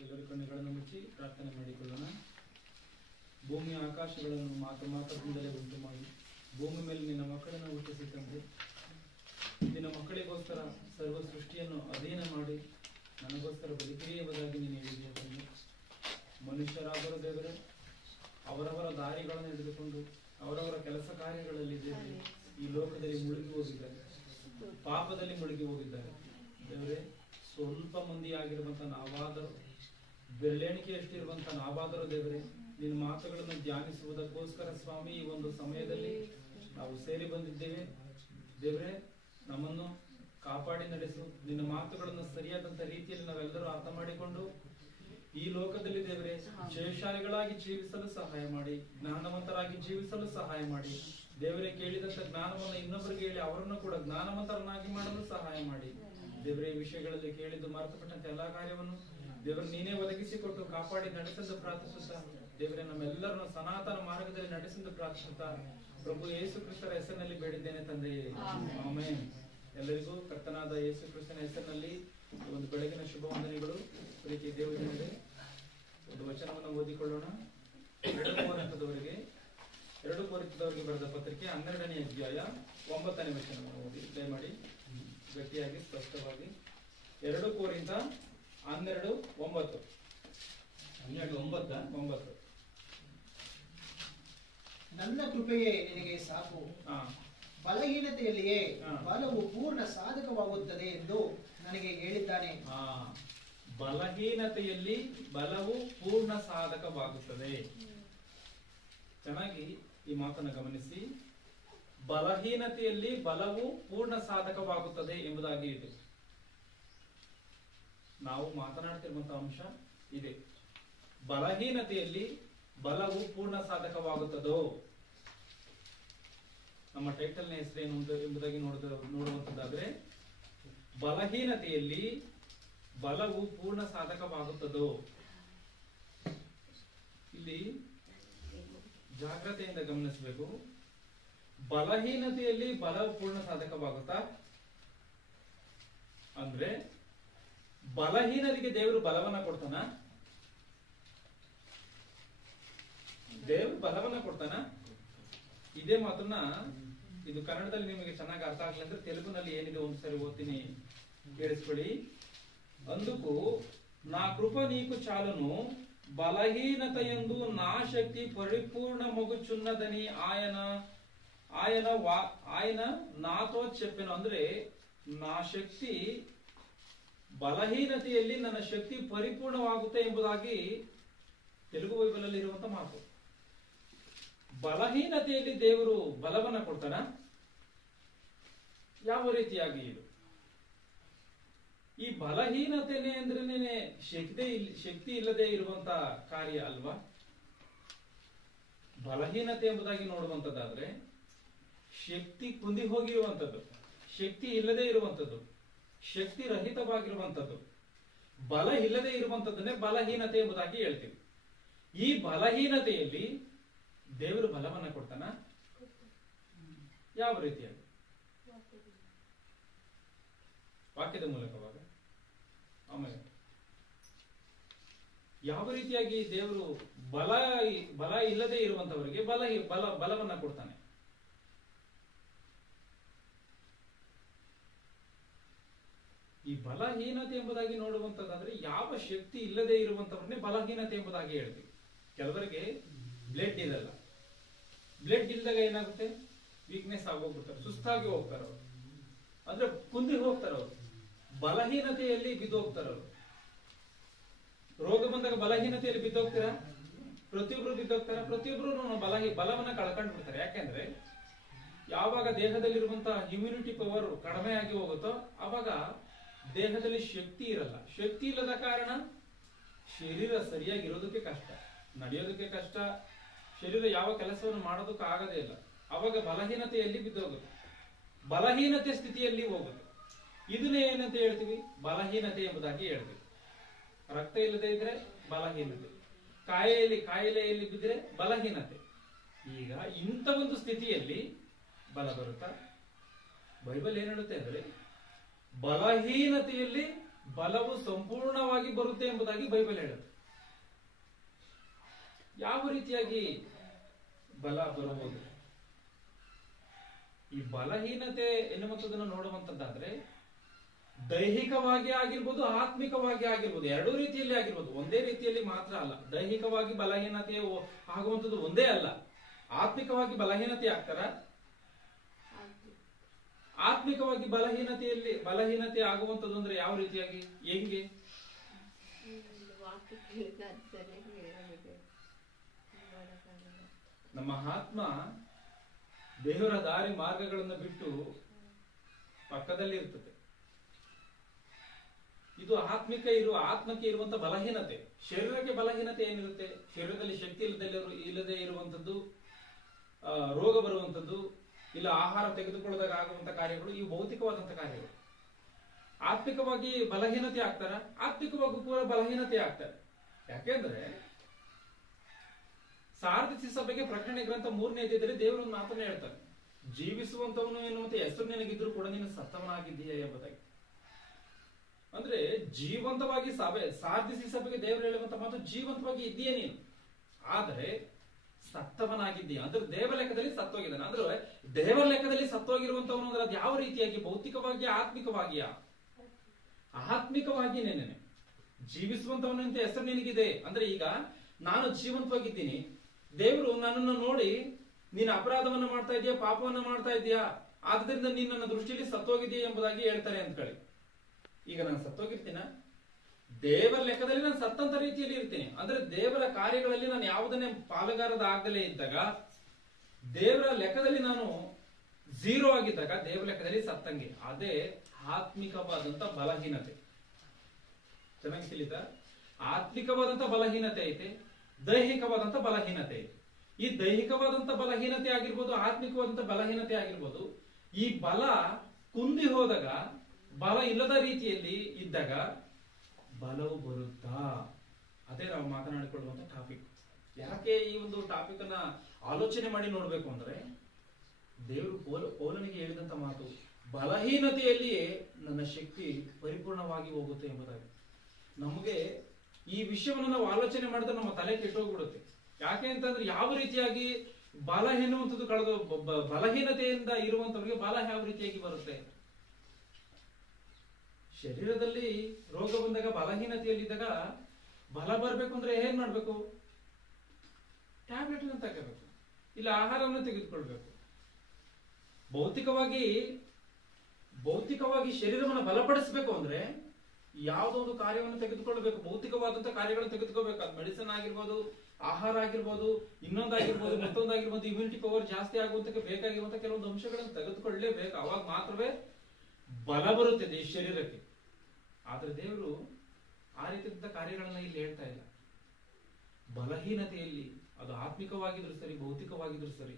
ಎಲ್ಲರ ಕಣ್ಣುಗಳನ್ನು ಮುಚ್ಚಿ ಪ್ರಾರ್ಥನೆ ಮಾಡಿಕೊಳ್ಳೋಣ. ಭೂಮಿ ಆಕಾಶಗಳನ್ನು ಮಾತ್ರದಿಂದಲೇ ಉಂಟು ಮಾಡಿ ಭೂಮಿ ಮೇಲೆ ನಿನ್ನ ಮಕ್ಕಳನ್ನು ಹುಟ್ಟಿಸಿದಂತೆ ನಿನ್ನ ಮಕ್ಕಳಿಗೋಸ್ಕರ ಸರ್ವ ಸೃಷ್ಟಿಯನ್ನು ಅಧೀನ ಮಾಡಿ ನನಗೋಸ್ಕರ ಬದುಕಿರಿ ಎಂಬುದಾಗಿ ನೀನು ಹೇಳಿದೆಯಾ ತಂದೆ. ಮನುಷ್ಯರಾದರೂ ದೇವರೇ ಅವರವರ ದಾರಿಗಳನ್ನು ಹಿಡಿದುಕೊಂಡು ಅವರವರ ಕೆಲಸ ಕಾರ್ಯಗಳಲ್ಲಿ ದೇವರೇ ಈ ಲೋಕದಲ್ಲಿ ಮುಳುಗಿ ಹೋಗಿದ್ದಾರೆ, ಪಾಪದಲ್ಲಿ ಮುಳುಗಿ ಹೋಗಿದ್ದಾರೆ ದೇವರೇ. ಸ್ವಲ್ಪ ಮಂದಿ ಆಗಿರುವಂತ ನಾವಾದರೂ, ಬೆರಳೆಣಿಕೆಯಷ್ಟಿರುವಂತ ನಾವಾದರೂ ದೇವರೇ ನಿನ್ನ ಮಾತುಗಳನ್ನು ಧ್ಯಾನಿಸುವುದಕ್ಕೋಸ್ಕರ ಸ್ವಾಮಿ ಈ ಒಂದು ಸಮಯದಲ್ಲಿ ನಾವು ಸೇರಿ ಬಂದಿದ್ದೇವೆ ದೇವರೇ. ನಮ್ಮನ್ನು ಕಾಪಾಡಿ ನಡೆಸು. ನಿನ್ನ ಮಾತುಗಳನ್ನು ಸರಿಯಾದಂತ ರೀತಿಯಲ್ಲಿ ನಾವೆಲ್ಲರೂ ಅರ್ಥ ಮಾಡಿಕೊಂಡು ಈ ಲೋಕದಲ್ಲಿ ದೇವರೇ ಜಯಶಾಲಿಗಳಾಗಿ ಜೀವಿಸಲು ಸಹಾಯ ಮಾಡಿ, ಜ್ಞಾನವಂತರಾಗಿ ಜೀವಿಸಲು ಸಹಾಯ ಮಾಡಿ ದೇವರೇ. ಕೇಳಿದಂತ ಜ್ಞಾನವನ್ನು ಇನ್ನೊಬ್ಬರಿಗೆ ಹೇಳಿ ಅವರನ್ನು ಕೂಡ ಜ್ಞಾನವಂತರನ್ನಾಗಿ ಮಾಡಲು ಸಹಾಯ ಮಾಡಿ ದೇವರೇ. ವಿಷಯಗಳಲ್ಲಿ ಕೇಳಿದ್ದು ಮರೆತುಪಟ್ಟಂತೆ ಎಲ್ಲಾ ಕಾರ್ಯವನ್ನು ದೇವರು ನೀನೇ ಒದಗಿಸಿಕೊಟ್ಟು ಕಾಪಾಡಿ ನಡೆಸಲು ಪ್ರಾರ್ಥಿಸುತ್ತಾ ದೇವರೇ, ನಮ್ಮೆಲ್ಲರನ್ನು ಸನಾತನ ಮಾರ್ಗದಲ್ಲಿ ನಡೆಸಲು ಪ್ರಾರ್ಥಿಸುತ್ತಾ ಪ್ರಭು ಯೇಸು ಕ್ರಿಸ್ತರ ಹೆಸರಿನಲ್ಲಿ ಬೇಡಿದ್ದೇನೆ ತಂದೆಯೇ, ಆಮೆನ್. ಎಲ್ಲರಿಗೂ ಕರ್ತನಾದ ಯೇಸು ಕ್ರಿಸ್ತನ ಹೆಸರಿನಲ್ಲಿ ಒಂದು ಬೆಳಗಿನ ಶುಭ ವಂದನೆಗಳು. ಪ್ರೀತಿ ದೇವರಿಗೆ ಒಂದು ವಚನವನ್ನು ಓದಿಕೊಳ್ಳೋಣ. 2 ಕೊರಿಂಥದವರಿಗೆ ಬರೆದ ಪತ್ರಿಕೆ 12ನೇ ಅಧ್ಯಾಯ 9ನೇ ವಚನವನ್ನು ಓದಿ ದಯಮಾಡಿ ಗಟ್ಟಿಯಾಗಿ ಸ್ಪಷ್ಟವಾಗಿ. 2 ಕೊರಿಂಥ 12:9. ನನ್ನ ಕೃಪೆಯೇ ನಿನಗೆ ಸಾಕು, ಬಲಹೀನತೆಯಲ್ಲಿಯೇ ಬಲವು ಪೂರ್ಣ ಸಾಧಕವಾಗುತ್ತದೆ ಎಂದು ನನಗೆ ಹೇಳಿದ್ದಾನೆ. ಬಲಹೀನತೆಯಲ್ಲಿ ಬಲವು ಪೂರ್ಣ ಸಾಧಕವಾಗುತ್ತದೆ. ಚೆನ್ನಾಗಿ ಈ ಮಾತನ್ನು ಗಮನಿಸಿ. ಬಲಹೀನತೆಯಲ್ಲಿ ಬಲವು ಪೂರ್ಣ ಸಾಧಕವಾಗುತ್ತದೆ ಎಂಬುದಾಗಿ ಇದೆ. ನಾವು ಮಾತನಾಡ್ತಿರುವಂತಹ ಅಂಶ ಇದೆ. ಬಲಹೀನತೆಯಲ್ಲಿ ಬಲವು ಪೂರ್ಣ ಸಾಧಕವಾಗುತ್ತದೋ. ನಮ್ಮ ಟೈಟಲ್ನ ಹೆಸರೇನು ಎಂಬುದಾಗಿ ನೋಡುವಂತದ್ದಾದ್ರೆ ಬಲಹೀನತೆಯಲ್ಲಿ ಬಲವು ಪೂರ್ಣ ಸಾಧಕವಾಗುತ್ತದೋ. ಇಲ್ಲಿ ಜಾಗ್ರತೆಯಿಂದ ಗಮನಿಸಬೇಕು. ಬಲಹೀನತೆಯಲ್ಲಿ ಬಲವು ಪೂರ್ಣ ಸಾಧಕವಾಗುತ್ತಾ ಅಂದ್ರೆ ಬಲಹೀನರಿಗೆ ದೇವರು ಬಲವನ್ನ ಕೊಡ್ತಾನ? ದೇವರು ಬಲವನ್ನ ಕೊಡ್ತಾನ? ಇದೇ ಮಾತನ್ನ ಇದು ಕನ್ನಡದಲ್ಲಿ ನಿಮಗೆ ಚೆನ್ನಾಗಿ ಅರ್ಥ ಆಗ್ಲಿ ಅಂದ್ರೆ ತೆಲುಗುನಲ್ಲಿ ಏನಿದೆ ಒಂದ್ಸರಿ ಓದ್ತೀನಿ, ಕೇಳಿಸ್ಕೊಳ್ಳಿ. అందుకు నా కృప నీకు చాలును, బలహీనతయందు నా శక్తి పరిపూర్ణమగుచున్నదని ఆయన నాతో చెప్పెను. ಅಂದ್ರೆ నా ಶಕ್ತಿ ಬಲಹೀನತೆಯಲ್ಲಿ ನನ್ನ ಶಕ್ತಿ ಪರಿಪೂರ್ಣವಾಗುತ್ತೆ ಎಂಬುದಾಗಿ ತೆಲುಗು ಬೈಬಲ್ ಅಲ್ಲಿ ಇರುವಂತ ಮಾತು. ಬಲಹೀನತೆಯಲ್ಲಿ ದೇವರು ಬಲವನ್ನ ಕೊಡ್ತಾನ? ಯಾವ ರೀತಿಯಾಗಿ ಇದು? ಈ ಬಲಹೀನತೆನೆ ಅಂದ್ರೇನೆ ಶಕ್ತಿ ಇಲ್ಲದೆ ಇರುವಂತ ಕಾರ್ಯ ಅಲ್ವಾ? ಬಲಹೀನತೆ ಎಂಬುದಾಗಿ ನೋಡುವಂತದ್ದಾದ್ರೆ ಶಕ್ತಿ ಕುಂದಿ ಹೋಗಿರುವಂತದ್ದು, ಶಕ್ತಿ ಇಲ್ಲದೆ ಇರುವಂತದ್ದು, ಶಕ್ತಿ ರಹಿತವಾಗಿರುವಂತದ್ದು, ಬಲ ಇಲ್ಲದೆ ಇರುವಂತದ್ದನ್ನೇ ಬಲಹೀನತೆ ಎಂಬುದಾಗಿ ಹೇಳ್ತೀವಿ. ಈ ಬಲಹೀನತೆಯಲ್ಲಿ ದೇವರು ಬಲವನ್ನ ಕೊಡ್ತಾನ? ಯಾವ ರೀತಿಯಾಗಿ? ವಾಕ್ಯದ ಮೂಲಕವಾಗ. ಆಮೇಲೆ ಯಾವ ರೀತಿಯಾಗಿ ದೇವರು ಬಲ ಇಲ್ಲದೆ ಇರುವಂತವರಿಗೆ ಬಲವನ್ನ ಕೊಡ್ತಾನೆ? ಈ ಬಲಹೀನತೆ ಎಂಬುದಾಗಿ ನೋಡುವಂತದ್ದಾದ್ರೆ ಯಾವ ಶಕ್ತಿ ಇಲ್ಲದೆ ಇರುವಂತವನ್ನೇ ಬಲಹೀನತೆ ಎಂಬುದಾಗಿ ಹೇಳ್ತೀವಿ. ಕೆಲವರಿಗೆ ಬ್ಲಡ್ ಇರಲ್ಲ. ಬ್ಲಡ್ ಇಲ್ದಾಗ ಏನಾಗುತ್ತೆ? ವೀಕ್ನೆಸ್ ಆಗೋಗ್ಬಿಡ್ತಾರೆ, ಸುಸ್ತಾಗಿ ಹೋಗ್ತಾರೆ ಅವರು, ಅಂದ್ರೆ ಕುಂದಿ ಹೋಗ್ತಾರೆ ಅವರು, ಬಲಹೀನತೆಯಲ್ಲಿ ಬಿದ್ದೋಗ್ತಾರೆ ಅವರು. ರೋಗ ಬಂದಾಗ ಬಲಹೀನತೆಯಲ್ಲಿ ಬಿದ್ದೋಗ್ತೀರಾ? ಪ್ರತಿಯೊಬ್ರು ಬಿದ್ದೋಗ್ತಾರ? ಪ್ರತಿಯೊಬ್ರು ಬಲವನ್ನ ಕಳ್ಕೊಂಡು ಬಿಡ್ತಾರೆ. ಯಾಕೆಂದ್ರೆ ಯಾವಾಗ ದೇಹದಲ್ಲಿರುವಂತಹ ಇಮ್ಯುನಿಟಿ ಪವರ್ ಕಡಿಮೆ ಆಗಿ ಹೋಗುತ್ತೋ ಅವಾಗ ದೇಹದಲ್ಲಿ ಶಕ್ತಿ ಇರಲ್ಲ. ಶಕ್ತಿ ಇಲ್ಲದ ಕಾರಣ ಶರೀರ ಸರಿಯಾಗಿ ಇರೋದಕ್ಕೆ ಕಷ್ಟ, ನಡೆಯೋದಕ್ಕೆ ಕಷ್ಟ, ಶರೀರ ಯಾವ ಕೆಲಸವನ್ನು ಮಾಡೋದಕ್ಕೆ ಆಗದೇ ಇಲ್ಲ. ಅವಾಗ ಬಲಹೀನತೆಯಲ್ಲಿ ಬಿದ್ದೋಗುತ್ತೆ, ಬಲಹೀನತೆ ಸ್ಥಿತಿಯಲ್ಲಿ ಹೋಗುತ್ತೆ. ಇದನ್ನೇ ಏನಂತ ಹೇಳ್ತೀವಿ? ಬಲಹೀನತೆ ಎಂಬುದಾಗಿ ಹೇಳ್ತೀವಿ. ರಕ್ತ ಇಲ್ಲದೆ ಇದ್ರೆ ಬಲಹೀನತೆ, ಕಾಯಿಲೆಯಲ್ಲಿ ಬಿದ್ದರೆ ಬಲಹೀನತೆ. ಈಗ ಇಂಥ ಒಂದು ಸ್ಥಿತಿಯಲ್ಲಿ ಬಲ ಬರುತ್ತಾ? ಬೈಬಲ್ ಏನ್ ಹೇಳುತ್ತೆ ಅಂದ್ರೆ ಬಲಹೀನತೆಯಲ್ಲಿ ಬಲವು ಸಂಪೂರ್ಣವಾಗಿ ಬರುತ್ತೆ ಎಂಬುದಾಗಿ ಬೈಬಲ್ ಹೇಳುತ್ತೆ. ಯಾವ ರೀತಿಯಾಗಿ ಬಲ ಬರಬಹುದು? ಈ ಬಲಹೀನತೆ ಎನ್ನುವಂಥದ್ದನ್ನು ನೋಡುವಂತದ್ದಾದ್ರೆ ದೈಹಿಕವಾಗಿ ಆಗಿರ್ಬೋದು, ಆತ್ಮಿಕವಾಗಿ ಆಗಿರ್ಬೋದು, ಎರಡೂ ರೀತಿಯಲ್ಲಿ ಆಗಿರ್ಬೋದು. ಒಂದೇ ರೀತಿಯಲ್ಲಿ ಮಾತ್ರ ಅಲ್ಲ. ದೈಹಿಕವಾಗಿ ಬಲಹೀನತೆ ಆಗುವಂಥದ್ದು ಒಂದೇ ಅಲ್ಲ, ಆತ್ಮಿಕವಾಗಿ ಬಲಹೀನತೆ ಆಗ್ತಾರ. ಆತ್ಮಿಕವಾಗಿ ಬಲಹೀನತೆ ಆಗುವಂಥದ್ದು ಅಂದ್ರೆ ಯಾವ ರೀತಿಯಾಗಿ, ಹೆಂಗೆ? ನಮ್ಮ ಆತ್ಮ ದೇವರ ದಾರಿ ಮಾರ್ಗಗಳನ್ನು ಬಿಟ್ಟು ಪಕ್ಕದಲ್ಲಿ ಇರ್ತದೆ. ಇದು ಆತ್ಮಕ್ಕೆ ಇರುವಂತ ಬಲಹೀನತೆ. ಶರೀರಕ್ಕೆ ಬಲಹೀನತೆ ಏನಿರುತ್ತೆ? ಶರೀರದಲ್ಲಿ ಶಕ್ತಿ ಇಲ್ಲದೆ ಇರುವಂತದ್ದು, ರೋಗ ಬರುವಂತದ್ದು, ಇಲ್ಲ ಆಹಾರ ತೆಗೆದುಕೊಳ್ಳದಾಗ ಆಗುವಂತ ಕಾರ್ಯಗಳು, ಇವು ಭೌತಿಕವಾದಂತ ಕಾರ್ಯಗಳು. ಆತ್ಮಿಕವಾಗಿ ಬಲಹೀನತೆ ಆಗ್ತಾರ, ಆತ್ಮಿಕವಾಗಿ ಪೂರ ಬಲಹೀನತೆ ಆಗ್ತಾರೆ. ಯಾಕೆಂದ್ರೆ ಸಾರ್ವತ್ರಿಕ ಸಭೆಗೆ ಪ್ರಕಟಣೆ ಗ್ರಂಥ 3ನೇ ಅಧ್ಯಾಯದಲ್ಲಿ ದೇವರು ಒಂದು ಮಾತನ್ನ ಹೇಳ್ತಾರೆ, ಜೀವಿಸುವಂತವನು ಎನ್ನುವಂತ ಹೆಸರು ನಿನಗಿದ್ರು ಕೂಡ ನೀನು ಸತ್ತವನಾಗಿದ್ದೀಯ ಎಂಬುದಾಗಿ. ಅಂದ್ರೆ ಜೀವಂತವಾಗಿ ಸಾರ್ವತ್ರಿಕ ಸಭೆಗೆ ದೇವರು ಹೇಳುವಂತ ಮಾತು, ಜೀವಂತವಾಗಿ ಇದ್ದೀಯ ನೀನು, ಆದರೆ ಸತ್ತವನಾಗಿದ್ದೀಯ. ಅಂದ್ರೆ ದೇವರ ಲೆಕ್ಕದಲ್ಲಿ ಸತ್ತೋಗಿದ್ದಾನೆ. ಅಂದ್ರೆ ದೇವರ ಲೆಕ್ಕದಲ್ಲಿ ಸತ್ತೋಗಿರುವಂತವನು ಅಂದ್ರೆ ಅದು ಯಾವ ರೀತಿಯಾಗಿ? ಭೌತಿಕವಾಗಿ, ಆತ್ಮಿಕವಾಗಿಯಾ? ಆತ್ಮಿಕವಾಗಿ ನೆನೆ ಜೀವಿಸುವಂತವನು ಅಂತ ಹೆಸರು ನಿನಗಿದೆ. ಅಂದ್ರೆ ಈಗ ನಾನು ಜೀವಂತವಾಗಿದ್ದೀನಿ, ದೇವರು ನನ್ನನ್ನು ನೋಡಿ ನೀನು ಅಪರಾಧವನ್ನ ಮಾಡ್ತಾ ಇದೀಯಾ, ಪಾಪವನ್ನ ಮಾಡ್ತಾ ಇದೀಯಾ, ಆದ್ರಿಂದ ನೀನು ನನ್ನ ದೃಷ್ಟಿಯಲ್ಲಿ ಸತ್ತೋಗಿದೆಯಾ ಎಂಬುದಾಗಿ ಹೇಳ್ತಾರೆ ಅಂತ ಹೇಳಿ. ಈಗ ನಾನು ಸತ್ತೋಗಿರ್ತೀನ? ದೇವರ ಲೆಕ್ಕದಲ್ಲಿ ನಾನು ಸತ್ತಂತ ರೀತಿಯಲ್ಲಿ ಇರ್ತೀನಿ. ಅಂದ್ರೆ ದೇವರ ಕಾರ್ಯಗಳಲ್ಲಿ ನಾನು ಯಾವುದನ್ನೇ ಪಾಲುಗಾರದ ಆಗಲೇ ಇದ್ದಾಗ, ದೇವರ ಲೆಕ್ಕದಲ್ಲಿ ನಾನು 0 ಆಗಿದ್ದಾಗ ದೇವರ ಲೆಕ್ಕದಲ್ಲಿ ಸತ್ತಂಗೆ. ಅದೇ ಆತ್ಮಿಕವಾದಂತ ಬಲಹೀನತೆ. ಚೆನ್ನಾಗಿ ತಿಳಿತ? ಆತ್ಮಿಕವಾದಂತ ಬಲಹೀನತೆ ಐತೆ, ದೈಹಿಕವಾದಂತ ಬಲಹೀನತೆ ಐತೆ. ಈ ದೈಹಿಕವಾದಂತ ಬಲಹೀನತೆ ಆಗಿರ್ಬೋದು, ಆತ್ಮಿಕವಾದಂತ ಬಲಹೀನತೆ ಆಗಿರ್ಬೋದು, ಈ ಬಲ ಕುಂದಿ ಹೋದಾಗ, ಬಲ ಇಲ್ಲದ ರೀತಿಯಲ್ಲಿ ಇದ್ದಾಗ ಬಲವು ಬರುತ್ತಾ? ಅದೇ ನಾವು ಮಾತನಾಡಿಕೊಳ್ಳುವಂತ ಟಾಪಿಕ್. ಯಾಕೆ ಈ ಒಂದು ಟಾಪಿಕ್ ಅನ್ನ ಆಲೋಚನೆ ಮಾಡಿ ನೋಡ್ಬೇಕು ಅಂದ್ರೆ, ದೇವರು ಪೌಲನಿಗೆ ಹೇಳಿದಂತ ಮಾತು, ಬಲಹೀನತೆಯಲ್ಲಿಯೇ ನನ್ನ ಶಕ್ತಿ ಪರಿಪೂರ್ಣವಾಗಿ ಹೋಗುತ್ತೆ ಎಂಬುದಾಗಿ. ನಮಗೆ ಈ ವಿಷಯವನ್ನು ನಾವು ಆಲೋಚನೆ ಮಾಡಿದ್ರೆ ನಮ್ಮ ತಲೆ ಕೆಟ್ಟೋಗ್ಬಿಡುತ್ತೆ. ಯಾಕೆ ಅಂತಂದ್ರೆ ಯಾವ ರೀತಿಯಾಗಿ ಬಲ ಎನ್ನುವಂಥದ್ದು ಕಳೆದು ಬಲಹೀನತೆಯಿಂದ ಇರುವಂತವ್ರಿಗೆ ಬಲ ಯಾವ ರೀತಿಯಾಗಿ ಬರುತ್ತೆ? ಶರೀರದಲ್ಲಿ ರೋಗ ಬಂದಾಗ, ಬಲಹೀನತೆಯಲ್ಲಿದ್ದಾಗ ಬಲ ಬರ್ಬೇಕು ಅಂದ್ರೆ ಏನ್ ಮಾಡ್ಬೇಕು? ಟ್ಯಾಬ್ಲೆಟ್ ಅನ್ನು ತಗೋಬೇಕು, ಇಲ್ಲ ಆಹಾರವನ್ನು ತೆಗೆದುಕೊಳ್ಬೇಕು. ಭೌತಿಕವಾಗಿ ಶರೀರವನ್ನು ಬಲಪಡಿಸಬೇಕು ಅಂದ್ರೆ ಯಾವುದೋ ಒಂದು ಕಾರ್ಯವನ್ನು ತೆಗೆದುಕೊಳ್ಬೇಕು, ಭೌತಿಕವಾದಂತ ಕಾರ್ಯಗಳನ್ನು ತೆಗೆದುಕೋಬೇಕು. ಅದು ಮೆಡಿಸಿನ್ ಆಗಿರ್ಬೋದು, ಆಹಾರ ಆಗಿರ್ಬೋದು, ಇನ್ನೊಂದಾಗಿರ್ಬೋದು, ಮತ್ತೊಂದಾಗಿರ್ಬೋದು. ಇಮ್ಯುನಿಟಿ ಪವರ್ ಜಾಸ್ತಿ ಆಗುವಂತಕ್ಕೆ ಬೇಕಾಗಿರುವಂತ ಕೆಲವೊಂದು ಅಂಶಗಳನ್ನು ತೆಗೆದುಕೊಳ್ಳಲೇಬೇಕು. ಅವಾಗ ಮಾತ್ರವೇ ಬಲ ಬರುತ್ತೆ ಈ ಶರೀರಕ್ಕೆ. ಆದ್ರೆ ದೇವರು ಆ ರೀತಿಯಾದ ಕಾರ್ಯಗಳನ್ನ ಇಲ್ಲಿ ಹೇಳ್ತಾ ಇಲ್ಲ. ಬಲಹೀನತೆಯಲ್ಲಿ ಅದು ಆತ್ಮಿಕವಾಗಿದ್ರು ಸರಿ, ಭೌತಿಕವಾಗಿದ್ರು ಸರಿ,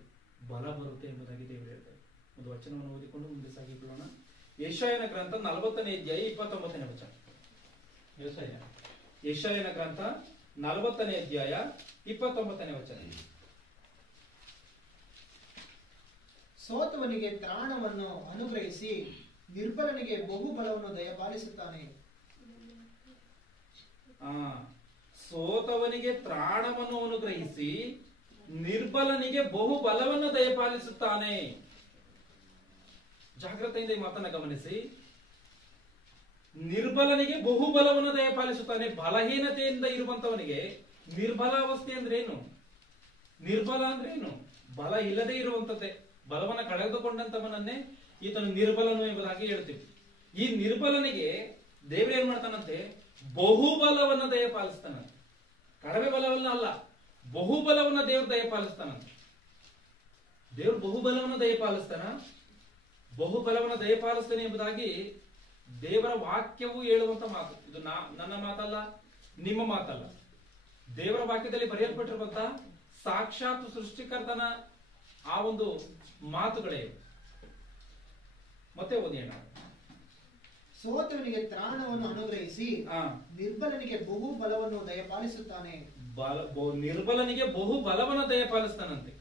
ಬಲ ಬರುತ್ತೆ ಎಂಬುದಾಗಿ ದೇವರು ಹೇಳ್ತಾರೆ. ಒಂದು ವಚನವನ್ನು ಓದಿಕೊಂಡು ಮುಂದೆ ಸಾಗಿಕೊಳ್ಳೋಣ. ಯೆಶಾಯನ ಗ್ರಂಥ 40ನೇ ಅಧ್ಯಾಯ 29ನೇ ವಚನ. ಯೆಶಾಯನ ಗ್ರಂಥ 40ನೇ ಅಧ್ಯಾಯ 29ನೇ ವಚನ. ಸೋತವನಿಗೆ ತ್ರಾಣವನ್ನು ಅನುಗ್ರಹಿಸಿ ನಿರ್ಬಲನಿಗೆ ಬಹುಬಲವನ್ನು ದಯಪಾಲಿಸುತ್ತಾನೆ. ಸೋತವನಿಗೆ ತ್ರಾಣವನ್ನು ಅನುಗ್ರಹಿಸಿ ನಿರ್ಬಲನಿಗೆ ಬಹುಬಲವನ್ನು ದಯಪಾಲಿಸುತ್ತಾನೆ. ಜಾಗ್ರತೆಯಿಂದ ಈ ಮಾತನ್ನ ಗಮನಿಸಿ. ನಿರ್ಬಲನಿಗೆ ಬಹುಬಲವನ್ನು ದಯಪಾಲಿಸುತ್ತಾನೆ. ಬಲಹೀನತೆಯಿಂದ ಇರುವಂತವನಿಗೆ ನಿರ್ಬಲಾವಸ್ಥೆ ಅಂದ್ರೆ ಏನು? ನಿರ್ಬಲ ಅಂದ್ರೆ ಏನು? ಬಲ ಇಲ್ಲದೆ ಇರುವಂತದ್ದೇ. ಬಲವನ್ನ ಕಳೆದುಕೊಂಡಂತವನನ್ನೇ ಈತನು ನಿರ್ಬಲನು ಎಂಬುದಾಗಿ ಹೇಳ್ತೀವಿ. ಈ ನಿರ್ಬಲನಿಗೆ ದೇವರು ಏನ್ ಮಾಡ್ತಾನಂತೆ? ಬಹುಬಲವನ್ನ ದಯಪಾಲಿಸ್ತಾನಂತೆ. ಕಡಿಮೆ ಬಲವನ್ನ ಅಲ್ಲ, ಬಹುಬಲವನ್ನ ದೇವರು ದಯಪಾಲಿಸ್ತಾನಂತೆ. ದೇವರು ಬಹುಬಲವನ್ನ ದಯಪಾಲಿಸ್ತಾನ. ಬಹುಬಲವನ್ನ ದಯಪಾಲಿಸ್ತಾನೆ ಎಂಬುದಾಗಿ ದೇವರ ವಾಕ್ಯವು ಹೇಳುವಂತ ಮಾತು. ಇದು ನನ್ನ ಮಾತಲ್ಲ, ನಿಮ್ಮ ಮಾತಲ್ಲ. ದೇವರ ವಾಕ್ಯದಲ್ಲಿ ಬರೆಯಲ್ಪಟ್ಟಿರುವಂತ ಸಾಕ್ಷಾತ್ ಸೃಷ್ಟಿಕರ್ತನ ಆ ಒಂದು ಮಾತುಗಳೇ. ಮತ್ತೆ ಓದಿಯೋಣ. ಸೋತವನಿಗೆ ತ್ರಾಣವನ್ನು ಅನುಗ್ರಹಿಸಿ ನಿರ್ಬಲನಿಗೆ ಬಹು ಬಲವನ್ನು ದಯಪಾಲಿಸುತ್ತಾನೆ. ನಿರ್ಬಲನಿಗೆ ಬಹು ಬಲವನ್ನು ದಯಪಾಲಿಸ್ತಾನಂತೆ.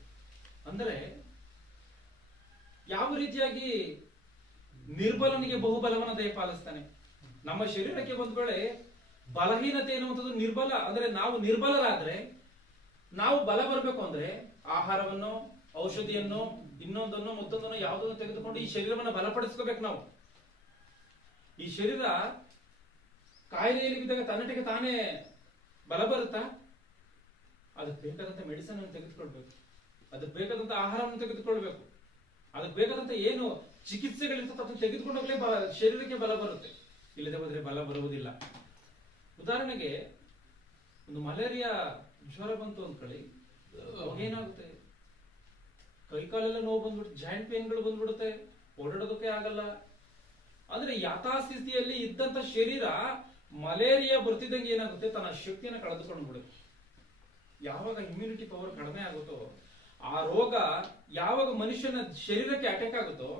ಅಂದ್ರೆ ಯಾವ ರೀತಿಯಾಗಿ ನಿರ್ಬಲನಿಗೆ ಬಹುಬಲವನ್ನು ದಯಪಾಲಿಸ್ತಾನೆ? ನಮ್ಮ ಶರೀರಕ್ಕೆ ಒಂದ್ ವೇಳೆ ಬಲಹೀನತೆ ಎನ್ನುವಂಥದ್ದು ನಿರ್ಬಲ ಅಂದ್ರೆ ನಾವು ನಿರ್ಬಲರಾದ್ರೆ ನಾವು ಬಲ ಬರಬೇಕು ಅಂದ್ರೆ ಆಹಾರವನ್ನು, ಔಷಧಿಯನ್ನು, ಇನ್ನೊಂದನ್ನು ಮತ್ತೊಂದನ್ನು ಯಾವುದನ್ನು ತೆಗೆದುಕೊಂಡು ಈ ಶರೀರವನ್ನು ಬಲಪಡಿಸ್ಕೋಬೇಕು ನಾವು. ಈ ಶರೀರ ಕಾಯಿಲೆಯಲ್ಲಿ ಬಿದ್ದಾಗ ತನ್ನಟಿಗೆ ತಾನೇ ಬಲ ಬರುತ್ತಾ? ಅದಕ್ಕೆ ಬೇಕಾದಂತ ಮೆಡಿಸಿನ್ ಅನ್ನು ತೆಗೆದುಕೊಳ್ಬೇಕು, ಅದಕ್ಕೆ ಬೇಕಾದಂತ ಆಹಾರವನ್ನು ತೆಗೆದುಕೊಳ್ಬೇಕು, ಅದಕ್ಕೆ ಬೇಕಾದಂತ ಏನು ಚಿಕಿತ್ಸೆಗಳಿರ್ತದೆ ಅದನ್ನು ತೆಗೆದುಕೊಂಡೋಗ್ಲೇ ಶರೀರಕ್ಕೆ ಬಲ ಬರುತ್ತೆ. ಇಲ್ಲದೆ ಹೋದ್ರೆ ಬಲ ಬರುವುದಿಲ್ಲ. ಉದಾಹರಣೆಗೆ ಒಂದು ಮಲೇರಿಯಾ ಜ್ವರ ಬಂತು ಅಂದ್ಕೊಳ್ಳಿ, ಏನಾಗುತ್ತೆ? ಕೈಕಾಲೆಲ್ಲ ನೋವು ಬಂದ್ಬಿಡುತ್ತೆ, ಜಾಯಿಂಟ್ ಪೇನ್ಗಳು ಬಂದ್ಬಿಡುತ್ತೆ, ಓಡಾಡೋದಕ್ಕೆ ಆಗಲ್ಲ. ಅಂದ್ರೆ ಯಥಾಸ್ಥಿತಿಯಲ್ಲಿ ಇದ್ದಂತ ಶರೀರ ಮಲೇರಿಯಾ ಬರ್ತಿದ್ದಂಗೆ ಏನಾಗುತ್ತೆ, ತನ್ನ ಶಕ್ತಿಯನ್ನು ಕಳೆದುಕೊಂಡು ಬಿಡುತ್ತೆ. ಯಾವಾಗ ಇಮ್ಯುನಿಟಿ ಪವರ್ ಕಡಿಮೆ ಆಗುತ್ತೋ, ಆ ರೋಗ ಯಾವಾಗ ಮನುಷ್ಯನ ಶರೀರಕ್ಕೆ ಅಟ್ಯಾಕ್ ಆಗುತ್ತೋ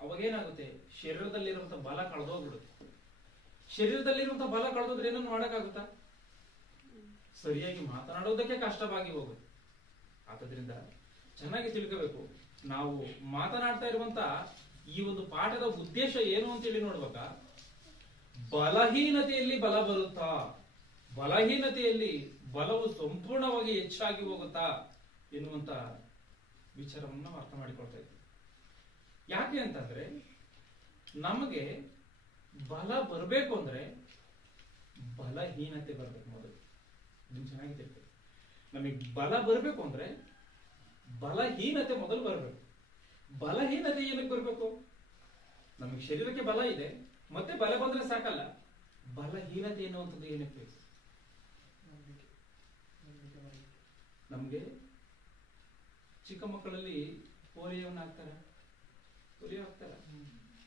ಅವಾಗ ಏನಾಗುತ್ತೆ, ಶರೀರದಲ್ಲಿರುವಂತ ಬಲ ಕಳೆದೋಗ್ಬಿಡುತ್ತೆ. ಶರೀರದಲ್ಲಿರುವಂತ ಬಲ ಕಳೆದೋದ್ರೆ ಏನನ್ನು ಮಾಡಕ್ಕಾಗುತ್ತಾ? ಸರಿಯಾಗಿ ಮಾತನಾಡೋದಕ್ಕೆ ಕಷ್ಟವಾಗಿ ಹೋಗುತ್ತೆ. ಆದ್ರಿಂದ ಚೆನ್ನಾಗಿ ತಿಳ್ಕೋಬೇಕು. ನಾವು ಮಾತನಾಡ್ತಾ ಇರುವಂತ ಈ ಒಂದು ಪಾಠದ ಉದ್ದೇಶ ಏನು ಅಂತೇಳಿ ನೋಡ್ಬೇಕ. ಬಲಹೀನತೆಯಲ್ಲಿ ಬಲ ಬರುತ್ತಾ, ಬಲಹೀನತೆಯಲ್ಲಿ ಬಲವು ಸಂಪೂರ್ಣವಾಗಿ ಹೆಚ್ಚಾಗಿ ಹೋಗುತ್ತಾ ಎನ್ನುವಂತ ವಿಚಾರವನ್ನು ನಾವು ಅರ್ಥ ಮಾಡಿಕೊಳ್ತಾ ಇದ್ದೀವಿ. ಯಾಕೆ ಅಂತಂದ್ರೆ ನಮಗೆ ಬಲ ಬರಬೇಕು ಅಂದ್ರೆ ಬಲಹೀನತೆ ಬರಬೇಕು ಮೊದಲು. ಇದನ್ನು ಚೆನ್ನಾಗಿ ತಿಳ್ಕೊಳ್ಳಿ. ನಮಗೆ ಬಲ ಬರಬೇಕು ಅಂದ್ರೆ ಬಲಹೀನತೆ ಮೊದಲು ಬರಬೇಕು. ಬಲಹೀನತೆ ಏನಕ್ಕೆ ಬರಬೇಕು? ನಮಗೆ ಶರೀರಕ್ಕೆ ಬಲ ಇದೆ, ಮತ್ತೆ ಬಲ ಬಂದ್ರೆ ಸಾಕಲ್ಲ. ಬಲಹೀನತೆ ಎನ್ನುವಂಥದ್ದು ಏನಕ್ಕೆ ಬೇಕು? ನಮ್ಗೆ ಚಿಕ್ಕ ಮಕ್ಕಳಲ್ಲಿ ಪೋಲಿಯೋವನ್ನು ಹಾಕ್ತಾರ, ಪೋಲಿಯೋ ಹಾಕ್ತಾರ.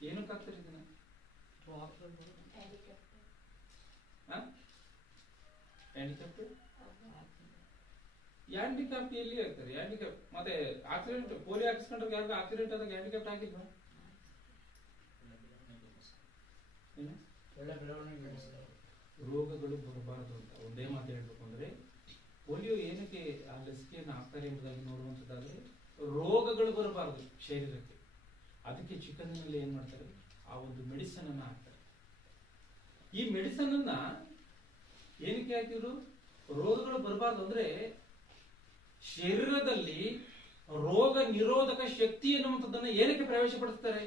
ಏನಕ್ಕೆ ಹಾಕ್ತಾರೆ ಇದನ್ನ? ಹ್ಯಾಂಡಿಕ್ಯಾಪ್ ಎಲ್ಲಿ ಆಗ್ತಾರೆ? ಹ್ಯಾಂಡಿಕ್ಯಾಪ್ ಮತ್ತೆ ಆಕ್ಸಿಡೆಂಟ್, ಪೋಲಿಯೋ ಹಾಕಿಸ್ಕೊಂಡ್ರೆ ಯಾರು ಆಕ್ಸಿಡೆಂಟ್ ಆದಾಗ ಹ್ಯಾಂಡಿಕ್ಯಾಪ್ ಆಗಿಲ್ವಾ? ರೋಗಗಳು ಬರಬಾರದು ಅಂತ ಒಂದೇ ಮಾತು ಹೇಳ್ಬೇಕು ಅಂದ್ರೆ, ಪೋಲಿಯೋ ಏನಕ್ಕೆ ಆ ಲಸಿಕೆಯನ್ನು ಹಾಕ್ತಾರೆ ಎಂಬುದಾಗಿ ನೋಡುವಂತದ್ದಾದ್ರೆ ರೋಗಗಳು ಬರಬಾರದು ಶರೀರಕ್ಕೆ. ಅದಕ್ಕೆ ಚಿಕ್ಕಂದಿನಲ್ಲಿ ಏನ್ ಮಾಡ್ತಾರೆ, ಆ ಒಂದು ಮೆಡಿಸನ್ ಅನ್ನ ಹಾಕ್ತಾರೆ. ಈ ಮೆಡಿಸನ್ ಅನ್ನ ಏನಕ್ಕೆ ಹಾಕಿದ್ರು? ರೋಗಗಳು ಬರಬಾರ್ದು ಅಂದ್ರೆ ಶರೀರದಲ್ಲಿ ರೋಗ ನಿರೋಧಕ ಶಕ್ತಿ ಎನ್ನುವಂಥದ್ದನ್ನ ಏನಕ್ಕೆ ಪ್ರವೇಶ ಪಡಿಸ್ತಾರೆ?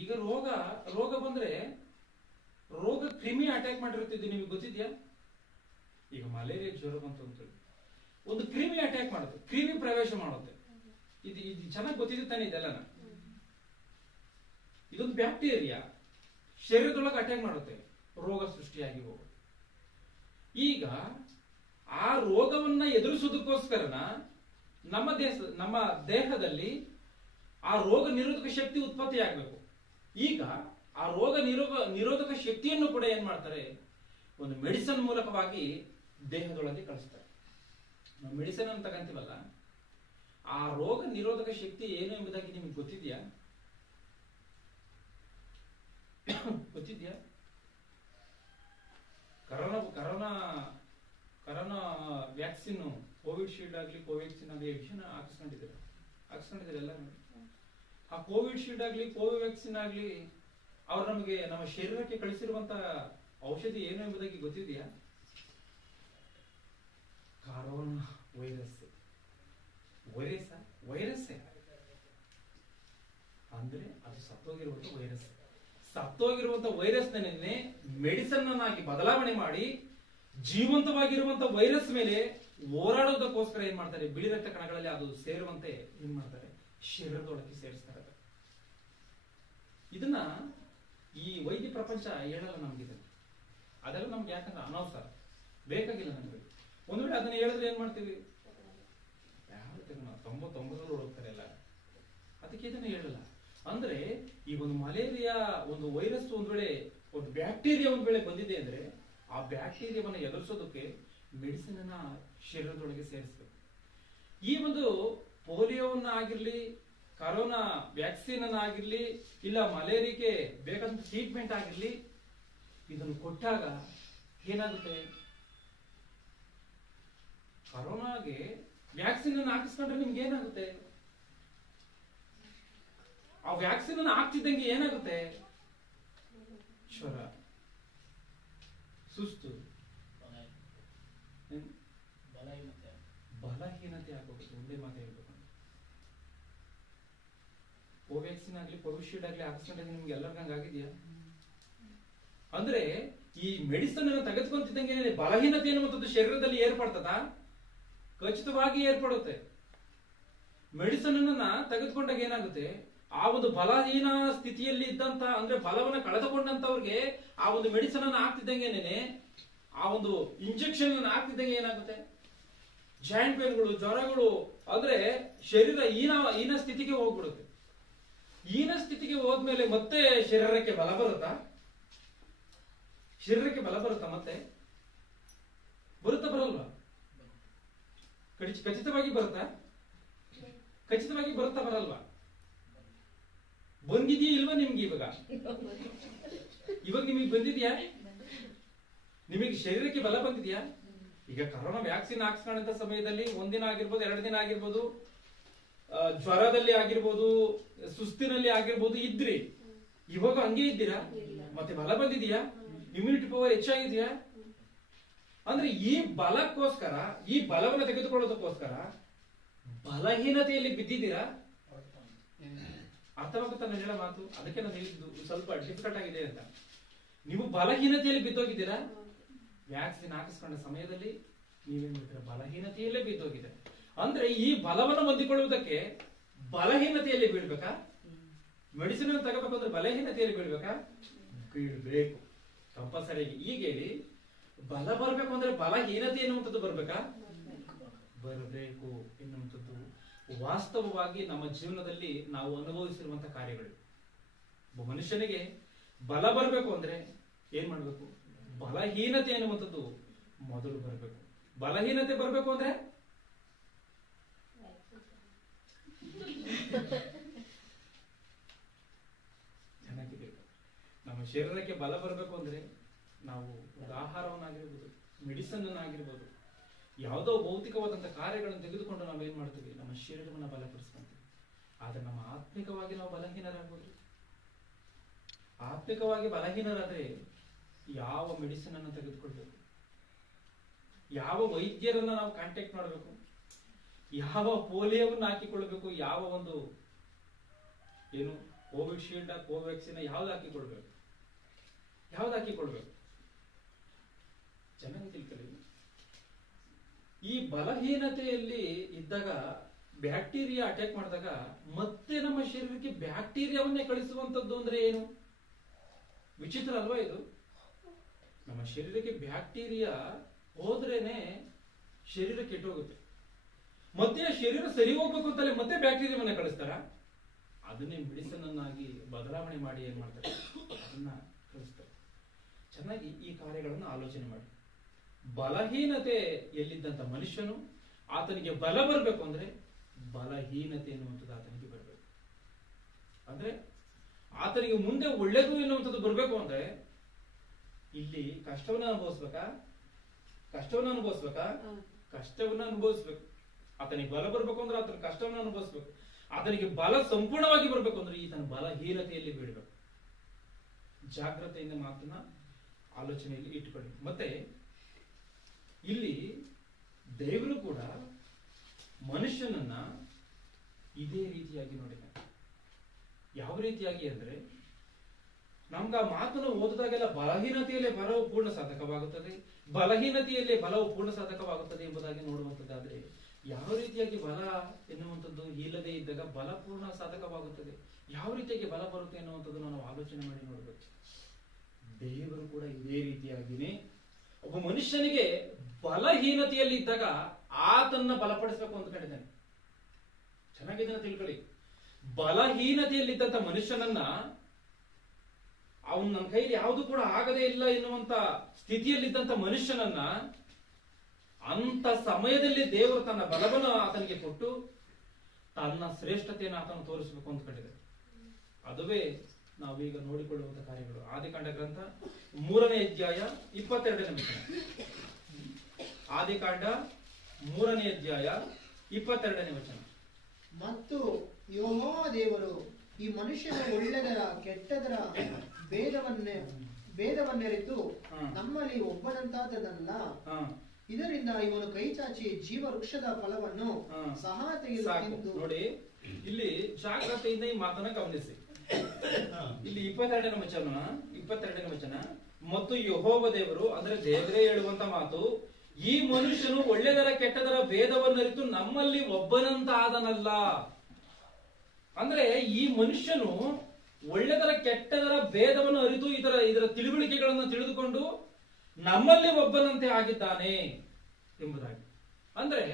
ಈಗ ರೋಗ ಬಂದ್ರೆ ರೋಗ ಕ್ರಿಮಿ ಅಟ್ಯಾಕ್ ಮಾಡಿರುತ್ತಿದ್ದು ನಿಮಗೆ ಗೊತ್ತಿದ್ಯಾ? ಈಗ ಮಲೇರಿಯಾ ಜ್ವರ ಬಂತು ಅಂತ ಒಂದು ಕ್ರಿಮಿ ಅಟ್ಯಾಕ್ ಮಾಡುತ್ತೆ, ಕ್ರಿಮಿ ಪ್ರವೇಶ ಮಾಡುತ್ತೆ. ಇದು ಚೆನ್ನಾಗಿ ಗೊತ್ತಿದೆ ತಾನೆ ಇದೆಲ್ಲ. ಇದೊಂದು ಬ್ಯಾಕ್ಟೀರಿಯಾ ಶರೀರದೊಳಗೆ ಅಟ್ಯಾಕ್ ಮಾಡುತ್ತೆ, ರೋಗ ಸೃಷ್ಟಿಯಾಗಿ ಹೋಗುತ್ತೆ. ಈಗ ಆ ರೋಗವನ್ನ ಎದುರಿಸೋದಕ್ಕೋಸ್ಕರನ ನಮ್ಮ ದೇಹದಲ್ಲಿ ಆ ರೋಗ ನಿರೋಧಕ ಶಕ್ತಿ ಉತ್ಪತ್ತಿ ಆಗಬೇಕು. ಈಗ ಆ ರೋಗ ನಿರೋಧಕ ಶಕ್ತಿಯನ್ನು ಕೂಡ ಏನ್ ಮಾಡ್ತಾರೆ, ಒಂದು ಮೆಡಿಸನ್ ಮೂಲಕವಾಗಿ ದೇಹದೊಳಗೆ ಕಳಿಸ್ತಾರೆ. ನಾವು ಮೆಡಿಸನ್ ಅಂತ ತಗಂತೀವಲ್ಲ, ಆ ರೋಗ ನಿರೋಧಕ ಶಕ್ತಿ ಏನು ಎಂಬುದಾಗಿ ನಿಮ್ಗೆ ಗೊತ್ತಿದ್ಯಾ? ಗೊತ್ತಿದ್ಯಾ? ಕರೋನಾ ವ್ಯಾಕ್ಸಿನ್, ಕೋವಿಡ್ ಶೀಲ್ಡ್ ಆಗ್ಲಿ, ಕೋವ್ಯಾಕ್ಸಿನ್ ಆಗಲಿ ಎಷ್ಟು ಜನ ಹಾಕಿಸ್ಕೊಂಡಿದ್ದಾರೆ ಎಲ್ಲ. ಆ ಕೋವಿಡ್ ಶೀಲ್ಡ್ ಆಗ್ಲಿ, ಕೋವ್ಯಾಕ್ಸಿನ್ ಆಗ್ಲಿ ಅವ್ರು ನಮಗೆ ನಮ್ಮ ಶರೀರಕ್ಕೆ ಕಳಿಸಿರುವಂತ ಔಷಧಿ ಏನು ಎಂಬುದಾಗಿ ಗೊತ್ತಿದೆಯಾ? Corona virus. ವೈರಸ್ ಅಂದ್ರೆ ಅದು ಸತ್ತೋಗಿರುವಂತ ವೈರಸ್. ಸತ್ತೋಗಿರುವಂತ ವೈರಸ್ ನಿನ್ನೆ ಮೆಡಿಸನ್ ಅನ್ನಾಗಿ ಬದಲಾವಣೆ ಮಾಡಿ ಜೀವಂತವಾಗಿರುವಂತ ವೈರಸ್ ಮೇಲೆ ಹೋರಾಡೋದಕ್ಕೋಸ್ಕರ ಏನ್ ಮಾಡ್ತಾರೆ, ಬಿಳಿ ರಕ್ತ ಕಣಗಳಲ್ಲಿ ಅದು ಸೇರುವಂತೆ ಏನ್ ಮಾಡ್ತಾರೆ, ಶರೀರದೊಳಗೆ ಸೇರಿಸ್ತಾರೆ. ಇದನ್ನ ಈ ವೈದ್ಯ ಪ್ರಪಂಚ ಹೇಳಲ್ಲ ನಮ್ಗಿದೆ. ಅದೆಲ್ಲ ನಮ್ಗೆ ಯಾಕಂದ್ರೆ ಅನವಸರ, ಬೇಕಾಗಿಲ್ಲ ನಮ್ಗೆ. ಒಂದ್ ವೇಳೆ ಅದನ್ನ ಹೇಳಿದ್ರೆ ಏನ್ ಮಾಡ್ತೀವಿ, ಯಾವ 99 ಹೋಗ್ತಾರೆ ಎಲ್ಲ. ಅದಕ್ಕೆ ಇದನ್ನ ಹೇಳಲ್ಲ. ಅಂದ್ರೆ ಈ ಒಂದು ಮಲೇರಿಯಾ ಒಂದು ವೈರಸ್ ಒಂದ್ ವೇಳೆ ಒಂದು ಬ್ಯಾಕ್ಟೀರಿಯಾ ಒಂದ್ ವೇಳೆ ಬಂದಿದೆ ಅಂದ್ರೆ ಆ ಬ್ಯಾಕ್ಟೀರಿಯಾವನ್ನ ಎದುರಿಸೋದಕ್ಕೆ ಮೆಡಿಸಿನ್ ಅನ್ನ ಶರೀರದೊಳಗೆ ಸೇರಿಸಬೇಕು. ಈ ಒಂದು ಪೋಲಿಯೋವನ್ನ ಆಗಿರ್ಲಿ, ಕರೋನಾ ವ್ಯಾಕ್ಸಿನ್ ಅನ್ನ ಆಗಿರ್ಲಿ, ಇಲ್ಲ ಮಲೇರಿಯಾಗೆ ಬೇಕಾದಂತ ಟ್ರೀಟ್ಮೆಂಟ್ ಆಗಿರ್ಲಿ, ಇದನ್ನು ಕೊಟ್ಟಾಗ ಏನಾಗುತ್ತೆ, ಕರೋನಾಗೆ ವ್ಯಾಕ್ಸಿನ್ ಅನ್ನು ಹಾಕಿಸ್ಕೊಂಡ್ರೆ ನಿಮ್ಗೆ ಏನಾಗುತ್ತೆ, ಆ ವ್ಯಾಕ್ಸಿನ್ ಅನ್ನು ಹಾಕ್ತಿದ್ದಂಗೆ ಏನಾಗುತ್ತೆ? ಜ್ವರ, ಸುಸ್ತು, ಬಲಹೀನತೆ ಆಗೋಗುತ್ತೆ. ಒಂದೇ ಮಾತು ಹೇಳ್ಬೇಕು, ಕೋವ್ಯಾಕ್ಸಿನ್ ಆಗ್ಲಿ ಕೋವಿಶೀಲ್ಡ್ ಆಗ್ಲಿ ಹಾಕ್ಸ್ಕೊಂಡ್ರೆ ನಿಮ್ಗೆ ಎಲ್ಲರಿಗಂಗ ಆಗಿದೆಯಾ? ಅಂದ್ರೆ ಈ ಮೆಡಿಸಿನ್ ಅನ್ನು ತೆಗೆದುಕೊಂತಿದ್ದಂಗೆ ಬಲಹೀನತೆ ಎನ್ನುವಂಥದ್ದು ಶರೀರದಲ್ಲಿ ಏರ್ಪಡ್ತದ? ಖಚಿತವಾಗಿ ಏರ್ಪಡುತ್ತೆ. ಮೆಡಿಸಿನ್ ಅನ್ನ ತೆಗೆದುಕೊಂಡಾಗ ಏನಾಗುತ್ತೆ? ಆ ಒಂದು ಬಲಹೀನ ಸ್ಥಿತಿಯಲ್ಲಿ ಇದ್ದಂತ, ಅಂದ್ರೆ ಬಲವನ್ನ ಕಳೆದುಕೊಂಡಂತವ್ರಿಗೆ ಆ ಒಂದು ಮೆಡಿಸಿನ್ ಅನ್ನು ಹಾಕ್ತಿದ್ದಂಗೆನೆ, ಆ ಒಂದು ಇಂಜೆಕ್ಷನ್ ಅನ್ನು ಹಾಕ್ತಿದ್ದಂಗೆ ಏನಾಗುತ್ತೆ? ಜಾಯಿಂಟ್ ಪೇನ್ಗಳು, ಜ್ವರಗಳು, ಅಂದ್ರೆ ಶರೀರ ಹೀನ ಸ್ಥಿತಿಗೆ ಹೋಗ್ಬಿಡುತ್ತೆ. ಹೀನ ಸ್ಥಿತಿಗೆ ಹೋದ್ಮೇಲೆ ಮತ್ತೆ ಶರೀರಕ್ಕೆ ಬಲ ಬರುತ್ತಾ? ಶರೀರಕ್ಕೆ ಬಲ ಬರುತ್ತಾ? ಮತ್ತೆ ಬರುತ್ತಾ ಬರಲ್ವಾ? ಖಚಿತವಾಗಿ ಬರುತ್ತಾ? ಖಚಿತವಾಗಿ ಬರುತ್ತಾ ಬರಲ್ವಾ? ಬಂದಿದೆಯಾ ಇಲ್ವಾ ನಿಮ್ಗೆ? ಇವಾಗ ನಿಮಗೆ ಬಂದಿದ್ಯಾ? ನಿಮಗೆ ಶರೀರಕ್ಕೆ ಬಲ ಬಂದಿದ್ಯಾ? ಈಗ ಕರೋನಾ ವ್ಯಾಕ್ಸಿನ್ ಹಾಕ್ಸ್ಕೊಂಡಂತ ಸಮಯದಲ್ಲಿ ಒಂದಿನ ಆಗಿರ್ಬೋದು, 2 ದಿನ ಆಗಿರ್ಬೋದು, ಜ್ವರದಲ್ಲಿ ಆಗಿರ್ಬೋದು, ಸುಸ್ತಿನಲ್ಲಿ ಆಗಿರ್ಬೋದು ಇದ್ರಿ. ಇವಾಗ ಹಂಗೆ ಇದ್ದೀರಾ? ಮತ್ತೆ ಬಲ ಬಂದಿದೆಯಾ? ಇಮ್ಯುನಿಟಿ ಪವರ್ ಹೆಚ್ಚಾಗಿದೆಯಾ? ಅಂದ್ರೆ ಈ ಬಲಕ್ಕೋಸ್ಕರ, ಈ ಬಲವನ್ನು ತೆಗೆದುಕೊಳ್ಳೋದಕ್ಕೋಸ್ಕರ ಬಲಹೀನತೆಯಲ್ಲಿ ಬಿದ್ದಿದ್ದೀರಾ? ಅರ್ಥವಾಗುತ್ತಾ ನಾನು ಹೇಳೋ ಮಾತು? ಅದಕ್ಕೆ ನಾನು ಹೇಳಿದ್ದು ಸ್ವಲ್ಪ ಡಿಫಿಕಲ್ಟ್ ಆಗಿದೆ ಅಂತ. ನೀವು ಬಲಹೀನತೆಯಲ್ಲಿ ಬಿದ್ದೋಗಿದ್ದೀರಾ? ವ್ಯಾಕ್ಸಿನ್ ಹಾಕಿಸ್ಕೊಂಡ ಸಮಯದಲ್ಲಿ ನೀವೇನ್ ಮಾಡ್ತೀರಾ? ಬಲಹೀನತೆಯಲ್ಲೇ ಬಿದ್ದೋಗಿದೆ. ಅಂದ್ರೆ ಈ ಬಲವನ್ನು ಹೊಂದಿಕೊಳ್ಳುವುದಕ್ಕೆ ಬಲಹೀನತೆಯಲ್ಲಿ ಬೀಳ್ಬೇಕಾ? ಮೆಡಿಸಿನ್ ಅನ್ನು ತಗೋಬೇಕು ಅಂದ್ರೆ ಬಲಹೀನತೆಯಲ್ಲಿ ಬೀಳ್ಬೇಕಾ? ಬೀಳ್ಬೇಕು ಕಂಪಲ್ಸರಿಯಾಗಿ. ಈಗ ಹೇಳಿ, ಬಲ ಬರ್ಬೇಕು ಅಂದ್ರೆ ಬಲಹೀನತೆ ಎನ್ನುವಂಥದ್ದು ಬರ್ಬೇಕಾ? ಬರಬೇಕು ಎನ್ನುವಂಥದ್ದು ವಾಸ್ತವವಾಗಿ ನಮ್ಮ ಜೀವನದಲ್ಲಿ ನಾವು ಅನುಭವಿಸಿರುವಂತಹ ಕಾರ್ಯಗಳು. ಒಬ್ಬ ಮನುಷ್ಯನಿಗೆ ಬಲ ಬರಬೇಕು ಅಂದ್ರೆ ಏನ್ ಮಾಡ್ಬೇಕು? ಬಲಹೀನತೆ ಎನ್ನುವಂಥದ್ದು ಮೊದಲು ಬರಬೇಕು. ಬಲಹೀನತೆ ಬರಬೇಕು ಅಂದ್ರೆ ಚೆನ್ನಾಗಿದೆ. ನಮ್ಮ ಶರೀರಕ್ಕೆ ಬಲ ಬರಬೇಕು ಅಂದ್ರೆ ನಾವು ಒಂದು ಆಹಾರವನ್ನಾಗಿರ್ಬೋದು, ಮೆಡಿಸಿನ್ ಆಗಿರ್ಬೋದು, ಯಾವುದೋ ಭೌತಿಕವಾದಂತಹ ಕಾರ್ಯಗಳನ್ನು ತೆಗೆದುಕೊಂಡು ನಾವೇನ್ ಮಾಡ್ತೀವಿ? ನಮ್ಮ ಶರೀರವನ್ನ ಬಲಪಡಿಸ್ಕೊಂತೀವಿ. ಆದ್ರೆ ನಮ್ಮ ಆತ್ಮಿಕವಾಗಿ ನಾವು ಬಲಹೀನರಾಗ್ಬೋದು. ಆತ್ಮಿಕವಾಗಿ ಬಲಹೀನರಾದ್ರೆ ಯಾವ ಮೆಡಿಸಿನ್ ಅನ್ನು ತೆಗೆದುಕೊಳ್ಬೇಕು? ಯಾವ ವೈದ್ಯರನ್ನ ನಾವು ಕಾಂಟ್ಯಾಕ್ಟ್ ಮಾಡಬೇಕು? ಯಾವ ಪೋಲಿಯೋವನ್ನು ಹಾಕಿಕೊಳ್ಬೇಕು? ಯಾವ ಒಂದು ಏನು ಕೋವಿಶೀಲ್ಡ್, ಕೋವ್ಯಾಕ್ಸಿನ್ ಯಾವ್ದು ಹಾಕಿಕೊಳ್ಬೇಕು? ಯಾವ್ದು ಹಾಕಿಕೊಳ್ಬೇಕು? ಚೆನ್ನಾಗಿ ತಿಳ್ಕೊಳ್ಳಿ. ಈ ಬಲಹೀನತೆಯಲ್ಲಿ ಇದ್ದಾಗ ಬ್ಯಾಕ್ಟೀರಿಯಾ ಅಟ್ಯಾಕ್ ಮಾಡಿದಾಗ ಮತ್ತೆ ನಮ್ಮ ಶರೀರಕ್ಕೆ ಬ್ಯಾಕ್ಟೀರಿಯಾವನ್ನೇ ಕಳಿಸುವಂತದ್ದು ಅಂದ್ರೆ ಏನು? ವಿಚಿತ್ರ ಅಲ್ವಾ ಇದು? ನಮ್ಮ ಶರೀರಕ್ಕೆ ಬ್ಯಾಕ್ಟೀರಿಯಾ ಹೋದ್ರೇನೆ ಶರೀರ ಕೆಟ್ಟೋಗುತ್ತೆ. ಮತ್ತೆ ಶರೀರ ಸರಿ ಹೋಗ್ಬೇಕು ಅಂತಲೇ ಮತ್ತೆ ಬ್ಯಾಕ್ಟೀರಿಯಾವನ್ನ ಕಳಿಸ್ತಾರ. ಅದನ್ನೇ ಮೆಡಿಸಿನ್ ಅನ್ನಾಗಿ ಬದಲಾವಣೆ ಮಾಡಿ ಏನ್ ಮಾಡ್ತಾರೆ? ಅದನ್ನ ಕಳಿಸ್ತಾರೆ. ಚೆನ್ನಾಗಿ ಈ ಕಾರ್ಯಗಳನ್ನು ಆಲೋಚನೆ ಮಾಡಿ. ಬಲಹೀನತೆ ಎಲ್ಲಿದ್ದಂತ ಮನುಷ್ಯನು, ಆತನಿಗೆ ಬಲ ಬರಬೇಕು ಅಂದ್ರೆ ಬಲಹೀನತೆ ಎನ್ನುವಂಥದ್ದು ಆತನಿಗೆ ಬರಬೇಕು. ಅಂದ್ರೆ ಆತನಿಗೆ ಮುಂದೆ ಒಳ್ಳೆದು ಎನ್ನುವಂಥದ್ದು ಬರಬೇಕು ಅಂದ್ರೆ ಇಲ್ಲಿ ಕಷ್ಟವನ್ನ ಅನುಭವಿಸ್ಬೇಕಾ? ಕಷ್ಟವನ್ನ ಅನುಭವಿಸ್ಬೇಕು. ಆತನಿಗೆ ಬಲ ಬರ್ಬೇಕು ಅಂದ್ರೆ ಆತನ ಕಷ್ಟವನ್ನ ಅನುಭವಿಸ್ಬೇಕು. ಆತನಿಗೆ ಬಲ ಸಂಪೂರ್ಣವಾಗಿ ಬರ್ಬೇಕು ಅಂದ್ರೆ ಈತನ ಬಲಹೀನತೆಯಲ್ಲಿ ಬೀಳ್ಬೇಕು. ಜಾಗ್ರತೆಯಿಂದ ಮಾತನ್ನ ಆಲೋಚನೆಯಲ್ಲಿ ಇಟ್ಟುಕೊಳ್ಳಿ. ಮತ್ತೆ ಇಲ್ಲಿ ದೇವರು ಕೂಡ ಮನುಷ್ಯನನ್ನ ಇದೇ ರೀತಿಯಾಗಿ ನೋಡಿದ್ದಾನೆ. ಯಾವ ರೀತಿಯಾಗಿ ಅಂದ್ರೆ, ನಮ್ಗೆ ಆ ಮಾತನ್ನು ಓದಿದಾಗೆಲ್ಲ ಬಲಹೀನತೆಯಲ್ಲೇ ಬಲವು ಪೂರ್ಣ ಸಾಧಕವಾಗುತ್ತದೆ, ಬಲಹೀನತೆಯಲ್ಲೇ ಬಲವು ಪೂರ್ಣ ಸಾಧಕವಾಗುತ್ತದೆ ಎಂಬುದಾಗಿ ನೋಡುವಂಥದ್ದಾದ್ರೆ, ಯಾವ ರೀತಿಯಾಗಿ ಬಲ ಎನ್ನುವಂಥದ್ದು ಇಲ್ಲದೆ ಇದ್ದಾಗ ಬಲ ಪೂರ್ಣ ಸಾಧಕವಾಗುತ್ತದೆ, ಯಾವ ರೀತಿಯಾಗಿ ಬಲ ಬರುತ್ತೆ ಎನ್ನುವಂಥದ್ದು ನಾವು ಆಲೋಚನೆ ಮಾಡಿ ನೋಡ್ಬೇಕು. ದೇವರು ಕೂಡ ಇದೇ ರೀತಿಯಾಗಿನೇ ಒಬ್ಬ ಮನುಷ್ಯನಿಗೆ ಬಲಹೀನತೆಯಲ್ಲಿ ಇದ್ದಾಗ ಆತನ್ನ ಬಲಪಡಿಸಬೇಕು ಅಂತ ಕಂಡಿದ್ದಾನೆ. ಚೆನ್ನಾಗಿದ್ದಾನೆ ತಿಳ್ಕೊಳ್ಳಿ. ಬಲಹೀನತೆಯಲ್ಲಿದ್ದಂತ ಮನುಷ್ಯನನ್ನ ಅವನು ನನ್ನ ಕೈಲಿ ಯಾವುದು ಕೂಡ ಆಗದೇ ಇಲ್ಲ ಎನ್ನುವಂತ ಸ್ಥಿತಿಯಲ್ಲಿದ್ದಂತ ಮನುಷ್ಯನನ್ನ ಅಂತ ಸಮಯದಲ್ಲಿ ದೇವರು ತನ್ನ ಬಲವನ್ನು ಆತನಿಗೆ ಕೊಟ್ಟು ತನ್ನ ಶ್ರೇಷ್ಠತೆಯನ್ನು ಆತನು ತೋರಿಸಬೇಕು ಅಂತ ಕಂಡಿದೆ. ಅದುವೇ ನಾವೀಗ ನೋಡಿಕೊಳ್ಳುವಂತ ಕಾರ್ಯಗಳು. ಆದಿಕಾಂಡ ಗ್ರಂಥ 3ನೇ ಅಧ್ಯಾಯ 22ನೇ ವಚನ. ಆದಿಕಾಂಡ 3ನೇ ಅಧ್ಯಾಯ 22ನೇ ವಚನ. ಮತ್ತು ಯೆಹೋವ ದೇವರು ಈ ಮನುಷ್ಯನ ಒಳ್ಳೆದರ ಕೆಟ್ಟದರ ಭೇದವನ್ನೆರಿತು ನಮ್ಮಲ್ಲಿ ಒಬ್ಬನಂತಾದನಲ್ಲ. ಇದರಿಂದ ಇವನು ಕೈ ಚಾಚಿ ಜೀವ ವೃಕ್ಷದ ಫಲವನ್ನು ಸಹ ತೆಗೆದು. ನೋಡಿ, ಇಲ್ಲಿ ಜಾಗ್ರತೆಯಿಂದ ಈ ಮಾತನ್ನ ಗಮನಿಸಿ. ಇಲ್ಲಿ 22ನೇ ವಚನ ಮತ್ತು ಯೆಹೋವ ದೇವರು, ಅಂದ್ರೆ ದೇವರೇ ಹೇಳುವಂತ ಮಾತು, ಈ ಮನುಷ್ಯನು ಒಳ್ಳೆದರ ಕೆಟ್ಟದರ ಭೇದವನ್ನರಿತು ನಮ್ಮಲ್ಲಿ ಒಬ್ಬನಂತಾದನಲ್ಲ. ಅಂದ್ರೆ ಈ ಮನುಷ್ಯನು ಒಳ್ಳೆದರ ಕೆಟ್ಟದರ ಭೇದವನ್ನು ಅರಿತು ಇದರ ತಿಳುವಳಿಕೆಗಳನ್ನು ತಿಳಿದುಕೊಂಡು ನಮ್ಮಲ್ಲಿ ಒಬ್ಬನಂತೆ ಆಗಿದ್ದಾನೆ ಎಂಬುದಾಗಿ. ಅಂದ್ರೆ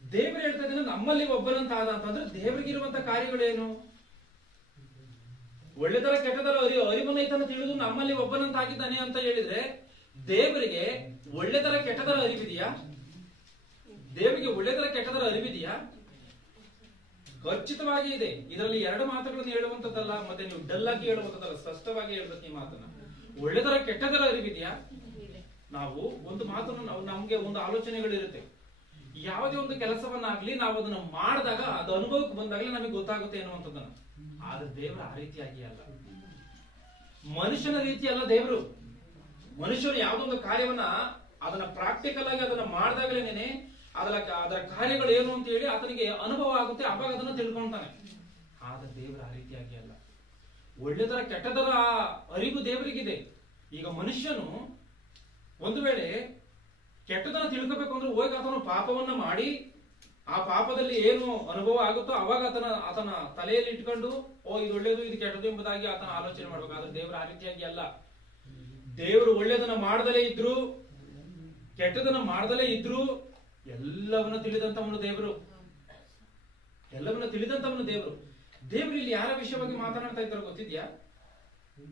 ದೇವರು ಹೇಳ್ತಾ ಇದ್ದಾನೆ ನಮ್ಮಲ್ಲಿ ಒಬ್ಬನಂತ ಆದ ಅಂತಂದ್ರೆ ದೇವರಿಗಿರುವಂತ ಕಾರ್ಯಗಳೇನು? ಒಳ್ಳೆದರ ಕೆಟ್ಟದರ ಅರಿವನ್ನು ಈತನ ತಿಳಿದು ನಮ್ಮಲ್ಲಿ ಒಬ್ಬನಂತ ಆಗಿದ್ದಾನೆ ಅಂತ ಹೇಳಿದ್ರೆ ದೇವರಿಗೆ ಒಳ್ಳೆದರ ಕೆಟ್ಟದರ ಅರಿವಿದೆಯಾ? ದೇವರಿಗೆ ಒಳ್ಳೆದರ ಕೆಟ್ಟದರ ಅರಿವಿದೆಯಾ? ಖಚಿತವಾಗಿ ಇದೆ. ಇದರಲ್ಲಿ ಎರಡು ಮಾತುಗಳನ್ನು ಹೇಳುವಂತದ್ದಲ್ಲ, ಮತ್ತೆ ನೀವು ಡಲ್ ಆಗಿ ಹೇಳುವಂತದ್ದಲ್ಲ, ಸ್ಪಷ್ಟವಾಗಿ ಹೇಳ್ಬೇಕು ಈ ಮಾತನ್ನ. ಒಳ್ಳೆದರ ಕೆಟ್ಟದರ ಅರಿವಿದೆಯಾ? ನಾವು ಒಂದು ಮಾತನ್ನು ನಮ್ಗೆ ಒಂದು ಆಲೋಚನೆಗಳಿರುತ್ತೆ. ಯಾವುದೇ ಒಂದು ಕೆಲಸವನ್ನಾಗ್ಲಿ ನಾವು ಅದನ್ನ ಮಾಡಿದಾಗ ಅದು ಅನುಭವಕ್ಕೆ ಬಂದಾಗಲೇ ನಮಗೆ ಗೊತ್ತಾಗುತ್ತೆ ಅನ್ನುವಂಥದ್ದನ್ನ. ಆದ್ರೆ ದೇವರು ಆ ರೀತಿಯಾಗಿ ಅಲ್ಲ, ಮನುಷ್ಯನ ರೀತಿ ಅಲ್ಲ ದೇವರು. ಮನುಷ್ಯರು ಯಾವುದೊಂದು ಕಾರ್ಯವನ್ನ ಅದನ್ನ ಪ್ರಾಕ್ಟಿಕಲ್ ಆಗಿ ಅದನ್ನ ಮಾಡಿದಾಗಲೇನೆ ಅದರ ಕಾರ್ಯಗಳು ಏನು ಅಂತ ಹೇಳಿ ಆತನಿಗೆ ಅನುಭವ ಆಗುತ್ತೆ, ಅವಾಗ ಅದನ್ನ ತಿಳ್ಕೊಂತಾನೆ. ಆದ್ರೆ ದೇವರು ಆ ರೀತಿಯಾಗಿ ಅಲ್ಲ. ಒಳ್ಳೆದರ ಕೆಟ್ಟದರ ಅರಿವು ದೇವರಿಗಿದೆ. ಈಗ ಮನುಷ್ಯನು ಒಂದು ವೇಳೆ ಕೆಟ್ಟದನ್ನ ತಿಳ್ಕೋಬೇಕು ಅಂದ್ರೆ ಹೋಗಿ ಆತನು ಪಾಪವನ್ನ ಮಾಡಿ ಆ ಪಾಪದಲ್ಲಿ ಏನು ಅನುಭವ ಆಗುತ್ತೋ ಅವಾಗ ಆತನ ತಲೆಯಲ್ಲಿ ಇಟ್ಕೊಂಡು ಇದು ಒಳ್ಳೇದು ಇದು ಕೆಟ್ಟದು ಎಂಬುದಾಗಿ ಆತನ ಆಲೋಚನೆ ಮಾಡ್ಬೇಕು. ಆದ್ರೆ ದೇವರು ಆ ರೀತಿಯಾಗಿ ಅಲ್ಲ. ದೇವರು ಒಳ್ಳೇದನ್ನ ಮಾಡದಲೇ ಇದ್ರು ಕೆಟ್ಟದನ್ನ ಮಾಡದಲೇ ಇದ್ರು ಎಲ್ಲವನ್ನ ತಿಳಿದಂತವನು ದೇವರು. ಎಲ್ಲವನ್ನ ತಿಳಿದಂತವನು ದೇವರು. ದೇವರು ಇಲ್ಲಿ ಯಾರ ವಿಷಯವಾಗಿ ಮಾತನಾಡ್ತಾ ಇದ್ದಾರೆ ಗೊತ್ತಿದ್ಯಾ?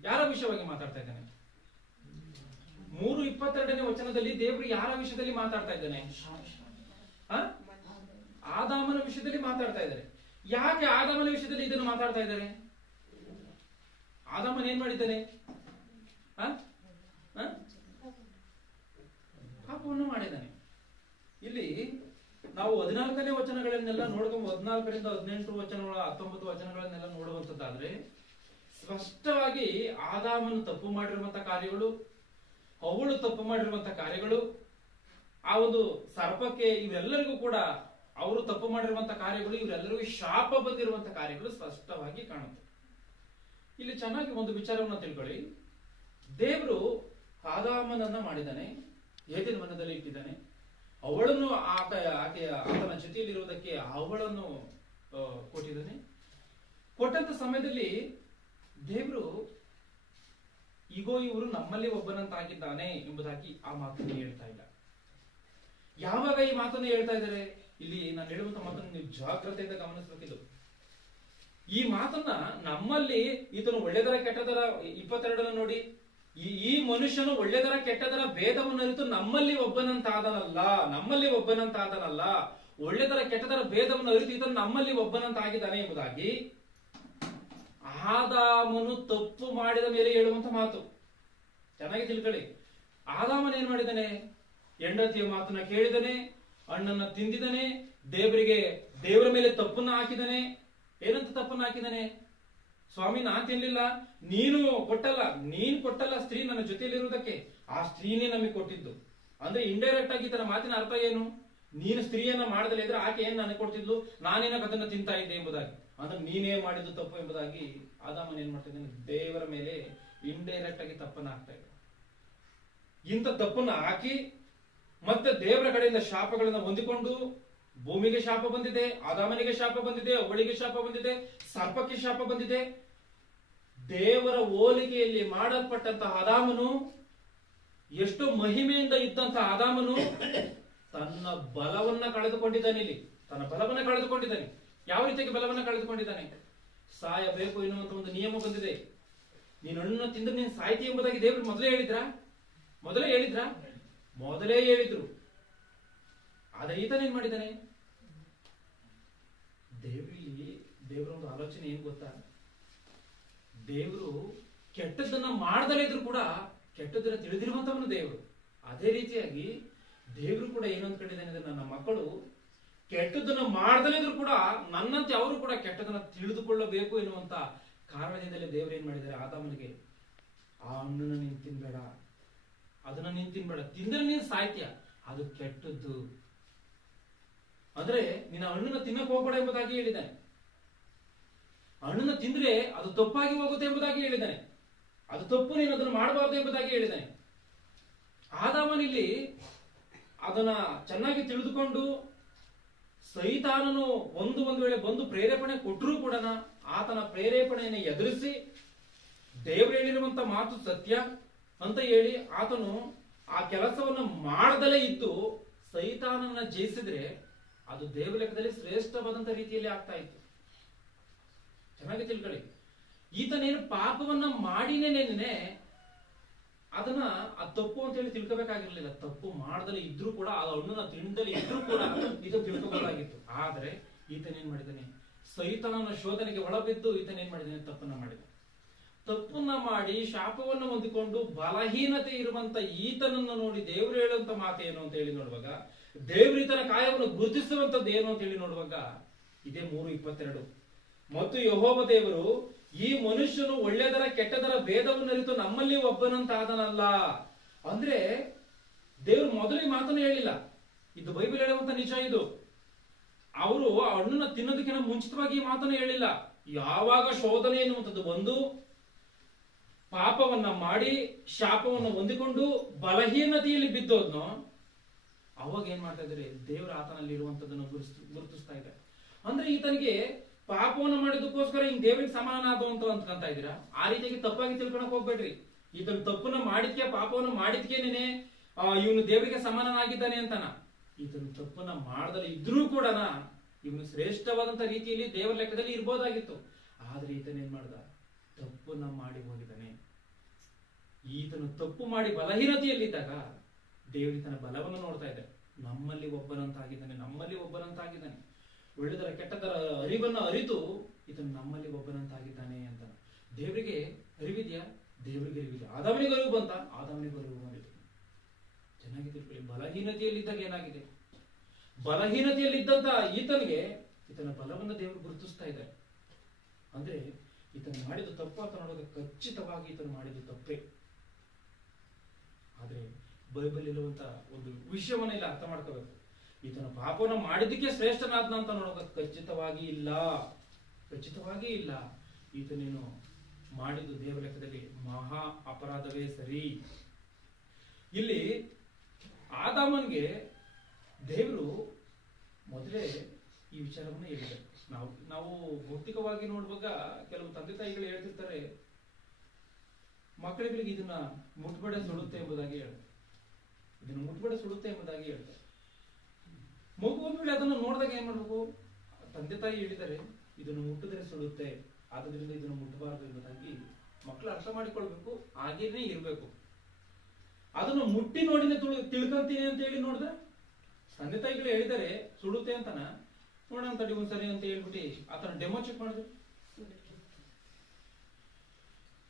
ಯಾರ ವಿಷಯವಾಗಿ ಮಾತಾಡ್ತಾ ಇದ್ದಾನೆ? 3:22ನೇ ವಚನದಲ್ಲಿ ದೇವರು ಯಾರ ವಿಷಯದಲ್ಲಿ ಮಾತಾಡ್ತಾ ಇದ್ದಾನೆ? ಆದಾಮನ ವಿಷಯದಲ್ಲಿ ಮಾತಾಡ್ತಾ ಇದ್ದಾರೆ. ಯಾಕೆ ಆದಾಮನ ವಿಷಯದಲ್ಲಿ ಇದನ್ನು ಮಾತಾಡ್ತಾ ಇದ್ದಾರೆ? ಆದಾಮನ್ ಏನ್ ಮಾಡಿದ್ದಾನೆ? ಪಾಪವನ್ನು ಮಾಡಿದ್ದಾನೆ. ಇಲ್ಲಿ ನಾವು 14ನೇ ವಚನಗಳನ್ನೆಲ್ಲ ನೋಡ್ಕೊಂಡು 14ರಿಂದ 18 ವಚನಗಳ 19 ವಚನಗಳನ್ನೆಲ್ಲ ನೋಡುವಂತದ್ದಾದ್ರೆ ಸ್ಪಷ್ಟವಾಗಿ ಆದಾಮನು ತಪ್ಪು ಮಾಡಿರುವಂತ ಕಾರ್ಯಗಳು, ಅವಳು ತಪ್ಪು ಮಾಡಿರುವಂತ ಕಾರ್ಯಗಳು, ಆ ಒಂದು ಸರ್ಪಕ್ಕೆ ಇವರೆಲ್ಲರಿಗೂ ಕೂಡ ಅವರು ತಪ್ಪು ಮಾಡಿರುವಂತ ಕಾರ್ಯಗಳು, ಇವರೆಲ್ಲರಿಗೂ ಶಾಪ ಬಂದಿರುವಂತ ಕಾರ್ಯಗಳು ಸ್ಪಷ್ಟವಾಗಿ ಕಾಣುತ್ತೆ. ಇಲ್ಲಿ ಚೆನ್ನಾಗಿ ಒಂದು ವಿಚಾರವನ್ನ ತಿಳ್ಕೊಳ್ಳಿ. ದೇವರು ಆದಾಮನನ್ನ ಮಾಡಿದ್ದಾನೆ, ಏದೆನ್ ವನದಲ್ಲಿ ಇಟ್ಟಿದ್ದಾನೆ. ಅವಳನ್ನು ಆತನ ಜೊತೆಯಲ್ಲಿರುವುದಕ್ಕೆ ಅವಳನ್ನು ಕೊಟ್ಟಿದ್ದಾನೆ. ಕೊಟ್ಟಂತ ಸಮಯದಲ್ಲಿ ದೇವರು ಈಗೋ ಇವರು ನಮ್ಮಲ್ಲಿ ಒಬ್ಬನಂತಾಗಿದ್ದಾನೆ ಎಂಬುದಾಗಿ ಆ ಮಾತನ್ನು ಹೇಳ್ತಾ ಇಲ್ಲ. ಯಾವಾಗ ಈ ಮಾತನ್ನು ಹೇಳ್ತಾ ಇದ್ದಾರೆ? ಇಲ್ಲಿ ನಾನು ಹೇಳುವಂತ ಮಾತನ್ನು ನೀವು ಜಾಗ್ರತೆಯಿಂದ ಗಮನಿಸಬೇಕಿದ್ದು. ಈ ಮಾತನ್ನ ನಮ್ಮಲ್ಲಿ ಈತನು ಒಳ್ಳೆದರ ಕೆಟ್ಟದರ 22 ನೋಡಿ, ಈ ಮನುಷ್ಯನು ಒಳ್ಳೆದರ ಕೆಟ್ಟದರ ಭೇದವನ್ನು ಅರಿತು ನಮ್ಮಲ್ಲಿ ಒಬ್ಬನಂತಾದನಲ್ಲ. ಒಳ್ಳೆದರ ಕೆಟ್ಟದರ ಭೇದವನ್ನು ಅರಿತು ಈತನು ನಮ್ಮಲ್ಲಿ ಒಬ್ಬನಂತಾಗಿದ್ದಾನೆ ಎಂಬುದಾಗಿ ಆದಾಮನು ತಪ್ಪು ಮಾಡಿದ ಮೇಲೆ ಹೇಳುವಂತ ಮಾತು. ಚೆನ್ನಾಗಿ ತಿಳ್ಕೊಳ್ಳಿ. ಆದಾಮನ ಏನ್ ಮಾಡಿದ್ದಾನೆ? ಹೆಂಡತಿಯ ಮಾತನ್ನ ಕೇಳಿದನೆ, ಹಣ್ಣನ್ನ ತಿಂದಿದ್ದಾನೆ, ದೇವರ ಮೇಲೆ ತಪ್ಪನ್ನ ಹಾಕಿದಾನೆ. ಏನಂತ ತಪ್ಪನ್ನ ಹಾಕಿದಾನೆ? ಸ್ವಾಮಿ ನಾನ್ ತಿನ್ಲಿಲ್ಲ, ನೀನು ಕೊಟ್ಟಲ್ಲ ಸ್ತ್ರೀ ನನ್ನ ಜೊತೆಯಲ್ಲಿರುವುದಕ್ಕೆ, ಆ ಸ್ತ್ರೀನೇ ನಮಗೆ ಕೊಟ್ಟಿದ್ದು. ಅಂದ್ರೆ ಇಂಡೈರೆಕ್ಟ್ ಆಗಿ ತನ್ನ ಮಾತಿನ ಅರ್ಥ ಏನು? ನೀನು ಸ್ತ್ರೀಯನ್ನ ಮಾಡದಲ್ಲೇ ಇದ್ರೆ ಆಕೆ ಏನ್ ನನಗೆ ಕೊಡ್ತಿದ್ಲು, ನಾನೇನ ಅದನ್ನ ತಿಂತಾ ಇದ್ದೆ ಎಂಬುದಾಗಿ. ಅಂದ್ರೆ ನೀನೇ ಮಾಡಿದ್ದು ತಪ್ಪು ಎಂಬುದಾಗಿ ಆದಾಮನ್ ಏನ್ ಮಾಡ್ತಿದ್ದಾನೆ? ದೇವರ ಮೇಲೆ ಇಂಡೈರೆಕ್ಟ್ ಆಗಿ ತಪ್ಪನ್ನ ಹಾಕ್ತಾ ಇದ್ದ. ಇಂಥ ತಪ್ಪನ್ನ ಹಾಕಿ ಮತ್ತೆ ದೇವರ ಕಡೆಯಿಂದ ಶಾಪಗಳನ್ನ ಹೊಂದಿಕೊಂಡು ಭೂಮಿಗೆ ಶಾಪ ಬಂದಿದೆ, ಆದಾಮನಿಗೆ ಶಾಪ ಬಂದಿದೆ, ಅವಳಿಗೆ ಶಾಪ ಬಂದಿದೆ, ಸರ್ಪಕ್ಕೆ ಶಾಪ ಬಂದಿದೆ. ದೇವರ ಹೋಲಿಕೆಯಲ್ಲಿ ಮಾಡಲ್ಪಟ್ಟಂತಹ ಆದಾಮನು, ಎಷ್ಟು ಮಹಿಮೆಯಿಂದ ಇದ್ದಂತಹ ಆದಾಮನು ತನ್ನ ಬಲವನ್ನ ಕಳೆದುಕೊಂಡಿದ್ದಾನೆ. ಇಲ್ಲಿ ತನ್ನ ಬಲವನ್ನ ಕಳೆದುಕೊಂಡಿದ್ದಾನೆ. ಯಾವ ರೀತಿಯಾಗಿ ಬಲವನ್ನ ಕಳೆದುಕೊಂಡಿದ್ದಾನೆ? ಸಾಯಬೇಕು ಎನ್ನುವಂತ ಒಂದು ನಿಯಮ ಬಂದಿದೆ. ನೀನು ಹಣ್ಣನ್ನು ತಿಂದ್ರೆ ನೀನು ಸಾಯ್ತಿ ಎಂಬುದಾಗಿ ದೇವರು ಮೊದಲೇ ಹೇಳಿದ್ರು. ಆದ್ರೆ ಈತನೇನ್ ಮಾಡಿದ್ದಾನೆ? ದೇವರ ಒಂದು ಆಲೋಚನೆ ಏನ್ ಗೊತ್ತಾ? ದೇವರು ಕೆಟ್ಟದ್ದನ್ನ ಮಾಡದಲೇ ಇದ್ರು ಕೂಡ ಕೆಟ್ಟದನ್ನ ತಿಳಿದಿರುವಂತವನು ದೇವರು. ಅದೇ ರೀತಿಯಾಗಿ ದೇವರು ಕೂಡ ಏನು ಅಂದ್ಕೊಂಡಿದ್ದಾನೆ? ನನ್ನ ಮಕ್ಕಳು ಕೆಟ್ಟದನ್ನ ಮಾಡದಲ್ಲಿದ್ರು ಕೂಡ ನನ್ನಂತೆ ಅವರು ಕೂಡ ಕೆಟ್ಟದನ್ನ ತಿಳಿದುಕೊಳ್ಳಬೇಕು ಎನ್ನುವಂತ ಕಾರಣದಿಂದಲೇ ದೇವರು ಏನ್ ಮಾಡಿದ್ದಾರೆ, ಆದಾಮನಿಗೆ ಆ ಹಣ್ಣನ್ನ ನೀನ್ ತಿನ್ಬೇಡ, ಅದನ್ನ ನೀನ್ ತಿನ್ಬೇಡ, ತಿಂದ್ರೆ ನೀನ್ ಸಾಯ್ತೀಯ, ಅದು ಕೆಟ್ಟದ್ದು, ಅಂದ್ರೆ ನಿನ್ನ ಹಣ್ಣನ್ನ ತಿನ್ನಕ್ ಹೋಗ್ಬೇಡ ಎಂಬುದಾಗಿ ಹೇಳಿದ್ದಾನೆ. ಹಣ್ಣನ್ನ ತಿಂದ್ರೆ ಅದು ತಪ್ಪಾಗಿ ಹೋಗುತ್ತೆ ಎಂಬುದಾಗಿ ಹೇಳಿದ್ದಾನೆ. ಅದು ತಪ್ಪು, ನೀನು ಅದನ್ನು ಮಾಡಬಾರದು ಎಂಬುದಾಗಿ ಹೇಳಿದ್ದಾನೆ. ಆದಾಮನಿಲ್ಲಿ ಅದನ್ನ ಚೆನ್ನಾಗಿ ತಿಳಿದುಕೊಂಡು ಸೈತಾನನು ಒಂದು ವೇಳೆ ಬಂದು ಪ್ರೇರೇಪಣೆ ಕೊಟ್ಟರೂ ಕೂಡ ಆತನ ಪ್ರೇರೇಪಣೆಯನ್ನು ಎದುರಿಸಿ ದೇವರು ಹೇಳಿರುವಂತ ಮಾತು ಸತ್ಯ ಅಂತ ಹೇಳಿ ಆತನು ಆ ಕೆಲಸವನ್ನು ಮಾಡದಲೇ ಇದ್ದು ಸೈತಾನನ ಜಯಿಸಿದ್ರೆ ಅದು ದೇವರ ಲೆಕ್ಕದಲ್ಲಿ ಶ್ರೇಷ್ಠವಾದಂತ ರೀತಿಯಲ್ಲಿ ಆಗ್ತಾ ಇತ್ತು. ಚೆನ್ನಾಗಿ ತಿಳ್ಕೊಳ್ಳಿ, ಈತನೇನು ಪಾಪವನ್ನ ಮಾಡಿನೇನೆ ಅದನ್ನ ಆ ತಪ್ಪು ಅಂತ ಹೇಳಿ ತಿಳ್ಕೋಬೇಕಾಗಿರ್ಲಿಲ್ಲ. ತಪ್ಪು ಮಾಡದಲೇ ಇದ್ರೂ ಕೂಡ ಆ ಹಣ್ಣನ್ನ ತಿಂದಲೇ ಇದ್ರೂ ಕೂಡ ಇದು ತಿಳ್ಕೋಬೇಕಾಗಿತ್ತು. ಆದ್ರೆ ಈತನೇನ್ ಮಾಡಿದಾನೆ, ಸೈತಾನನ ಶೋಧನೆಗೆ ಒಳಬಿದ್ದು ಈತನೇನ್ ಮಾಡಿದಾನೆ, ತಪ್ಪನ್ನ ಮಾಡಿದ. ತಪ್ಪನ್ನ ಮಾಡಿ ಶಾಪವನ್ನು ಹೊಂದಿಕೊಂಡು ಬಲಹೀನತೆ ಇರುವಂತ ಈತನನ್ನು ನೋಡಿ ದೇವರು ಹೇಳುವಂತ ಮಾತೇನು ಅಂತ ಹೇಳಿ ನೋಡುವಾಗ, ದೇವರು ಈತನ ಕಾಯವನ್ನು ಗುರುತಿಸುವಂತದ್ದು ಏನು ಅಂತ ಹೇಳಿ ನೋಡುವಾಗ ಇದೇ 3:22. ಮತ್ತು ಯೆಹೋವ ದೇವರು, ಈ ಮನುಷ್ಯನು ಒಳ್ಳೆದರ ಕೆಟ್ಟದರ ಭೇದವನ್ನು ಅರಿತು ನಮ್ಮಲ್ಲಿ ಒಬ್ಬನಂತಾದನಲ್ಲ. ಅಂದ್ರೆ ದೇವರು ಮೊದಲಿಗೆ ಮಾತನ್ನು ಹೇಳಿಲ್ಲ, ಇದು ಬೈಬಲ್ ಹೇಳುವಂತ ನಿಜ. ಇದು ಅವರು ಆ ಹಣ್ಣನ್ನ ತಿನ್ನೋದಕ್ಕಿಂತ ಮುಂಚಿತವಾಗಿ ಈ ಮಾತನ್ನು ಹೇಳಿಲ್ಲ. ಯಾವಾಗ ಶೋಧನೆ ಎನ್ನುವಂಥದ್ದು ಬಂದು ಪಾಪವನ್ನ ಮಾಡಿ ಶಾಪವನ್ನು ಹೊಂದಿಕೊಂಡು ಬಲಹೀನತೆಯಲ್ಲಿ ಬಿದ್ದೋದ್ನೋ ಅವಾಗ ಏನ್ ಮಾಡ್ತಾ ಇದ್ದಾರೆ, ದೇವರು ಆತನಲ್ಲಿ ಇರುವಂತದನ್ನು ಗುರುತಿಸ್ತಾ ಇದ್ದಾರೆ. ಅಂದ್ರೆ ಈತನಿಗೆ ಪಾಪವನ್ನು ಮಾಡಿದಕ್ಕೋಸ್ಕರ ಹಿಂಗ್ ದೇವರಿಗೆ ಸಮಾನ ಆದಂತ ಅಂದ್ಕೊಂತ ಇದ್ದೀರಾ? ಆ ರೀತಿಯಾಗಿ ತಪ್ಪಾಗಿ ತಿಳ್ಕೊಳಕ್ ಹೋಗ್ಬೇಡ್ರಿ. ಈತನ ತಪ್ಪನ್ನ ಮಾಡಿದ್ಕೆ, ಪಾಪವನ್ನು ಮಾಡಿದ್ಕೇನೆ ಇವನು ದೇವರಿಗೆ ಸಮಾನನಾಗಿದ್ದಾನೆ ಅಂತಾನ. ಈತನ ತಪ್ಪನ್ನ ಮಾಡದಲ್ಲಿ ಇದ್ರೂ ಕೂಡ ಇವನು ಶ್ರೇಷ್ಠವಾದಂತ ರೀತಿಯಲ್ಲಿ ದೇವರ ಲೆಕ್ಕದಲ್ಲಿ ಇರ್ಬೋದಾಗಿತ್ತು. ಆದ್ರೆ ಈತನ ಏನ್ ಮಾಡ್ದ, ತಪ್ಪನ್ನ ಮಾಡಿ ಹೋಗಿದ್ದಾನೆ. ಈತನು ತಪ್ಪು ಮಾಡಿ ಬಲಹೀನತೆಯಲ್ಲಿದ್ದಾಗ ದೇವರು ಈತನ ಬಲವನ್ನು ನೋಡ್ತಾ ಇದ್ದಾರೆ. ನಮ್ಮಲ್ಲಿ ಒಬ್ಬನಂತಾಗಿದ್ದಾನೆ, ನಮ್ಮಲ್ಲಿ ಒಬ್ಬನಂತಾಗಿದ್ದಾನೆ. ಒಳ್ಳೆದರ ಕೆಟ್ಟದರ ಅರಿವನ್ನು ಅರಿತು ಈತನು ನಮ್ಮಲ್ಲಿ ಒಬ್ಬನಂತಾಗಿದ್ದಾನೆ ಅಂತ. ದೇವರಿಗೆ ಅರಿವಿದ್ಯಾ? ದೇವರಿಗೆ ಅರಿವಿದೆ. ಆದಾಮನಿಗೆ ಅರಿವು ಬಂತ? ಆದಾಮನಿಗೆ ಅರಿವು ಬಂದಿದೆ. ಚೆನ್ನಾಗಿ ತಿಳ್ಕೊಳ್ಳಿ, ಬಲಹೀನತೆಯಲ್ಲಿದ್ದಾಗ ಏನಾಗಿದೆ, ಬಲಹೀನತೆಯಲ್ಲಿದ್ದಂತ ಈತನಿಗೆ ಈತನ ಬಲವನ್ನು ದೇವರು ಗುರುತಿಸ್ತಾ ಇದ್ದಾರೆ. ಅಂದ್ರೆ ಈತನು ಮಾಡಿದ ತಪ್ಪು ಅಂತ ನೋಡೋದು ಖಚಿತವಾಗಿ ಈತನು ಮಾಡಿದ ತಪ್ಪೇ. ಆದ್ರೆ ಬೈಬಲ್ ಇರುವಂತ ಒಂದು ವಿಷಯವನ್ನ ಇಲ್ಲಿ ಅರ್ಥ ಮಾಡ್ಕೋಬೇಕು. ಈತನ ಪಾಪವನ್ನು ಮಾಡಿದ್ದಕ್ಕೆ ಶ್ರೇಷ್ಠನಾದ್ನ ಅಂತ ನೋಡೋಕೆ ಖಚಿತವಾಗಿ ಇಲ್ಲ, ಖಚಿತವಾಗಿ ಇಲ್ಲ. ಈತನೇನು ಮಾಡಿದ್ದು ದೇವರ ಲೆಕ್ಕದಲ್ಲಿ ಮಹಾ ಅಪರಾಧವೇ ಸರಿ. ಇಲ್ಲಿ ಆದಾಮನ್ಗೆ ದೇವರು ಮೊದಲೇ ಈ ವಿಚಾರವನ್ನ ಹೇಳಿದ್ದಾರೆ. ನಾವು ಭೌತಿಕವಾಗಿ ನೋಡುವಾಗ ಕೆಲವು ತಂದೆ ತಾಯಿಗಳು ಹೇಳ್ತಿರ್ತಾರೆ, ಮಕ್ಕಳಿಗೆ ಇದನ್ನ ಮುಟ್ಬೇಡ ಸುಡುತ್ತೆ ಎಂಬುದಾಗಿ ಹೇಳ್ತಾರೆ. ಇದನ್ನ ಮುಟ್ಬೇಡ ಸುಡುತ್ತೆ ಎಂಬುದಾಗಿ ಹೇಳ್ತಾರೆ. ಮಗು ಒಂದ್ ವೇಳೆ ಅದನ್ನು ನೋಡಿದಾಗ ಏನ್ ಮಾಡ್ಬೇಕು, ತಂದೆ ತಾಯಿ ಹೇಳಿದ್ದಾರೆ ಇದನ್ನು ಮುಟ್ಟಿದ್ರೆ ಸುಡುತ್ತೆ, ಆದ್ರಿಂದ ಇದನ್ನು ಮುಟ್ಟಬಾರದು ಎಂಬುದಾಗಿ ಮಕ್ಕಳು ಅರ್ಥ ಮಾಡಿಕೊಳ್ಬೇಕು. ಹಾಗೇನೆ ಇರ್ಬೇಕು. ಅದನ್ನು ಮುಟ್ಟಿ ನೋಡಿನೇ ತಿಳ್ಕೊಂತೀನಿ ಅಂತ ಹೇಳಿ ನೋಡಿದ್ರೆ, ತಂದೆ ತಾಯಿಗಳು ಹೇಳಿದ್ದಾರೆ ಸುಡುತ್ತೆ ಅಂತನ, ನೋಡೋಣ ತಡಿ ಒಂದ್ಸರಿ ಅಂತ ಹೇಳ್ಬಿಟ್ಟು ಆತನ ಡೆಮೋ ಚೆಕ್ ಮಾಡಿದ್ರು.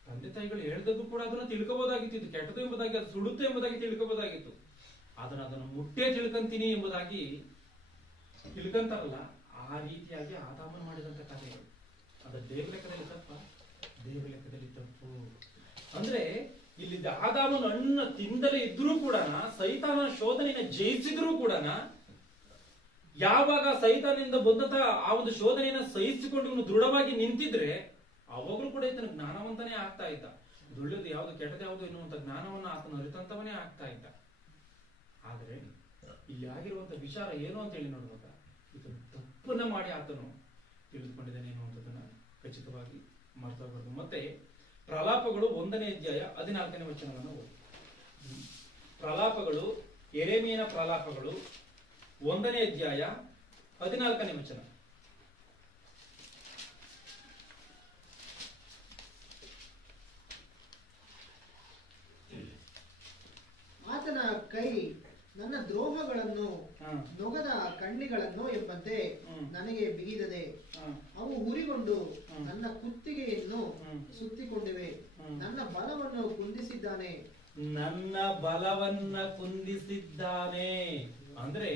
ತಂದೆ ತಾಯಿಗಳು ಹೇಳಿದದ್ದು ಕೂಡ ಅದನ್ನ ತಿಳ್ಕೋಬಹುದಾಗಿತ್ತು, ಇದು ಕೆಟ್ಟದು ಎಂಬುದಾಗಿ, ಅದು ಸುಡುತ್ತೆ ಎಂಬುದಾಗಿ ತಿಳ್ಕೋಬಹುದಾಗಿತ್ತು. ಅದನ್ನು ಮುಟ್ಟೇ ತಿಳ್ಕೊಂತೀನಿ ಎಂಬುದಾಗಿ ತಿಳ್ಕೊಂತಾರಲ್ಲ, ಆ ರೀತಿಯಾಗಿ ಆದಾಮನ್ ಮಾಡಿದಂತ ಕಾರ್ಯಗಳು ಅದು ದೇವರ ಲೆಕ್ಕದಲ್ಲಿ ತಪ್ಪ? ದೇವರ ಲೆಕ್ಕದಲ್ಲಿ ತಪ್ಪು. ಅಂದ್ರೆ ಇಲ್ಲಿ ಆದಾಮನ ಹಣ್ಣನ್ನ ತಿಂದಲೇ ಇದ್ರೂ ಕೂಡ, ಸೈತಾನ ಶೋಧನೆಯನ್ನ ಜಯಿಸಿದ್ರೂ ಕೂಡ, ಯಾವಾಗ ಸೈತಾನದಿಂದ ಬಂದಂತ ಆ ಒಂದು ಶೋಧನೆಯನ್ನ ಸಹಿಸಿಕೊಂಡು ಇವನು ದೃಢವಾಗಿ ನಿಂತಿದ್ರೆ ಅವಾಗಲೂ ಕೂಡ ಈತನ ಜ್ಞಾನವಂತನೇ ಆಗ್ತಾ ಇದ್ದ. ಒಳ್ಳೆದು ಯಾವ್ದು ಕೆಟ್ಟದ್ದು ಯಾವುದು ಎನ್ನುವಂತ ಜ್ಞಾನವನ್ನ ಆತನ ಅರಿತಂತವನೇ ಆಗ್ತಾ ಇದ್ದ. ಆದ್ರೆ ಇಲ್ಲಿ ಆಗಿರುವಂತ ವಿಚಾರ ಏನು ಅಂತ ಹೇಳಿ ನೋಡುವಾಗ, ಈತನು ತಪ್ಪನ್ನ ಮಾಡಿ ಆತನು ತಿಳಿದುಕೊಂಡಿದ್ದಾನೆ ಎನ್ನುವಂಥದ್ದನ್ನ ಖಚಿತವಾಗಿ ಮರ್ತೋಗ್ಬಾರ್ದು. ಮತ್ತೆ ಪ್ರಲಾಪಗಳು 1ನೇ ಅಧ್ಯಾಯ 14ನೇ ವಚನವನ್ನು ಓದಿ. ಪ್ರಲಾಪಗಳು, ಯೆರೆಮೀಯನ ಪ್ರಲಾಪಗಳು 1ನೇ ಅಧ್ಯಾಯ 14ನೇ ವಚನ. ಆತನ ಕೈ ನನ್ನ ದ್ರೋಹಗಳನ್ನು ನೊಗದ ಕಣ್ಣಿಗಳನ್ನು ಎಂಬಂತೆ ನನಗೆ ಬಿಗಿದದೆ. ಅವು ಉರಿಗೊಂಡು ನನ್ನ ಕುತ್ತಿಗೆಯನ್ನು ಸುತ್ತಿಕೊಂಡಿವೆ. ನನ್ನ ಬಲವನ್ನು ಕುಂದಿಸಿದ್ದಾನೆ. ನನ್ನ ಬಲವನ್ನ ಕುಂದಿಸಿದ್ದಾನೆ. ಅಂದ್ರೆ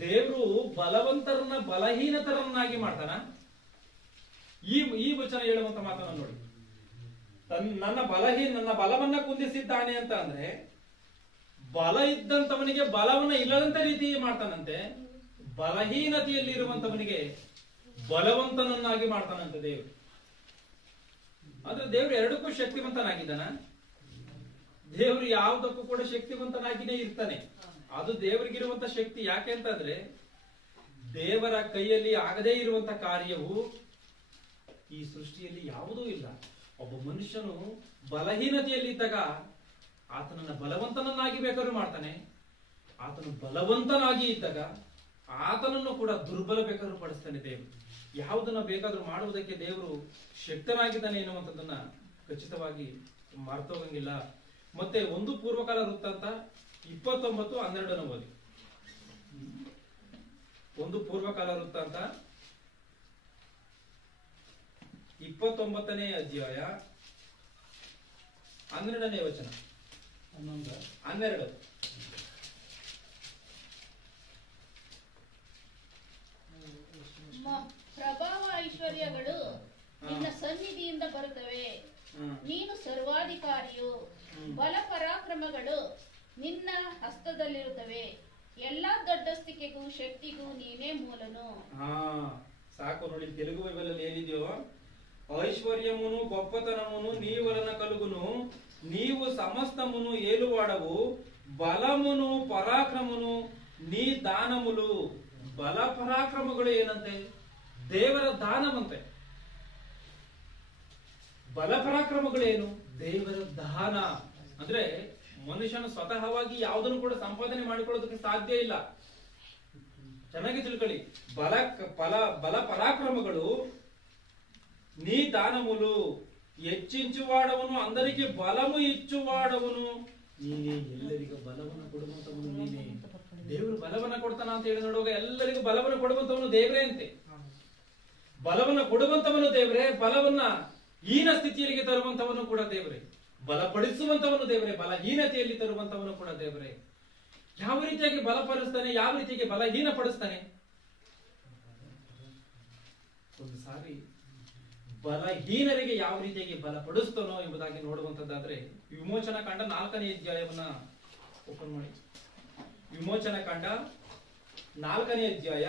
ದೇವರು ಬಲವಂತರನ್ನ ಬಲಹೀನತರನ್ನಾಗಿ ಮಾಡ್ತಾನ? ಈ ವಚನ ಹೇಳುವಂತ ಮಾತನ್ನ ನೋಡಿ. ನನ್ನ ಬಲವನ್ನ ಕುಂದಿಸಿದ್ದಾನೆ ಅಂತ ಅಂದ್ರೆ ಬಲ ಇದ್ದಂತವನಿಗೆ ಬಲವನ್ನ ಇಲ್ಲದಂತ ರೀತಿ ಮಾಡ್ತಾನಂತೆ, ಬಲಹೀನತೆಯಲ್ಲಿ ಇರುವಂತವನಿಗೆ ಬಲವಂತನನ್ನಾಗಿ ಮಾಡ್ತಾನಂತೆ ದೇವರು. ಆದ್ರೆ ದೇವರು ಎರಡಕ್ಕೂ ಶಕ್ತಿವಂತನಾಗಿದ್ದಾನ? ದೇವರು ಯಾವುದಕ್ಕೂ ಕೂಡ ಶಕ್ತಿವಂತನಾಗಿನೇ ಇರ್ತಾನೆ. ಅದು ದೇವರಿಗಿರುವಂತ ಶಕ್ತಿ. ಯಾಕೆ ಅಂತಂದ್ರೆ ದೇವರ ಕೈಯಲ್ಲಿ ಆಗದೇ ಇರುವಂತ ಕಾರ್ಯವು ಈ ಸೃಷ್ಟಿಯಲ್ಲಿ ಯಾವುದೂ ಇಲ್ಲ. ಒಬ್ಬ ಮನುಷ್ಯನು ಬಲಹೀನತೆಯಲ್ಲಿ ಇದ್ದಾಗ ಆತನನ್ನ ಬಲವಂತನನ್ನಾಗಿ ಬೇಕಾದ್ರೂ ಮಾಡ್ತಾನೆ. ಆತನು ಬಲವಂತನಾಗಿ ಇದ್ದಾಗ ಆತನನ್ನು ಕೂಡ ದುರ್ಬಲ ಬೇಕಾದ್ರೂ ಪಡಿಸ್ತಾನೆ ದೇವರು. ಯಾವುದನ್ನ ಬೇಕಾದ್ರೂ ಮಾಡುವುದಕ್ಕೆ ದೇವರು ಶಕ್ತನಾಗಿದ್ದಾನೆ ಎನ್ನುವಂಥದ್ದನ್ನ ಖಚಿತವಾಗಿ ಮರ್ತೋಗಂಗಿಲ್ಲ. ಮತ್ತೆ 1 ಪೂರ್ವಕಾಲ ವೃತ್ತಾಂತ 29:12 ಓದಿ. 1 ಪೂರ್ವಕಾಲ ವೃತ್ತಾಂತ 29ನೇ ಅಧ್ಯಾಯ 12ನೇ ವಚನ. 12 ಪ್ರಭಾವ ಐಶ್ವರ್ಯಗಳು ನಿನ್ನ ಸನ್ನಿಧಿಯಿಂದ ಬರುತ್ತವೆ. ನೀನು ಸರ್ವಾಧಿಕಾರಿಯು. ಬಲ ಪರಾಕ್ರಮಗಳು ನಿನ್ನ ಹಸ್ತದಲ್ಲಿರುತ್ತವೆ. ಎಲ್ಲಾ ದೊಡ್ಡಸ್ತಿಕೆಗೂ ಶಕ್ತಿಗೂ ನೀನೇ ಮೂಲನು. ಸಾಕು ನೋಡಿ. ತೆಲುಗು ಬೈಬಲ್ ಅಲ್ಲಿ ಏನಿದೆಯೋ, ಐಶ್ವರ್ಯమును గొప్పతనమును నీ వలన కలుగును, నీవు సమస్తమును ఏలువాడవు, బలమును పరాక్రమమును నీ దానములు. ಬಲ ಪರಾಕ್ರಮಗಳು ಏನಂತೆ? ದೇವರ ದಾನವಂತೆ. ಬಲ ಪರಾಕ್ರಮಗಳೇನು? ದೇವರ ದಾನ. ಅಂದ್ರೆ ಮನುಷ್ಯನು ಸ್ವತಃವಾಗಿ ಯಾವುದನ್ನು ಕೂಡ ಸಂಪಾದನೆ ಮಾಡಿಕೊಳ್ಳೋದಕ್ಕೆ ಸಾಧ್ಯ ಇಲ್ಲ. ಚೆನ್ನಾಗಿ ತಿಳ್ಕೊಳ್ಳಿ. ಬಲ ಪರಾಕ್ರಮಗಳು నీ దానములు. ಹೆಚ್ಚಿಂಚುವಾಡವನು అందరికి బలము ఇచ్చువాడವನು ನೀನೇ. ಎಲ್ಲರಿಗೂ ಬಲವನ್ನು ಕೊಡುವಂತವನು ನೀನೇ. ದೇವರು ಬಲವನ್ನ ಕೊಡ್ತಾನ ಅಂತ ಹೇಳಿ ನೋಡುವಾಗ ಎಲ್ಲರಿಗೂ ಬಲವನ್ನು ಕೊಡುವಂತವನು ದೇವರೇ ಅಂತೆ. ಬಲವನ್ನ ಕೊಡುವಂತವನು ದೇವರೇ, ಬಲವನ್ನ ಹೀನ ಸ್ಥಿತಿಯಲ್ಲಿ ತರುವಂತವನು ಕೂಡ ದೇವರೇ, ಬಲಪಡಿಸುವಂತವನು ದೇವರೇ, ಬಲಹೀನತೆಯಲ್ಲಿ ತರುವಂತವನು ಕೂಡ ದೇವರೇ. ಯಾವ ರೀತಿಯಾಗಿ ಬಲಪಡಿಸ್ತಾನೆ, ಯಾವ ರೀತಿಯಾಗಿ ಬಲಹೀನ ಪಡಿಸ್ತಾನೆ? ಒಂದು ಸಾರಿ ಬಲಹೀನರಿಗೆ ಯಾವ ರೀತಿಯಾಗಿ ಬಲಪಡಿಸ್ತಾನೋ ಎಂಬುದಾಗಿ ನೋಡುವಂತದ್ದಾದ್ರೆ ವಿಮೋಚನಾ ಕಾಂಡ 4ನೇ ಅಧ್ಯಾಯವನ್ನ ಓಪನ್ ಮಾಡಿ. ವಿಮೋಚನಾ ಕಾಂಡ 4ನೇ ಅಧ್ಯಾಯ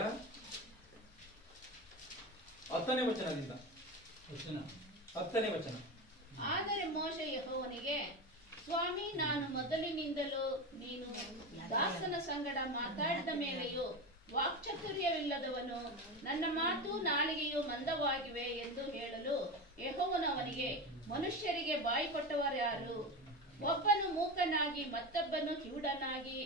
10ನೇ ವಚನದಿಂದ 10ನೇ ವಚನ. ಆದರೆ ಮೋಶೆ ಯೆಹೋವನಿಗೆ, ಸ್ವಾಮಿ, ನಾನು ಮೊದಲಿನಿಂದಲೂ ನೀನು ದಾಸನ ಸಂಗಡ ಮಾತಾಡಿದ ಮೇಲೆಯೂ ವಾಕ್ಚಾತುರ್ಯವಿಲ್ಲದವನು, ನನ್ನ ಮಾತು ನಾಲಿಗೆಯು ಮಂದವಾಗಿವೆ ಎಂದು ಹೇಳಲು ಯೆಹೋವನು ಅವನಿಗೆ, ಮನುಷ್ಯರಿಗೆ ಬಾಯಿಪಟ್ಟವರ್ಯಾರು? ಒಬ್ಬನು ಮೂಕನಾಗಿ ಮತ್ತೊಬ್ಬನು ಕಿವುಡನಾಗಿ,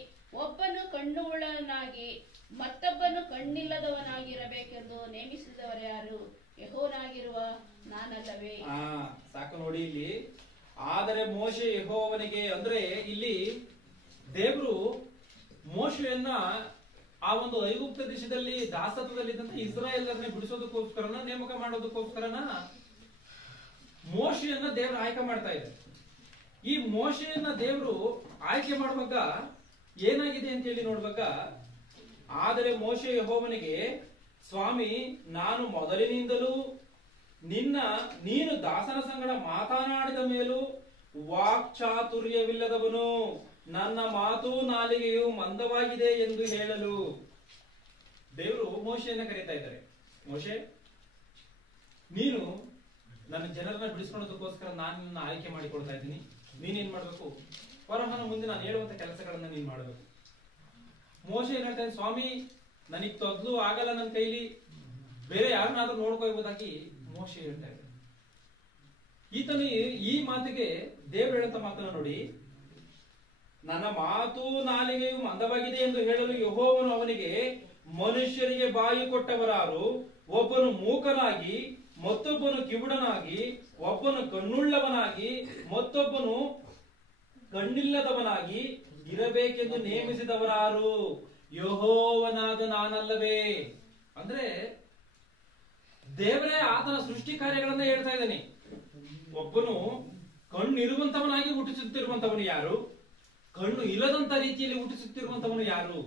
ಒಬ್ಬನು ಕಣ್ಣುಳ್ಳವನಾಗಿ ಮತ್ತೊಬ್ಬನು ಕಣ್ಣಿಲ್ಲದವನಾಗಿರಬೇಕೆಂದು ನೇಮಿಸಿದವರ್ಯಾರು? ಯೆಹೋವನಾಗಿರುವ ನಾನಲ್ಲವೇ? ಸಾಕು ನೋಡಿ ಇಲ್ಲಿ. ಆದರೆ ಮೋಶೆ ಯೆಹೋವನಿಗೆ, ಅಂದ್ರೆ ಇಲ್ಲಿ ದೇವರು ಮೋಶೆಯನ್ನ ಆ ಒಂದು ಐಗುಪ್ತ ದೇಶದಲ್ಲಿ ದಾಸತ್ವದಲ್ಲಿದ್ದಂತ ಇಸ್ರಾಯೇಲರನ್ನ ಬಿಡಿಸೋದಕ್ಕೋಸ್ಕರನ, ನೇಮಕ ಮಾಡೋದಕ್ಕೋಸ್ಕರನ ಮೋಶೆಯನ್ನ ದೇವರು ಆಯ್ಕೆ ಮಾಡ್ತಾ ಇದ್ದಾರೆ. ಈ ಮೋಶೆಯನ್ನ ದೇವರು ಆಯ್ಕೆ ಮಾಡುವಾಗ ಏನಾಗಿದೆ ಅಂತ ಹೇಳಿ ನೋಡುವಾಗ, ಆದರೆ ಮೋಶೆ ಯೆಹೋವನಿಗೆ, ಸ್ವಾಮಿ, ನಾನು ಮೊದಲಿನಿಂದಲೂ ನೀನು ದಾಸನ ಸಂಗಡ ಮಾತನಾಡಿದ ಮೇಲೂ ವಾಕ್ಚಾತುರ್ಯವಿಲ್ಲದವನು, ನನ್ನ ಮಾತು ನಾಲಿಗೆಯು ಮಂದವಾಗಿದೆ ಎಂದು ಹೇಳಲು ದೇವರು ಮೋಶೆಯನ್ನ ಕರೀತಾ ಇದ್ದಾರೆ. ಮೋಶೆ, ನೀನು ನನ್ನ ಜನರನ್ನ ಬಿಡಿಸ್ಕೊಳ್ಳೋದಕ್ಕೋಸ್ಕರ ನಾನು ನಿನ್ನ ಆಯ್ಕೆ ಮಾಡಿಕೊಳ್ತಾ ಇದ್ದೀನಿ. ನೀನೇನ್ ಮಾಡ್ಬೇಕು? ಫರೋಹನ ಮುಂದೆ ನಾನು ಹೇಳುವಂತ ಕೆಲಸಗಳನ್ನ ನೀನ್ ಮಾಡಬೇಕು. ಮೋಶೆ ಏನ್ ಹೇಳ್ತಾನೆ, ಸ್ವಾಮಿ, ನನಗ್ ತೊದ್ಲು ಆಗಲ್ಲ, ನನ್ನ ಕೈಲಿ ಬೇರೆ ಯಾರನ್ನಾದ್ರೂ ನೋಡ್ಕೋಬಹುದಾಗಿ ಮೋಶೆ ಹೇಳ್ತಾ ಇದ್ದಾರೆ. ಈತನು ಈ ಮಾತಿಗೆ ದೇವರು ಹೇಳಂತ ಮಾತನ್ನ ನೋಡಿ, ನನ್ನ ಮಾತು ನಾಲಿಗೆಯು ಮಂದವಾಗಿದೆ ಎಂದು ಹೇಳಲು ಯೆಹೋವನು ಅವನಿಗೆ, ಮನುಷ್ಯರಿಗೆ ಬಾಯಿ ಕೊಟ್ಟವರಾರು? ಒಬ್ಬನು ಮೂಕನಾಗಿ ಮತ್ತೊಬ್ಬನು ಕಿವುಡನಾಗಿ, ಒಬ್ಬನು ಕಣ್ಣುಳ್ಳವನಾಗಿ ಮತ್ತೊಬ್ಬನು ಕಣ್ಣಿಲ್ಲದವನಾಗಿ ಇರಬೇಕೆಂದು ನೇಮಿಸಿದವರಾರು? ಯೆಹೋವನಾದ ನಾನಲ್ಲವೇ? ಅಂದ್ರೆ ದೇವರೇ ಆತನ ಸೃಷ್ಟಿ ಕಾರ್ಯಗಳನ್ನ ಹೇಳ್ತಾ ಇದ್ದಾನೆ. ಒಬ್ಬನು ಕಣ್ಣಿರುವಂತವನಾಗಿ ಹುಟ್ಟಿಸುತ್ತಿರುವಂತವನು ಯಾರು? ಕಣ್ಣು ಇಲ್ಲದಂತ ರೀತಿಯಲ್ಲಿ ಹುಟ್ಟಿಸುತ್ತಿರುವಂತವನು ಯಾರು?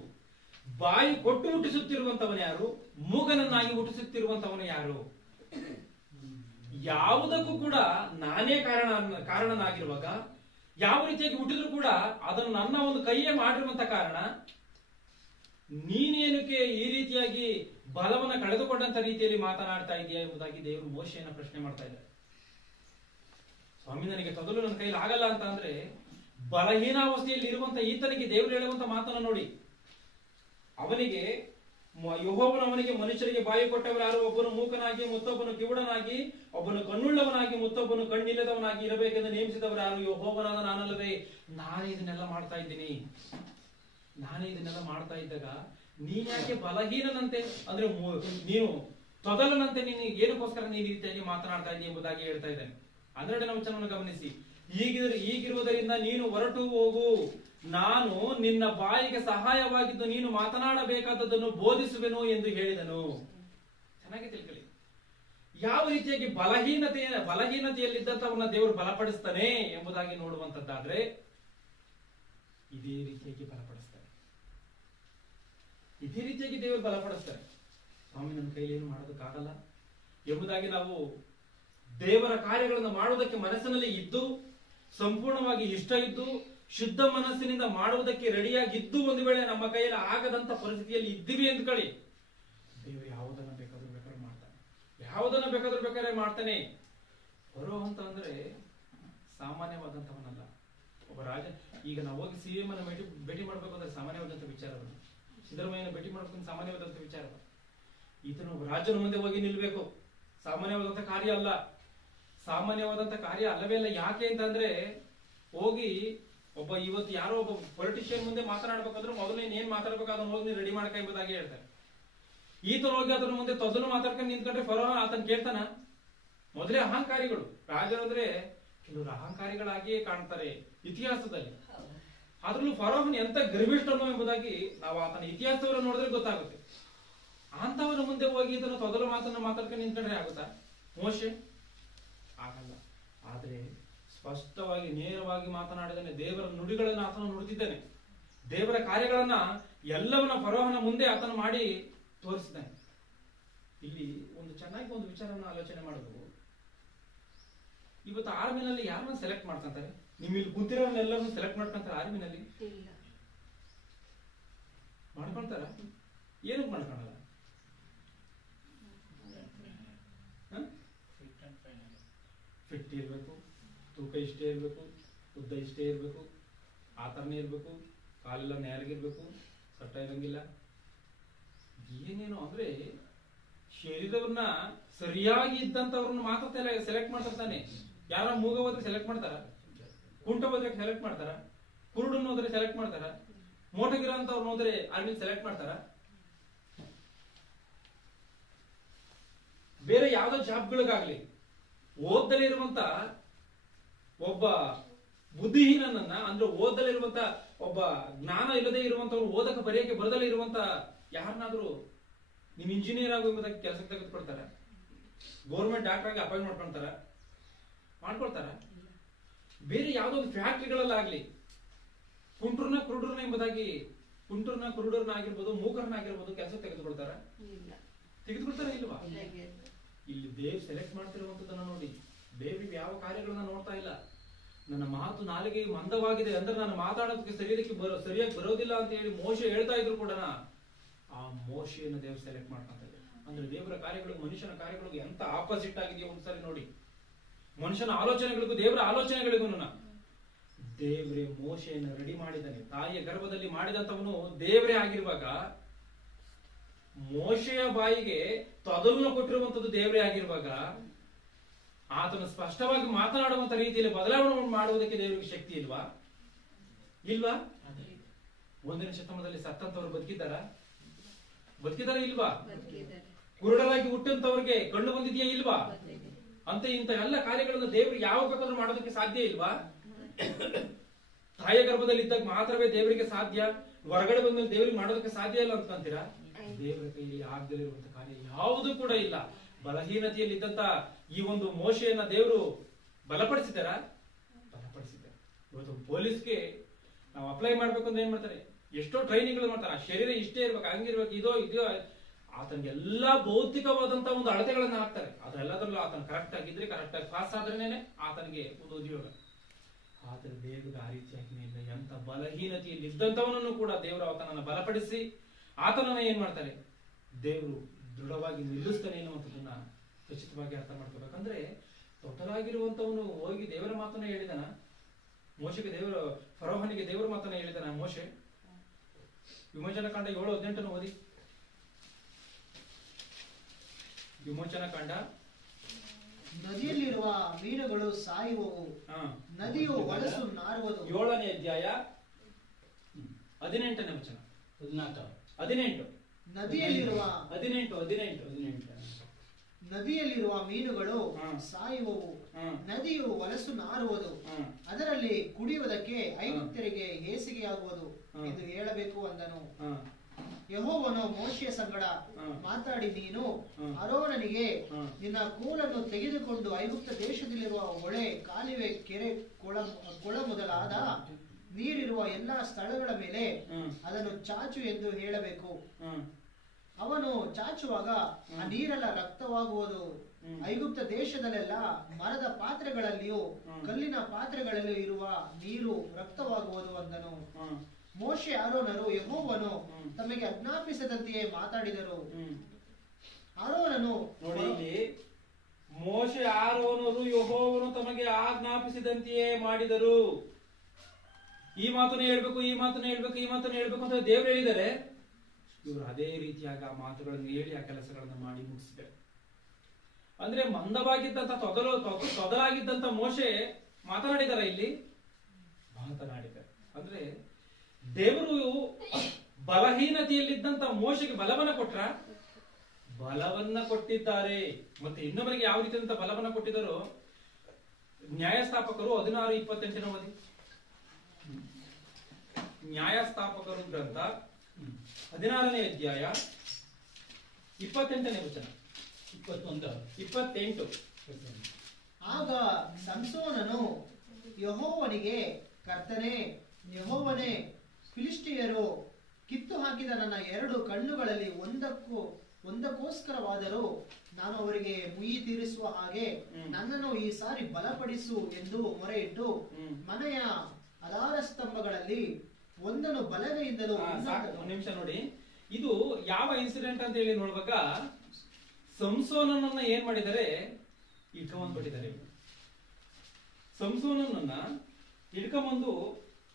ಬಾಯಿ ಕೊಟ್ಟು ಹುಟ್ಟಿಸುತ್ತಿರುವಂತವನು ಯಾರು? ಮೂಗನನ್ನಾಗಿ ಹುಟ್ಟಿಸುತ್ತಿರುವಂತವನು ಯಾರು? ಯಾವುದಕ್ಕೂ ಕೂಡ ನಾನೇ ಕಾರಣನಾಗಿರುವಾಗ, ಯಾವ ರೀತಿಯಾಗಿ ಹುಟ್ಟಿದ್ರು ಕೂಡ ಅದನ್ನು ನನ್ನ ಒಂದು ಕೈಯೇ ಮಾಡಿರುವಂತ ಕಾರಣ, ನೀನೇನಕ್ಕೆ ಈ ರೀತಿಯಾಗಿ ಬಲವನ್ನ ಕಳೆದುಕೊಂಡಂತ ರೀತಿಯಲ್ಲಿ ಮಾತನಾಡ್ತಾ ಇದೆಯಾ ಎಂಬುದಾಗಿ ದೇವರು ಮೋಶೆಯನ್ನ ಪ್ರಶ್ನೆ ಮಾಡ್ತಾ ಇದ್ದಾರೆ. ಸ್ವಾಮಿ, ನನಗೆ ತೊದಲು ನನ್ನ ಕೈಲಿ ಆಗಲ್ಲ ಅಂತ ಅಂದ್ರೆ, ಬಲಹೀನಾವಸ್ಥೆಯಲ್ಲಿ ಇರುವಂತ ಈತನಿಗೆ ದೇವರು ಹೇಳುವಂತ ಮಾತನ್ನ ನೋಡಿ. ಅವನಿಗೆ ಯೆಹೋವನು ಅವನಿಗೆ ಮನುಷ್ಯರಿಗೆ ಬಾಯಿ ಕೊಟ್ಟವರು ಯಾರು? ಒಬ್ಬನು ಮೂಕನಾಗಿ, ಮತ್ತೊಬ್ಬನು ಕಿವುಡನಾಗಿ, ಒಬ್ಬನು ಕಣ್ಣುಳ್ಳವನಾಗಿ, ಮತ್ತೊಬ್ಬನು ಕಣ್ಣಿಲ್ಲದವನಾಗಿ ಇರಬೇಕೆಂದು ನೇಮಿಸಿದವರು ಯಾರು? ಯೆಹೋವನಾದ ನಾನಲ್ಲವೇ? ನಾನೇ ಇದನ್ನೆಲ್ಲ ಮಾಡ್ತಾ ಇದ್ದೀನಿ. ನಾನೇ ಇದನ್ನೆಲ್ಲ ಮಾಡ್ತಾ ಇದ್ದಾಗ ನೀನ್ ಯಾಕೆ ಬಲಹೀನನಂತೆ, ಅಂದ್ರೆ ನೀನು ತೊದಲನಂತೆ ನೀನು ಏನಕ್ಕೋಸ್ಕರ ನೀನು ಈ ರೀತಿಯಾಗಿ ಮಾತನಾಡ್ತಾ ಇದ್ದೀನಿ ಎಂಬುದಾಗಿ ಹೇಳ್ತಾ ಇದ್ದೇನೆ. 12ನೇ ವಚನವನ್ನು ಗಮನಿಸಿ. ಈಗಿರುವುದರಿಂದ ನೀನು ಹೊರಟು ಹೋಗು, ನಾನು ನಿನ್ನ ಬಾಯಿಗೆ ಸಹಾಯವಾಗಿದ್ದು ನೀನು ಮಾತನಾಡಬೇಕಾದದ್ದನ್ನು ಬೋಧಿಸುವೆನು ಎಂದು ಹೇಳಿದನು. ಚೆನ್ನಾಗಿ ತಿಳ್ಕೊಳ್ಳಿ. ಯಾವ ರೀತಿಯಾಗಿ ಬಲಹೀನತೆಯಲ್ಲಿದ್ದಂಥವನ್ನ ದೇವರು ಬಲಪಡಿಸ್ತಾನೆ ಎಂಬುದಾಗಿ ನೋಡುವಂತದ್ದಾದ್ರೆ ಇದೇ ರೀತಿಯಾಗಿ ಬಲಪಡಿಸ್ತಾರೆ. ಇದೇ ರೀತಿಯಾಗಿ ದೇವರು ಬಲಪಡಿಸ್ತಾರೆ. ಸ್ವಾಮಿ, ನನ್ನ ಕೈಲಿ ಏನು ಮಾಡೋದಕ್ಕಾಗಲ್ಲ ಎಂಬುದಾಗಿ ನಾವು ದೇವರ ಕಾರ್ಯಗಳನ್ನು ಮಾಡುವುದಕ್ಕೆ ಮನಸ್ಸಿನಲ್ಲಿ ಇದ್ದು, ಸಂಪೂರ್ಣವಾಗಿ ಇಷ್ಟ ಇದ್ದು, ಶುದ್ಧ ಮನಸ್ಸಿನಿಂದ ಮಾಡುವುದಕ್ಕೆ ರೆಡಿಯಾಗಿದ್ದು, ಒಂದು ವೇಳೆ ನಮ್ಮ ಕೈಯಲ್ಲಿ ಆಗದಂತ ಪರಿಸ್ಥಿತಿಯಲ್ಲಿ ಇದ್ದೀವಿ ಅಂದ್ಕೊಳ್ಳಿ, ದೇವರು ಯಾವುದನ್ನ ಬೇಕಾದ್ರೂ ಮಾಡ್ತಾನೆ. ಯಾವುದನ್ನ ಬೇಕಾದ್ರೆ ಮಾಡ್ತಾನೆ. ಬರೋ ಅಂತ ಅಂದ್ರೆ ಸಾಮಾನ್ಯವಾದಂತವನಲ್ಲ. ಒಬ್ಬ ರಾಜ, ಈಗ ನಾವು ಹೋಗಿ CM ಅನ್ನ ಭೇಟಿ ಮಾಡ್ಬೇಕು ಅಂದ್ರೆ ಸಾಮಾನ್ಯವಾದಂತ ವಿಚಾರವಲ್ಲ. ಸಿದ್ದರಾಮಯ್ಯನ ಭೇಟಿ ಮಾಡ್ಬೇಕು ಸಾಮಾನ್ಯವಾದಂತ ವಿಚಾರವಲ್ಲ. ಈತನು ಒಬ್ಬ ರಾಜನ ಮುಂದೆ ಹೋಗಿ ನಿಲ್ಬೇಕು, ಸಾಮಾನ್ಯವಾದಂತ ಕಾರ್ಯ ಅಲ್ಲ. ಸಾಮಾನ್ಯವಾದಂತ ಕಾರ್ಯ ಅಲ್ಲವೇ ಅಲ್ಲ. ಯಾಕೆ ಅಂತಂದ್ರೆ, ಹೋಗಿ ಇವತ್ತು ಯಾರೋ ಒಬ್ಬ ಪೊಲಿಟಿಷಿಯನ್ ಮುಂದೆ ಮಾತನಾಡ್ಬೇಕಾದ್ರೆ ಮೊದಲು ಏನ್ ಮಾತಾಡ್ಬೇಕು ಅದನ್ನ ಹೋಗಿ ರೆಡಿ ಮಾಡ್ಕ ಎಂಬುದಾಗಿ ಹೇಳ್ತಾರೆ. ಈತನ ಹೋಗಿ ಅದ್ರ ಮುಂದೆ ತೊದಲು ಮಾತಾಡ್ಕೊಂಡು ನಿಂತ್ಕೊಂಡ್ರೆ ಫರೋಹ ಆತನ ಕೇಳ್ತಾನ? ಮೊದಲೇ ಅಹಂಕಾರಿಗಳು ರಾಜರು ಅಂದ್ರೆ ಕೆಲವರು ಅಹಂಕಾರಿಗಳಾಗಿಯೇ ಕಾಣ್ತಾರೆ ಇತಿಹಾಸದಲ್ಲಿ. ಅದ್ರಲ್ಲೂ ಫರೋಹನ್ ಎಂತ ಗರ್ವಿಷ್ಠನು ಎಂಬುದಾಗಿ ನಾವು ಆತನ ಇತಿಹಾಸವನ್ನು ನೋಡಿದ್ರೆ ಗೊತ್ತಾಗುತ್ತೆ. ಅಂತವರ ಮುಂದೆ ಹೋಗಿ ಇದನ್ನು ತೊದಲು ಮಾತನ್ನ ಮಾತಾಡ್ಕೊಂಡು ನಿಂತ್ಕೊಂಡ್ರೆ ಆಗುತ್ತಾ? ಮೋಶೆ ಆಗಲ್ಲ. ಆದ್ರೆ ಸ್ಪಷ್ಟವಾಗಿ ನೇರವಾಗಿ ಮಾತನಾಡಿದಾನೆ. ದೇವರ ನುಡಿಗಳನ್ನು ಆತನು ನುಡಿದಿದ್ದಾನೆ. ದೇವರ ಕಾರ್ಯಗಳನ್ನ ಎಲ್ಲವನ್ನ ಫರೋಹನ ಮುಂದೆ ಆತನು ಮಾಡಿ ತೋರಿಸಿದ್ದಾನೆ. ಇಲ್ಲಿ ಚೆನ್ನಾಗಿ ಒಂದು ವಿಚಾರವನ್ನು ಆಲೋಚನೆ ಮಾಡಬಹುದು. ಇವತ್ತು ಆರ್ಮಿನಲ್ಲಿ ಯಾರನ್ನ ಸೆಲೆಕ್ಟ್ ಮಾಡ್ಕೊಂತಾರೆ? ನಿಮ್ ಇಲ್ಲಿ ಕೂತಿರೋನೆಲ್ಲರನ್ನು ಸೆಲೆಕ್ಟ್ ಮಾಡ್ಕೊಂತಾರೆ ಆರ್ಮಿನಲ್ಲಿ? ಮಾಡ್ಕೊಳ್ತಾರ? ಏನಕ್ಕೆ ಮಾಡ್ಕೊಳಲ್ಲ? ಫಿಟ್ ಇರ್ಬೇಕು, ತೂಕ ಇಷ್ಟೇ ಇರ್ಬೇಕು, ಉದ್ದ ಇಷ್ಟೇ ಇರ್ಬೇಕು, ಆ ತರನೇ ಇರ್ಬೇಕು, ಕಾಲೆಲ್ಲ ನೇರಗಿರ್ಬೇಕು, ಸಟ್ಟ ಇರಂಗಿಲ್ಲ, ಏನೇನು ಅಂದ್ರೆ ಶರೀರವನ್ನ ಸರಿಯಾಗಿ ಇದ್ದಂತವ್ರನ್ನ ಮಾತ್ರ ಸೆಲೆಕ್ಟ್ ಮಾಡ್ತಾನೆ. ಯಾರ ಮೂಗ ಹೋದ್ರೆ ಸೆಲೆಕ್ಟ್ ಮಾಡ್ತಾರ? ಕುಂಟ ಹೋದ್ರೆ ಸೆಲೆಕ್ಟ್ ಮಾಡ್ತಾರ? ಕುರುಡನ್ನ ಹೋದ್ರೆ ಸೆಲೆಕ್ಟ್ ಮಾಡ್ತಾರ? ಮೋಟಗಿರೋ ಅಂತವ್ರನ್ನ ಹೋದ್ರೆ ಆರ್ಮಿ ಸೆಲೆಕ್ಟ್ ಮಾಡ್ತಾರ? ಬೇರೆ ಯಾವ್ದೋ ಜಾಬ್ಗಳಿಗಾಗ್ಲಿ ಓದ್ದಲೇ ಇರುವಂತ ಒಬ್ಬ ಬುದ್ಧಿಹೀನನನ್ನ, ಅಂದ್ರೆ ಓದಲೇ ಇರುವಂತ ಒಬ್ಬ ಜ್ಞಾನ ಇಲ್ಲದೆ ಇರುವಂತವ್ರು, ಓದಕ ಬರೆಯಕ್ಕೆ ಬರದಲ್ಲೇ ಇರುವಂತ ಯಾರನ್ನಾದ್ರೂ ನಿಮ್ ಇಂಜಿನಿಯರ್ ಆಗೋ ಎಂಬುದಾಗಿ ಕೆಲಸಕ್ಕೆ ತೆಗೆದುಕೊಳ್ತಾರ? ಗೌರ್ಮೆಂಟ್ ಡಾಕ್ಟರ್ ಆಗಿ ಅಪಾಯಿಂಟ್ ಮಾಡ್ಕೊಳ್ತಾರ? ಬೇರೆ ಯಾವ್ದೋ ಒಂದು ಫ್ಯಾಕ್ಟ್ರಿಗಳಲ್ಲಾಗ್ಲಿ ಕುಂಟುರ್ನ ಕುರುಡರ್ನ ಆಗಿರ್ಬೋದು, ಮೂಕರ್ನ ಆಗಿರ್ಬೋದು ಕೆಲಸ ತೆಗೆದುಕೊಳ್ತಾರ? ಇಲ್ವಾ? ಇಲ್ಲಿ ದೇವ್ ಸೆಲೆಕ್ಟ್ ಮಾಡ್ತಿರುವಂತದನ್ನ ನೋಡಿ. ದೇವ್ರಿಗೆ ಯಾವ ಕಾರ್ಯಗಳನ್ನ ನೋಡ್ತಾ ಇಲ್ಲ. ನನ್ನ ಮಾತು ನಾಲಿಗೆ ಮಂದವಾಗಿದೆ ಅಂದ್ರೆ ನಾನು ಮಾತಾಡೋದಕ್ಕೆ ಸರಿಯಾಗಿ ಬರೋದಿಲ್ಲ ಅಂತ ಹೇಳಿ ಮೋಶೆ ಹೇಳ್ತಾ ಇದ್ರು ಕೂಡ ಆ ಮೋಶೆಯನ್ನು ದೇವ್ರು ಸೆಲೆಕ್ಟ್ ಮಾಡ್ತಾ ಇದ್ದಾರೆ. ಅಂದ್ರೆ ದೇವರ ಕಾರ್ಯಗಳಿಗೂ ಮನುಷ್ಯನ ಕಾರ್ಯಗಳಿಗೂ ಎಂತ ಆಪೋಸಿಟ್ ಆಗಿದೆಯೋ ಒಂದ್ಸರಿ ನೋಡಿ. ಮನುಷ್ಯನ ಆಲೋಚನೆಗಳಿಗೂ ದೇವರ ಆಲೋಚನೆಗಳಿಗೂ ದೇವ್ರೇ ಮೋಶೆಯನ್ನು ರೆಡಿ ಮಾಡಿದ್ದಾನೆ. ತಾಯಿಯ ಗರ್ಭದಲ್ಲಿ ಮಾಡಿದಂತವನು ದೇವರೇ ಆಗಿರುವಾಗ ಮೋಶೆಯ ಬಾಯಿಗೆ ತೊದಲನ್ನು ಕೊಟ್ಟಿರುವಂತದ್ದು ದೇವರೇ ಆಗಿರುವಾಗ ಆತನು ಸ್ಪಷ್ಟವಾಗಿ ಮಾತನಾಡುವಂತ ರೀತಿಯಲ್ಲಿ ಬದಲಾವಣೆ ಮಾಡುವುದಕ್ಕೆ ದೇವರಿಗೆ ಶಕ್ತಿ ಇಲ್ವಾ? 1ನೇ ಶತಮಾನದಲ್ಲಿ ಸತ್ತಂತವ್ರು ಬದುಕಿದ್ದಾರ ಇಲ್ವಾ? ಕುರುಡರಾಗಿ ಹುಟ್ಟಂತವ್ರಿಗೆ ಕಣ್ಣು ಬಂದಿದೆಯಾ ಇಲ್ವಾ? ಅಂತ ಇಂತ ಎಲ್ಲ ಕಾರ್ಯಗಳನ್ನು ದೇವರಿಗೆ ಯಾವ ಬೇಕಾದ್ರೂ ಮಾಡೋದಕ್ಕೆ ಸಾಧ್ಯ ಇಲ್ವಾ? ತಾಯಿಯ ಗರ್ಭದಲ್ಲಿ ಇದ್ದಾಗ ಮಾತ್ರವೇ ದೇವರಿಗೆ ಸಾಧ್ಯ, ಹೊರಗಡೆ ಬಂದ್ಮೇಲೆ ದೇವರಿಗೆ ಮಾಡೋದಕ್ಕೆ ಸಾಧ್ಯ ಇಲ್ಲ ಅಂತಂತೀರಾ? ದೇವರ ಕೈಯಲ್ಲಿ ಆಗದಲ್ಲಿರುವಂತ ಕಾರ್ಯ ಯಾವುದೂ ಕೂಡ ಇಲ್ಲ. ಬಲಹೀನತೆಯಲ್ಲಿ ಇದ್ದಂತ ಈ ಒಂದು ಮೋಶೆಯನ್ನ ದೇವರು ಬಲಪಡಿಸಿದಾರ? ಇವತ್ತು ಪೊಲೀಸ್ಗೆ ನಾವು ಅಪ್ಲೈ ಮಾಡ್ಬೇಕು ಅಂದ್ರೆ ಏನ್ ಮಾಡ್ತಾರೆ? ಎಷ್ಟೋ ಟ್ರೈನಿಂಗ್ ಮಾಡ್ತಾರೆ. ಆ ಶರೀರ ಇಷ್ಟೇ ಇರ್ಬೇಕು, ಹಂಗಿರ್ಬೇಕು, ಇದೋ ಆತನಿಗೆ ಎಲ್ಲಾ ಭೌತಿಕವಾದಂತ ಒಂದು ಅಳತೆಗಳನ್ನ ಹಾಕ್ತಾರೆ. ಅದೆಲ್ಲದರಲ್ಲೂ ಆತನ ಕರೆಕ್ಟ್ ಆಗಿದ್ರೆ, ಕರೆಕ್ಟ್ ಆಗಿ ಪಾಸ್ ಆದ್ರೇನೆ ಆತನಿಗೆ ಒಂದು ಉದ್ಯೋಗ. ಆತನ ದೇವರ ಆ ರೀತಿಯಾಗಿನೇ ಇಲ್ಲ. ಎಂತ ಬಲಹೀನತೆಯಲ್ಲಿ ಇದ್ದಂತವನನ್ನು ಕೂಡ ದೇವರು ಆತನನ್ನ ಬಲಪಡಿಸಿ ಆತನನ್ನ ಏನ್ ಮಾಡ್ತಾರೆ, ದೇವರು ದೃಢವಾಗಿ ನಿಲ್ಲಿಸ್ತಾನೆ ಅನ್ನುವಂಥದ್ದನ್ನ ಖಚಿತವಾಗಿ ಅರ್ಥ ಮಾಡ್ಕೋಬೇಕಂದ್ರೆ, ತೊಟ್ಟಲಾಗಿರುವಂತವನು ಹೋಗಿ ದೇವರ ಮಾತನ್ನ ಹೇಳಿದನ. ಮೋಶೆಗೆ ಫರೋಹನಿಗೆ ದೇವರ ಮಾತನ್ನ ಹೇಳಿದನ ಮೋಶೆ. ವಿಮೋಚನ ಕಾಂಡ 7:18 ಓದಿ. ವಿಮೋಚನ ಕಾಂಡ. ನದಿಯಲ್ಲಿರುವ ಮೀನುಗಳು ಸಾಯುವವು, ನದಿಯು ಹೊಲಸು ನಾರುವುದು. 7ನೇ ಅಧ್ಯಾಯ 18ನೇ ವಚನ. 18 ನದಿಯಲ್ಲಿರುವ ಮೀನುಗಳು ಸಾಯುವವು, ನದಿಯು ಹೊಲಸು ನಾರುವುದು, ಅದರಲ್ಲಿ ಕುಡಿಯುವುದಕ್ಕೆ ಐಗುಪ್ತ್ಯರಿಗೆ ಹೇಸಿಗೆಯಾಗುವುದು ಎಂದು ಹೇಳಬೇಕು ಅಂದನು. ಯೆಹೋವನು ಮೋಶೆಯ ಸಂಗಡ ಮಾತಾಡಿ, ನೀನು ಆರೋನನಿಗೆ ನಿನ್ನ ಕೋಲನ್ನು ತೆಗೆದುಕೊಂಡು ಐಗುಪ್ತ ದೇಶದಲ್ಲಿರುವ ಹೊಳೆ, ಕಾಲುವೆ, ಕೆರೆ, ಕೊಳ ಮೊದಲಾದ ನೀರಿರುವ ಎಲ್ಲಾ ಸ್ಥಳಗಳ ಮೇಲೆ ಅದನ್ನು ಚಾಚು ಎಂದು ಹೇಳಬೇಕು. ಅವನು ಚಾಚುವಾಗ ಆ ನೀರೆಲ್ಲ ರಕ್ತವಾಗುವುದು. ಐಗುಪ್ತ ದೇಶದಲ್ಲೆಲ್ಲ ಮರದ ಪಾತ್ರೆಗಳಲ್ಲಿಯೂ ಕಲ್ಲಿನ ಪಾತ್ರೆಗಳಲ್ಲಿಯೂ ಇರುವ ನೀರು ರಕ್ತವಾಗುವುದು ಅಂದನು. ಮೋಶೆ ಆರೋನರು ಯೆಹೋವನು ತಮಗೆ ಆಜ್ಞಾಪಿಸದಂತೆಯೇ ಮಾತಾಡಿದರು. ಆರೋನನು ನೋಡಿ, ಇಲ್ಲಿ ಮೋಶೆ ಆರೋನರು ಯೆಹೋವನು ತಮಗೆ ಆಜ್ಞಾಪಿಸಿದಂತೆಯೇ ಮಾಡಿದರು. ಈ ಮಾತನ್ನ ಹೇಳ್ಬೇಕು, ಈ ಮಾತನ್ನ ಹೇಳ್ಬೇಕು, ಈ ಮಾತನ್ನ ಹೇಳ್ಬೇಕು ಅಂತ ದೇವರು ಹೇಳಿದರೆ, ಇವರು ಅದೇ ರೀತಿಯಾಗಿ ಆ ಮಾತುಗಳನ್ನು ಹೇಳಿ ಆ ಕೆಲಸಗಳನ್ನು ಮಾಡಿ ಮುಗಿಸಿದ್ದಾರೆ. ಅಂದ್ರೆ ಮಂದವಾಗಿದ್ದಂತ ತೊದಲಾಗಿದ್ದಂತ ಮೋಶೆ ಮಾತನಾಡಿದಾರ, ಇಲ್ಲಿ ಮಾತನಾಡಿದ್ದಾರೆ. ಅಂದ್ರೆ ದೇವರು ಬಲಹೀನತೆಯಲ್ಲಿದ್ದಂತ ಮೋಶೆಗೆ ಬಲವನ್ನ ಕೊಟ್ರ, ಬಲವನ್ನ ಕೊಟ್ಟಿದ್ದಾರೆ. ಮತ್ತೆ ಇನ್ನೊಬ್ಬರಿಗೆ ಯಾವ ರೀತಿಯಂತ ಬಲವನ್ನ ಕೊಟ್ಟಿದ್ದಾರೋ, ನ್ಯಾಯಸ್ಥಾಪಕರು 16:28 ಓದಿ. ನ್ಯಾಯಸ್ಥಾಪಕರು ಗ್ರಂಥ 16ನೇ ಅಧ್ಯಾಯ 28ನೇ ವಚನ. 28. ಆಗ ಸಂಸೋನನು ಯೆಹೋವನಿಗೆ, ಕರ್ತನೇ, ಯೆಹೋವನೇ, ಫಿಲಿಷ್ಟಿಯರು ಕಿತ್ತು ಹಾಕಿದ ನನ್ನ 2 ಕಣ್ಣುಗಳಲ್ಲಿ ಒಂದಕ್ಕೋಸ್ಕರವಾದರೂ ನಾನು ಅವರಿಗೆ ಮುಯಿ ತೀರಿಸುವ ಹಾಗೆ ನನ್ನನ್ನು ಈ ಸಾರಿ ಬಲಪಡಿಸು ಎಂದು ಮೊರೆಯಿಟ್ಟು, ಮನೆಯ ಆಧಾರ ಸ್ತಂಭಗಳಲ್ಲಿ ಒಂದನ್ನು ಬಲಗೈಯಿಂದಲೂ. ಒಂದು ನಿಮಿಷ ನೋಡಿ, ಇದು ಯಾವ ಇನ್ಸಿಡೆಂಟ್ ಅಂತ ಹೇಳಿ ನೋಡ್ಬೇಕ. ಸಂಸೋನನ್ನ ಏನ್ ಮಾಡಿದರೆ, ಇಟ್ಕೊಂಡ್ಬಿಟ್ಟಿದ್ದಾರೆ. ಸಂಸೋನನ್ನ ಇಟ್ಕೊಂಬಂದು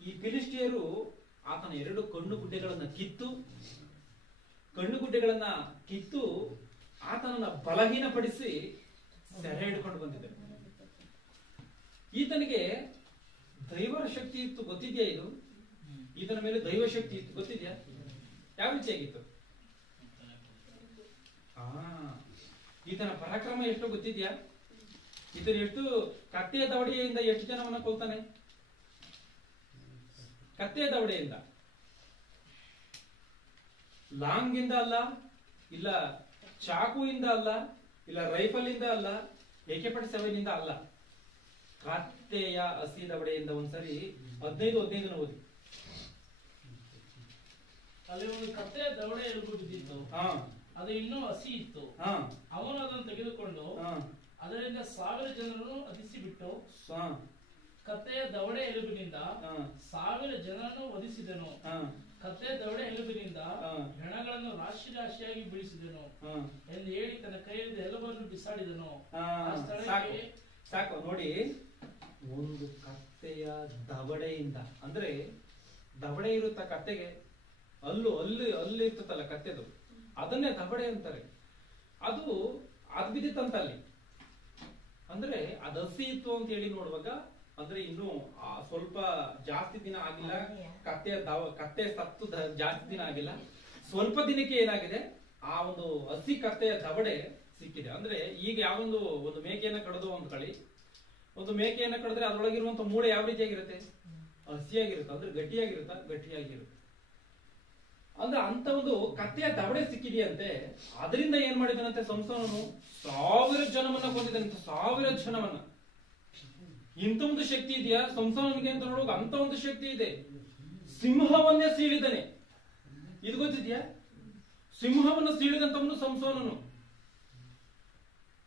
ಈ ಫಿಲಿಷ್ಟಿಯರು ಆತನ 2 ಕಣ್ಣುಗುಡ್ಡೆಗಳನ್ನ ಕಿತ್ತು ಆತನನ್ನ ಬಲಹೀನಪಡಿಸಿ ಸೆರೆ ಹಿಡ್ಕೊಂಡು ಬಂದಿದ್ದಾರೆ. ಈತನಿಗೆ ದೈವರ ಶಕ್ತಿ ಇತ್ತು, ಗೊತ್ತಿದ್ಯಾ? ಇದು ಈತನ ಮೇಲೆ ದೈವ ಶಕ್ತಿ ಇತ್ತು, ಗೊತ್ತಿದ್ಯಾ? ಯಾವ ರೀತಿಯಾಗಿತ್ತು? ಈತನ ಪರಾಕ್ರಮ ಎಷ್ಟು ಗೊತ್ತಿದ್ಯಾ? ಈತನ ಎಷ್ಟು ಕತ್ತೆಯ ದವಡೆಯಿಂದ ಎಷ್ಟು ಜನವನ್ನ ಕೊಲ್ತಾನೆ? ಕತ್ತೆಯ ದವಡೆಯಿಂದ, ಲಾಂಗ್ ಇಂದ ಅಲ್ಲ, ಇಲ್ಲ ಚಾಕುವಿಂದ ಅಲ್ಲ, ಇಲ್ಲ ರೈಫಲ್ ಇಂದ ಅಲ್ಲ, AK-47 ಇಂದ ಅಲ್ಲ, ಕತ್ತೆಯ ಹಸಿ ದವಡೆಯಿಂದ. ಒಂದ್ಸರಿ 15 ಓದಿ. ಅಲ್ಲಿ ಒಂದು ಕತ್ತೆಯ ದವಡೆ ಎಲುಬು ಬಿದ್ದಿತ್ತು, ಅದು ಇನ್ನೂ ಹಸಿ ಇತ್ತು. ಅವನು ಅದನ್ನು ತೆಗೆದುಕೊಂಡು ಅದರಿಂದ 1000 ಜನರನ್ನು ವಧಿಸಿ ಬಿಟ್ಟು, ಕತ್ತೆಯ ದವಡೆ ಎಲುಬಿನಿಂದ 1000 ಜನರನ್ನು ವಧಿಸಿದನು. ಕತ್ತೆಯ ದವಡೆ ಎಲುಬಿನಿಂದ ಹೆಣಗಳನ್ನು ರಾಶಿ ರಾಶಿಯಾಗಿ ಬೀಳಿಸಿದನು ಎಂದು ಹೇಳಿ ತನ್ನ ಕೈಯಲ್ಲಿ ಎಲುಬನ್ನು ಬಿಸಾಡಿದನು. ಸಾಕು ನೋಡಿ, ಒಂದು ಕತ್ತೆಯ ದವಡೆಯಿಂದ, ಅಂದ್ರೆ ದವಡೆ ಇರುತ್ತ ಕತ್ತೆಗೆ, ಅಲ್ಲು ಇರ್ತಲ್ಲ ಕತ್ತೆದು, ಅದನ್ನೇ ದವಡೆ ಅಂತಾರೆ. ಅದು ಬಿದ್ದಿತ್ತಂತ ಅಲ್ಲಿ. ಅಂದ್ರೆ ಅದು ಹಸಿ ಇತ್ತು ಅಂತ ಹೇಳಿ ನೋಡುವಾಗ, ಅಂದ್ರೆ ಇನ್ನು ಸ್ವಲ್ಪ ಜಾಸ್ತಿ ದಿನ ಆಗಿಲ್ಲ, ಕತ್ತೆ ಸತ್ತು ಜಾಸ್ತಿ ದಿನ ಆಗಿಲ್ಲ, ಸ್ವಲ್ಪ ದಿನಕ್ಕೆ ಏನಾಗಿದೆ, ಆ ಒಂದು ಹಸಿ ಕತ್ತೆಯ ದವಡೆ ಸಿಕ್ಕಿದೆ. ಅಂದ್ರೆ ಈಗ ಯಾವೊಂದು ಮೇಕೆಯನ್ನ ಕಡಿದು ಒಂದು ಮೇಕೆಯನ್ನ ಕಡಿದ್ರೆ ಅದ್ರೊಳಗಿರುವಂತ ಮೂಳೆ ಯಾವ ರೀತಿಯಾಗಿರುತ್ತೆ? ಹಸಿಯಾಗಿರುತ್ತೆ, ಅಂದ್ರೆ ಗಟ್ಟಿಯಾಗಿರುತ್ತೆ. ಅಂದ್ರೆ ಅಂತ ಒಂದು ಕತ್ತೆಯ ದವಡೆ ಸಿಕ್ಕಿದೆಯಂತೆ. ಅದರಿಂದ ಏನ್ ಮಾಡಿದನಂತೆ ಸಂಸೋನನು? 1000 ಜನವನ್ನ ಕೊಂದಿದ್ದಾನಂತೆ, 1000 ಜನವನ್ನ. ಇಂಥ ಒಂದು ಶಕ್ತಿ ಇದೆಯಾ ಸಂಸೋನನಿಗೆ ಅಂತ ನೋಡುವಾಗ? ಅಂತ ಒಂದು ಶಕ್ತಿ ಇದೆ. ಸಿಂಹವನ್ನೇ ಸೀಳಿದನೆ. ಇದು ಗೊತ್ತಿದ್ಯಾ? ಸಿಂಹವನ್ನು ಸೀಳಿದಂತವನು ಸಂಸೋನನು.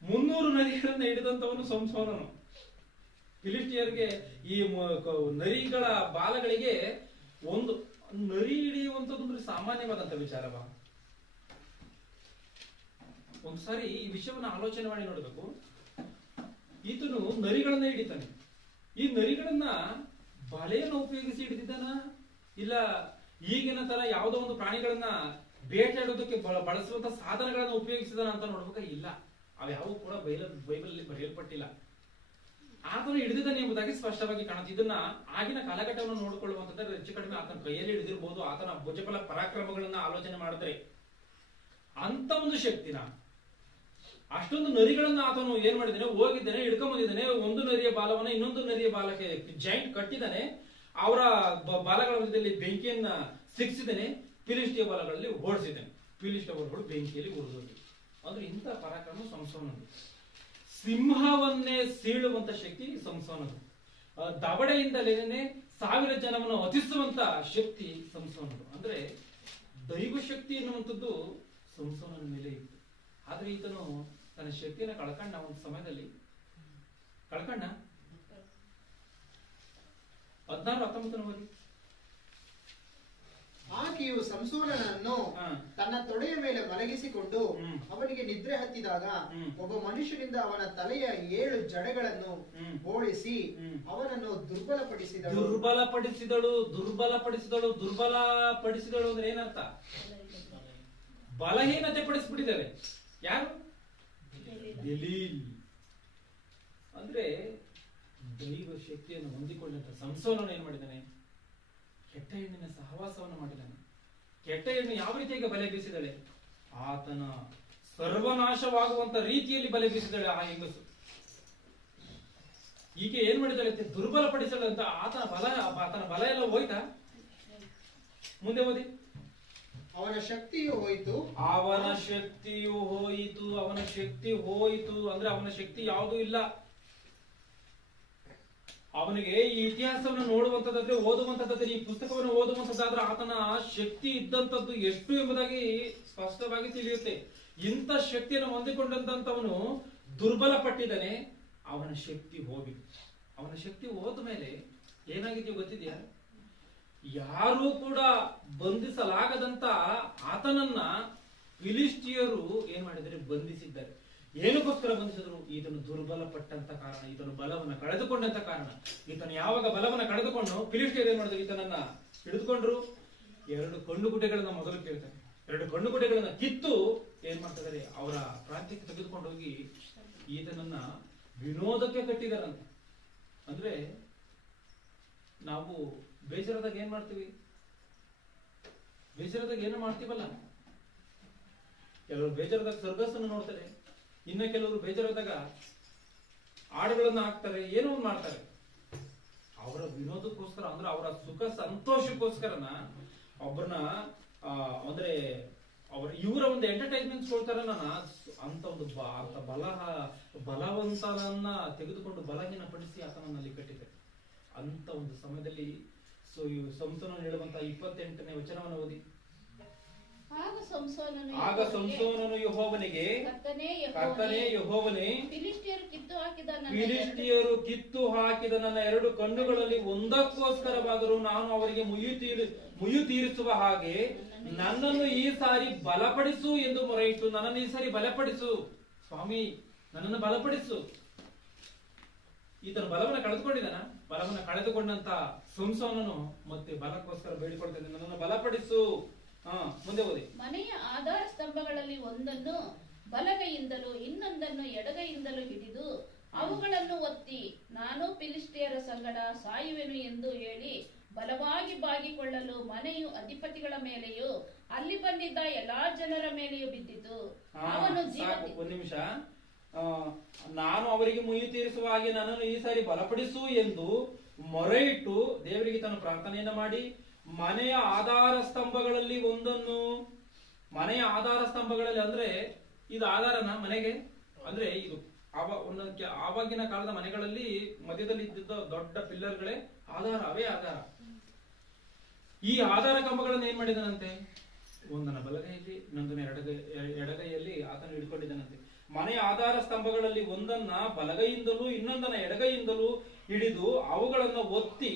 300 ನರಿಗಳನ್ನ ಹಿಡಿದಂತವನು ಸಂಸೋನನು. ಫಿಲಿಸ್ಟಿಯರ್ಗೆ ಈ ನರಿಗಳ ಬಾಲಗಳಿಗೆ ಒಂದು ನರಿ ಹಿಡಿಯುವಂಥದ್ದು ಸಾಮಾನ್ಯವಾದಂತ ವಿಚಾರವ. ಒಂದ್ಸಾರಿ ಈ ವಿಷಯವನ್ನು ಆಲೋಚನೆ ಮಾಡಿ ನೋಡ್ಬೇಕು. ಈತನು ನರಿಗಳನ್ನ ಹಿಡಿತಾನೆ. ಈ ನರಿಗಳನ್ನ ಬಲೆಯನ್ನು ಉಪಯೋಗಿಸಿ ಹಿಡಿದಿದ್ದಾನ, ಇಲ್ಲ ಈಗಿನ ತರ ಯಾವುದೋ ಒಂದು ಪ್ರಾಣಿಗಳನ್ನ ಬೇಟೆಯಾಡೋದಕ್ಕೆ ಬಳಸುವಂತ ಸಾಧನಗಳನ್ನ ಉಪಯೋಗಿಸಿದಾನ ಅಂತ ನೋಡ್ಬೇಕ? ಇಲ್ಲ, ಅವ್ಯಾವು ಕೂಡ ಬೈಬಲ್ ಬರೆಯಲ್ಪಟ್ಟಿಲ್ಲ. ಆತನು ಹಿಡಿದಿದ್ದಾನೆ ಎಂಬುದಾಗಿ ಸ್ಪಷ್ಟವಾಗಿ ಕಾಣುತ್ತೆ. ಇದನ್ನ ಆಗಿನ ಕಾಲಘಟ್ಟವನ್ನು ನೋಡಿಕೊಳ್ಳುವಂತಂದ್ರೆ ಹೆಚ್ಚು ಕಡಿಮೆ ಆತನ ಕೈಯಲ್ಲಿ ಹಿಡಿದಿರಬಹುದು. ಆತನ ಭುಜಬಲ ಪರಾಕ್ರಮಗಳನ್ನ ಆಲೋಚನೆ ಮಾಡಿದ್ರೆ ಅಂತ ಒಂದು ಶಕ್ತಿನ, ಅಷ್ಟೊಂದು ನರಿಗಳನ್ನ ಆತನು ಏನ್ ಮಾಡಿದ್ದಾನೆ, ಹೋಗಿದ್ದಾನೆ, ಹಿಡ್ಕೊಂಡ್ ಬಂದಿದ್ದಾನೆ. ಒಂದು ನರಿಯ ಬಾಲವನ್ನ ಇನ್ನೊಂದು ನರಿಯ ಬಾಲಕ್ಕೆ ಜಾಯಿಂಟ್ ಕಟ್ಟಿದ್ದಾನೆ. ಅವರ ಬಾಲಗಳ ಮಧ್ಯದಲ್ಲಿ ಬೆಂಕಿಯನ್ನ ಸಿಕ್ಕಿಸಿದ್ದಾನೆ. ಫಿಲಿಸ್ಟಿಯ ಬಾಲಗಳಲ್ಲಿ ಓಡಿಸಿದ್ದಾನೆ. ಫಿಲಿಸ್ಟಿಯ ಬಾಲಗಳು ಬೆಂಕಿಯಲ್ಲಿ ಉರಿದೋಗಿ. ಅಂದ್ರೆ ಇಂಥ ಪರಾಕ್ರಮ ಸಂಸೋನದು. ಸಿಂಹವನ್ನೇ ಸೀಳುವಂತ ಶಕ್ತಿ ಸಂಸೋನದು. ದವಡೆಯಿಂದಲೇನೆ 1000 ಜನವನ್ನು ಹತಿಸುವಂತ ಶಕ್ತಿ ಸಂಸೋನದು. ಅಂದ್ರೆ ದೈವ ಶಕ್ತಿ ಎನ್ನುವಂಥದ್ದು ಸಂಸೋನನ ಮೇಲೆ ಇತ್ತು. ಆದ್ರೆ ಈತನು ತನ್ನ ಶಕ್ತಿಯನ್ನು ಕಳ್ಕೊಂಡ. ಒಂದು ಸಮಯದಲ್ಲಿ ಕಳ್ಕೊಂಡ. 16-19 ಆಕೆಯು ಸಂಸೋನನನ್ನು ತನ್ನ ತೊಡೆಯ ಮೇಲೆ ಮಲಗಿಸಿಕೊಂಡು ಅವನಿಗೆ ನಿದ್ರೆ ಹತ್ತಿದಾಗ ಒಬ್ಬ ಮನುಷ್ಯನಿಂದ ಅವನ ತಲೆಯ 7 ಜಡೆಗಳನ್ನು ಬೋಳಿಸಿ ಅವನನ್ನು ದುರ್ಬಲಪಡಿಸಿದಳು. ಅಂದ್ರೆ ಏನರ್ಥ? ಬಲಹೀನತೆ ಪಡಿಸ್ಬಿಟ್ಟಿದ್ದಾರೆ. ಯಾರು? ದಲೀಲ್. ಅಂದ್ರೆ ದೈವ ಶಕ್ತಿಯನ್ನು ಹೊಂದಿಕೊಂಡಂತ ಸಂಸೋನನು ಏನ್ ಮಾಡಿದ್ದಾನೆ? ಕೆಟ್ಟ ಹೆಣ್ಣಿನ ಸಹವಾಸವನ್ನು ಮಾಡಿದ್ದಾನೆ. ಕೆಟ್ಟ ಹೆಣ್ಣು ಯಾವ ರೀತಿಯಾಗಿ ಬಲೆ ಬೀಸಿದಾಳೆ? ಆತನ ಸರ್ವನಾಶವಾಗುವಂತ ರೀತಿಯಲ್ಲಿ ಬಲೆ ಬೀಸಿದಾಳೆ ಆ ಹೆಂಗಸು. ಈಕೆ ಏನ್ ಮಾಡಿದಾಳೆ? ದುರ್ಬಲಪಡಿಸಲಂತ ಆತನ ಬಲ ಎಲ್ಲ ಹೋಯ್ತಾ? ಮುಂದೆ ಓದಿ. ಅವನ ಶಕ್ತಿಯು ಹೋಯಿತು. ಅವನ ಶಕ್ತಿ ಹೋಯಿತು ಅಂದ್ರೆ ಅವನ ಶಕ್ತಿ ಯಾವುದೂ ಇಲ್ಲ. ಅವನಿಗೆ ಈ ಇತಿಹಾಸವನ್ನು ನೋಡುವಂತದ್ದಾದ್ರೆ, ಓದುವಂತದ್ದಾದ್ರೆ, ಈ ಪುಸ್ತಕವನ್ನು ಓದುವಂತದ್ದಾದ್ರೆ ಆತನ ಶಕ್ತಿ ಇದ್ದಂಥದ್ದು ಎಷ್ಟು ಎಂಬುದಾಗಿ ಸ್ಪಷ್ಟವಾಗಿ ತಿಳಿಯುತ್ತೆ. ಇಂಥ ಶಕ್ತಿಯನ್ನು ಹೊಂದಿಕೊಂಡಂತವನು ದುರ್ಬಲ ಪಟ್ಟಿದ್ದಾನೆ. ಅವನ ಶಕ್ತಿ ಹೋಗಿತ್ತು. ಅವನ ಶಕ್ತಿ ಹೋದ ಮೇಲೆ ಏನಾಗಿದೆಯೋ ಗೊತ್ತಿದ್ಯಾ? ಯಾರೂ ಕೂಡ ಬಂಧಿಸಲಾಗದಂತ ಆತನನ್ನ ಫಿಲಿಸ್ಟಿಯರು ಏನ್ ಮಾಡಿದರೆ? ಬಂಧಿಸಿದ್ದಾರೆ. ಏನಕ್ಕೋಸ್ಕರ ಬಂಧಿಸಿದ್ರು? ಈತನು ದುರ್ಬಲ ಪಟ್ಟಂತ ಕಾರಣ, ಈತನು ಬಲವನ್ನ ಕಳೆದುಕೊಂಡಂತ ಕಾರಣ. ಈತನು ಯಾವಾಗ ಬಲವನ್ನ ಕಳೆದುಕೊಂಡು ಫಿಲಿಸ್ಟಿಯರು ಏನ್ ಮಾಡಿದ್ರು? ಈತನನ್ನ ಹಿಡಿದುಕೊಂಡ್ರು. 2 ಕಣ್ಣುಗುಡ್ಡೆಗಳನ್ನ ಮೊದಲು ಕೇಳ್ತಾರೆ. 2 ಕಣ್ಣುಗುಡ್ಡೆಗಳನ್ನ ಕಿತ್ತು ಏನ್ ಮಾಡ್ತಿದ್ದಾರೆ? ಅವರ ಪ್ರಾಂತ್ಯಕ್ಕೆ ತೆಗೆದುಕೊಂಡು ಹೋಗಿ ಈತನನ್ನ ವಿನೋದಕ್ಕೆ ಕಟ್ಟಿದಾರಂತೆ. ಅಂದ್ರೆ ನಾವು ಬೇಸರದಾಗ ಏನ್ ಮಾಡ್ತೀವಿ? ಬೇಸರದಾಗ ಏನು ಮಾಡ್ತೀವಲ್ಲ, ಕೆಲವರು ಬೇಜಾರದಾಗ ಸರ್ಗಸನ್ನು ನೋಡ್ತಾರೆ. ಇನ್ನ ಕೆಲವರು ಬೇಜಾರದಾಗ ಹಾಡುಗಳನ್ನ ಹಾಕ್ತಾರೆ, ಏನೋ ಒಂದು ಮಾಡ್ತಾರೆ. ಅವರ ವಿನೋದಕ್ಕೋಸ್ಕರ, ಅಂದ್ರೆ ಅವರ ಸುಖ ಸಂತೋಷಕ್ಕೋಸ್ಕರನ ಒಬ್ಬರನ್ನ ಅಂದ್ರೆ ಇವರ ಒಂದು ಎಂಟರ್ಟೈನ್ಮೆಂಟ್ ಕೊಡ್ತಾರ. ಅಂತ ಒಂದು ಬಲವಂತನನ್ನ ತೆಗೆದುಕೊಂಡು ಬಲಹೀನ ಪಡಿಸಿ ಆತನಲ್ಲಿ ಕಟ್ಟಿದ್ದಾರೆ. ಅಂತ ಒಂದು ಸಮಯದಲ್ಲಿ ಸಂಸೋನನು ಹೇಳುವಂತ 28ನೇ ವಚನವನ್ನು ಓದಿ. ಆಗ ಸಂಸೋನನು ಯೆಹೋವನಿಗೆ, ಕರ್ತನೇ ಯೆಹೋವನೇ, ಫಿಲಿಸ್ಟಿಯರು ಕಿತ್ತು ಹಾಕಿದ ನನ್ನ 2 ಕಣ್ಣುಗಳಲ್ಲಿ ಒಂದಕ್ಕೋಸ್ಕರವಾದರೂ ನಾನು ಅವರಿಗೆ ಮುಯ್ಯು ತೀರಿಸುವ ಹಾಗೆ ನನ್ನನ್ನು ಈ ಸಾರಿ ಬಲಪಡಿಸು ಎಂದು ಮೊರೆಯಿಟ್ಟು, ನನ್ನನ್ನು ಈ ಸಾರಿ ಬಲಪಡಿಸು ಸ್ವಾಮಿ, ನನ್ನನ್ನು ಬಲಪಡಿಸು. ಈತನು ಬಲವನ್ನ ಕಳೆದುಕೊಂಡಿದ್ದಾನ. ಬಲವನ್ನ ಕಳೆದುಕೊಂಡಂತ ಸಂಸೋನನು ಮತ್ತೆ ಬಲಕ್ಕೋಸ್ಕರ ಬೇಡಿಕೊಳ್ತಾನೆ, ನನ್ನನ್ನು ಬಲಪಡಿಸು. ಮುಂದೆ ಓದಿ. ಮನೆಯ ಆಧಾರ ಸ್ತಂಭಗಳಲ್ಲಿ ಒಂದನ್ನು ಬಲಗೈಯಿಂದಲೂ ಇನ್ನೊಂದನ್ನು ಎಡಗೈಯಿಂದಲೂ ಹಿಡಿದು ಅವುಗಳನ್ನು ಒತ್ತಿ ನಾನು ಫಿಲಿಸ್ಟಿಯರ ಸಂಗಡ ಸಾಯುವೆನು ಎಂದು ಹೇಳಿ ಬಲವಾಗಿ ಬಾಗಿಕೊಳ್ಳಲು ಮನೆಯು ಅಧಿಪತಿಗಳ ಮೇಲೆಯೂ ಅಲ್ಲಿ ಬಂದಿದ್ದ ಎಲ್ಲಾ ಜನರ ಮೇಲೆಯೂ ಬಿದ್ದಿತು. ಅವನು ಒಂದು ನಿಮಿಷ. ನಾನು ಅವರಿಗೆ ಮುಯ್ಯಿ ತೀರಿಸುವ ಹಾಗೆ ನನ್ನನ್ನು ಈ ಸಾರಿ ಬಲಪಡಿಸು ಎಂದು ಮೊರೆಯಿಟ್ಟು ದೇವರಿಗೆ ತನ್ನ ಪ್ರಾರ್ಥನೆಯನ್ನ ಮಾಡಿ ಮನೆಯ ಆಧಾರ ಸ್ತಂಭಗಳಲ್ಲಿ ಒಂದನ್ನು, ಮನೆಯ ಆಧಾರ ಸ್ತಂಭಗಳಲ್ಲಿ ಅಂದ್ರೆ ಇದು ಆಧಾರನ ಮನೆಗೆ, ಅಂದ್ರೆ ಇದು ಆವಾಗಿನ ಕಾಲದ ಮನೆಗಳಲ್ಲಿ ಮಧ್ಯದಲ್ಲಿ ಇದ್ದಿದ್ದ ದೊಡ್ಡ ಪಿಲ್ಲರ್ಗಳೇ ಆಧಾರ, ಅವೇ ಆಧಾರ. ಈ ಆಧಾರ ಕಂಬಗಳನ್ನು ಏನ್ ಮಾಡಿದನಂತೆ, ಒಂದನ ಬಲಗೈಯಲ್ಲಿ ಇನ್ನೊಂದನ ಎಡಗೈಯಲ್ಲಿ ಆತನು ಹಿಡ್ಕೊಂಡಿದ್ದಾನಂತೆ. ಮನೆಯ ಆಧಾರ ಸ್ತಂಭಗಳಲ್ಲಿ ಒಂದನ್ನ ಬಲಗೈಯಿಂದಲೂ ಇನ್ನೊಂದನ ಎಡಗೈಯಿಂದಲೂ ಹಿಡಿದು ಅವುಗಳನ್ನು ಒತ್ತಿ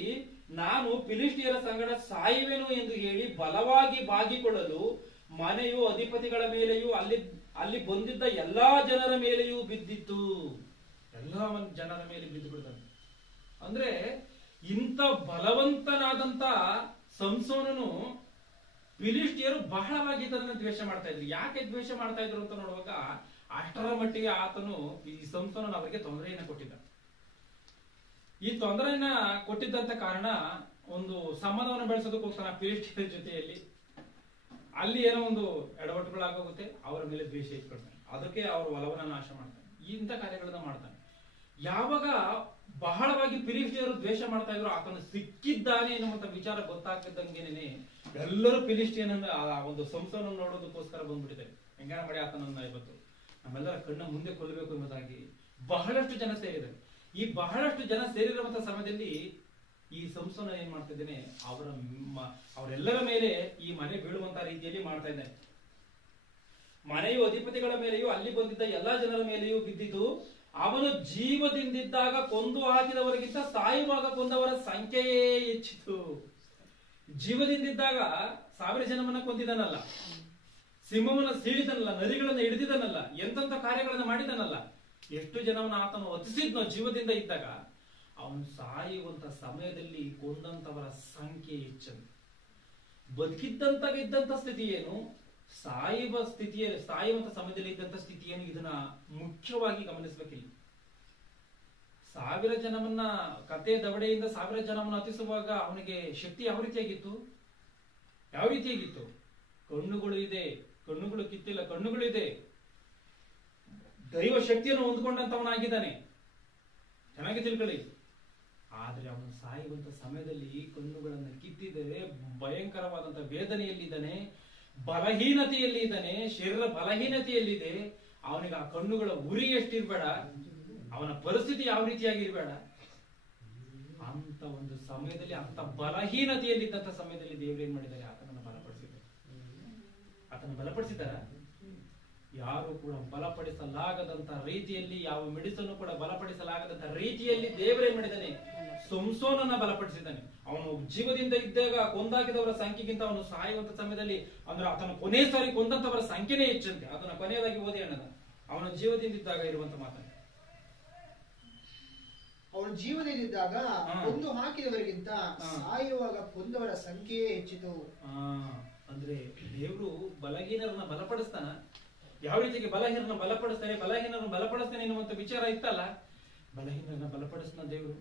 ನಾನು ಫಿಲಿಷ್ಟಿಯರ ಸಂಗಡ ಸಾಯುವೆನು ಎಂದು ಹೇಳಿ ಬಲವಾಗಿ ಬಾಗಿಕೊಳ್ಳಲು ಮನೆಯು ಅಧಿಪತಿಗಳ ಮೇಲೆಯೂ ಅಲ್ಲಿ ಬಂದಿದ್ದ ಎಲ್ಲಾ ಜನರ ಮೇಲೆಯೂ ಬಿದ್ದಿತ್ತು. ಎಲ್ಲಾ ಜನರ ಮೇಲೆ ಬಿದ್ದು ಬಿಡ್ತಾನೆ. ಅಂದ್ರೆ ಇಂಥ ಬಲವಂತನಾದಂತ ಸಂಸೋನನು ಫಿಲಿಷ್ಟಿಯರು ಬಹಳವಾಗಿ ಇದನ್ನ ದ್ವೇಷ ಮಾಡ್ತಾ ಇದ್ರು. ಯಾಕೆ ದ್ವೇಷ ಮಾಡ್ತಾ ಇದ್ರು ಅಂತ ನೋಡುವಾಗ ಅಷ್ಟರ ಮಟ್ಟಿಗೆ ಆತನು ಈ ಸಂಸೋನನು ಅವರಿಗೆ ತೊಂದರೆಯನ್ನ ಕೊಟ್ಟಿದ್ದ. ಈ ತೊಂದರೆಯನ್ನ ಕೊಟ್ಟಿದ್ದಂತ ಕಾರಣ ಒಂದು ಸಂಬಂಧವನ್ನು ಬೆಳೆಸೋದಕ್ಕೋಸ್ಕರ ಫಿಲಿಷ್ಟಿಯರ ಜೊತೆಯಲ್ಲಿ ಅಲ್ಲಿ ಏನೋ ಒಂದು ಎಡವಟ್ಟುಗಳಾಗೋಗುತ್ತೆ, ಅವರ ಮೇಲೆ ದ್ವೇಷ ಇಟ್ಕೊಳ್ತಾನೆ, ಅದಕ್ಕೆ ಅವ್ರ ಒಲವನ್ನ ನಾಶ ಮಾಡ್ತಾನೆ, ಇಂಥ ಕಾರ್ಯಗಳನ್ನ ಮಾಡ್ತಾನೆ. ಯಾವಾಗ ಬಹಳವಾಗಿ ಫಿಲಿಷ್ಟಿಯರು ದ್ವೇಷ ಮಾಡ್ತಾ ಇದ್ರು, ಆತನು ಸಿಕ್ಕಿದ್ದಾನೆ ಎನ್ನುವಂತ ವಿಚಾರ ಗೊತ್ತಾಗ್ತಿದ್ದಂಗೆನೆ ಎಲ್ಲರೂ ಫಿಲಿಷ್ಟಿಯನ್ ಆ ಒಂದು ಸಂಸೋನನ್ನು ನೋಡೋದಕ್ಕೋಸ್ಕರ ಬಂದ್ಬಿಟ್ಟಿದ್ದಾರೆ. ಹೆಂಗಾರ ಮಾಡಿ ಆತನನ್ನ ಇವತ್ತು ನಮ್ಮೆಲ್ಲರ ಕಣ್ಣ ಮುಂದೆ ಕೊಲ್ಲಬೇಕು ಎಂಬುದಾಗಿ ಬಹಳಷ್ಟು ಜನ ಸೇರಿದ್ದಾರೆ. ಈ ಬಹಳಷ್ಟು ಜನ ಸೇರಿರುವಂತ ಸಮಯದಲ್ಲಿ ಈ ಸಂಸೋನ ಏನ್ ಮಾಡ್ತಿದ್ದೇನೆ, ಅವರೆಲ್ಲರ ಮೇಲೆ ಈ ಮನೆ ಬೀಳುವಂತ ರೀತಿಯಲ್ಲಿ ಮಾಡ್ತಾ ಇದ್ದಾನೆ. ಮನೆಯು ಅಧಿಪತಿಗಳ ಮೇಲೆಯೂ ಅಲ್ಲಿ ಬಂದಿದ್ದ ಎಲ್ಲಾ ಜನರ ಮೇಲೆಯೂ ಬಿದ್ದಿದ್ದು, ಅವನು ಜೀವದಿಂದಿದ್ದಾಗ ಕೊಂದು ಹಾಕಿದವರಿಗಿಂತ ಸಾಯುವಾಗ ಕೊಂದವರ ಸಂಖ್ಯೆಯೇ ಹೆಚ್ಚಿತು. ಜೀವದಿಂದಿದ್ದಾಗ 1000 ಜನವನ್ನ ಕೊಂದಿದನಲ್ಲ, ಸಿಂಹವನ್ನ ಸೀಳಿದನಲ್ಲ, ನರಿಗಳನ್ನ ಹಿಡಿದಿದನಲ್ಲ, ಎಂತೆಂತ ಕಾರ್ಯಗಳನ್ನ ಮಾಡಿದನಲ್ಲ, ಎಷ್ಟು ಜನವನ್ನ ಆತನು ಹತಿಸಿದ್ನೋ ಜೀವದಿಂದ ಇದ್ದಾಗ, ಅವನು ಸಾಯುವಂತ ಸಮಯದಲ್ಲಿ ಕೊಂದಂತವರ ಸಂಖ್ಯೆ ಹೆಚ್ಚು. ಬದುಕಿದ್ದಂತಾಗ ಇದ್ದಂತ ಸ್ಥಿತಿ ಏನು, ಸಾಯುವಂತ ಸಮಯದಲ್ಲಿ ಇದ್ದಂತ ಸ್ಥಿತಿ ಏನು, ಇದನ್ನ ಮುಖ್ಯವಾಗಿ ಗಮನಿಸಬೇಕಿಲ್ಲ. 1000 ಜನವನ್ನ ಕತೆ ದವಡೆಯಿಂದ 1000 ಜನವನ್ನ ಹತಿಸುವಾಗ ಅವನಿಗೆ ಶಕ್ತಿ ಯಾವ ರೀತಿಯಾಗಿತ್ತು, ಕಣ್ಣುಗಳು ಇದೆ, ಕಣ್ಣುಗಳು ಕಿತ್ತಿಲ್ಲ, ಕಣ್ಣುಗಳು ಇದೆ, ದೈವ ಶಕ್ತಿಯನ್ನು ಹೊಂದ್ಕೊಂಡಂತವನಾಗಿದ್ದಾನೆ, ಚೆನ್ನಾಗಿ ತಿಳ್ಕೊಳ್ಳಿ. ಆದ್ರೆ ಅವನು ಸಾಯುವಂತ ಸಮಯದಲ್ಲಿ ಕಣ್ಣುಗಳನ್ನ ಕಿತ್ತಿದರೆ ಭಯಂಕರವಾದಂತ ವೇದನೆಯಲ್ಲಿದ್ದಾನೆ, ಬಲಹೀನತೆಯಲ್ಲಿ ಇದ್ದಾನೆ, ಶರೀರ ಬಲಹೀನತೆಯಲ್ಲಿದೆ. ಅವನಿಗೆ ಆ ಕಣ್ಣುಗಳ ಉರಿ ಎಷ್ಟಿರ್ಬೇಡ, ಅವನ ಪರಿಸ್ಥಿತಿ ಯಾವ ರೀತಿಯಾಗಿರ್ಬೇಡ, ಅಂತ ಒಂದು ಸಮಯದಲ್ಲಿ, ಅಂತ ಬಲಹೀನತೆಯಲ್ಲಿದ್ದಂತ ಸಮಯದಲ್ಲಿ ದೇವರು ಏನ್ ಮಾಡಿದ್ದಾರೆ, ಆತನ ಬಲಪಡಿಸಿದಾರ. ಯಾರು ಕೂಡ ಬಲಪಡಿಸಲಾಗದಂತ ರೀತಿಯಲ್ಲಿ, ಯಾವ ಮೆಡಿಸನ್ ಕೂಡ ಬಲಪಡಿಸಲಾಗದಂತ ರೀತಿಯಲ್ಲಿ ದೇವರೇನ್ ಮಾಡಿದ್ದಾನೆ, ಸಂಸೋನನ್ನ ಬಲಪಡಿಸಿದ್ದಾನೆ. ಅವನು ಜೀವದಿಂದ ಇದ್ದಾಗ ಕೊಂದಾಕಿದವರ ಸಂಖ್ಯೆಗಿಂತ ಅವನು ಸಾಯುವಂತ ಸಮಯದಲ್ಲಿ, ಅಂದ್ರೆ ಆತನ ಕೊನೆ ಸಾರಿ ಕೊಂದಂತವರ ಸಂಖ್ಯೆನೇ ಹೆಚ್ಚಂತೆ. ಅದನ್ನ ಕೊನೆಯದಾಗಿ ಓದಿ ಅಣ್ಣದ, ಅವನ ಜೀವದಿಂದ ಇದ್ದಾಗ ಇರುವಂತ ಮಾತನ್ನ, ಅವನು ಜೀವನದಲ್ಲಿದ್ದಾಗ ಕೊಂದು ಹಾಕಿದವರಿಗಿಂತ ಸಾಯುವಾಗ ಕೊಂದವರ ಸಂಖ್ಯೆಯೇ ಹೆಚ್ಚಿತು. ಅಂದ್ರೆ ದೇವರು ಬಲಹೀನರನ್ನ ಬಲಪಡಿಸ್ತಾನ. ಯಾವ ರೀತಿಗೆ ಬಲಹೀನರನ್ನ ಬಲಪಡಿಸ್ತಾನೆ ಎನ್ನುವಂತ ವಿಚಾರ ಇತ್ತಲ್ಲ, ಬಲಹೀನರನ್ನ ಬಲಪಡಿಸ್ತಾನ ದೇವರು.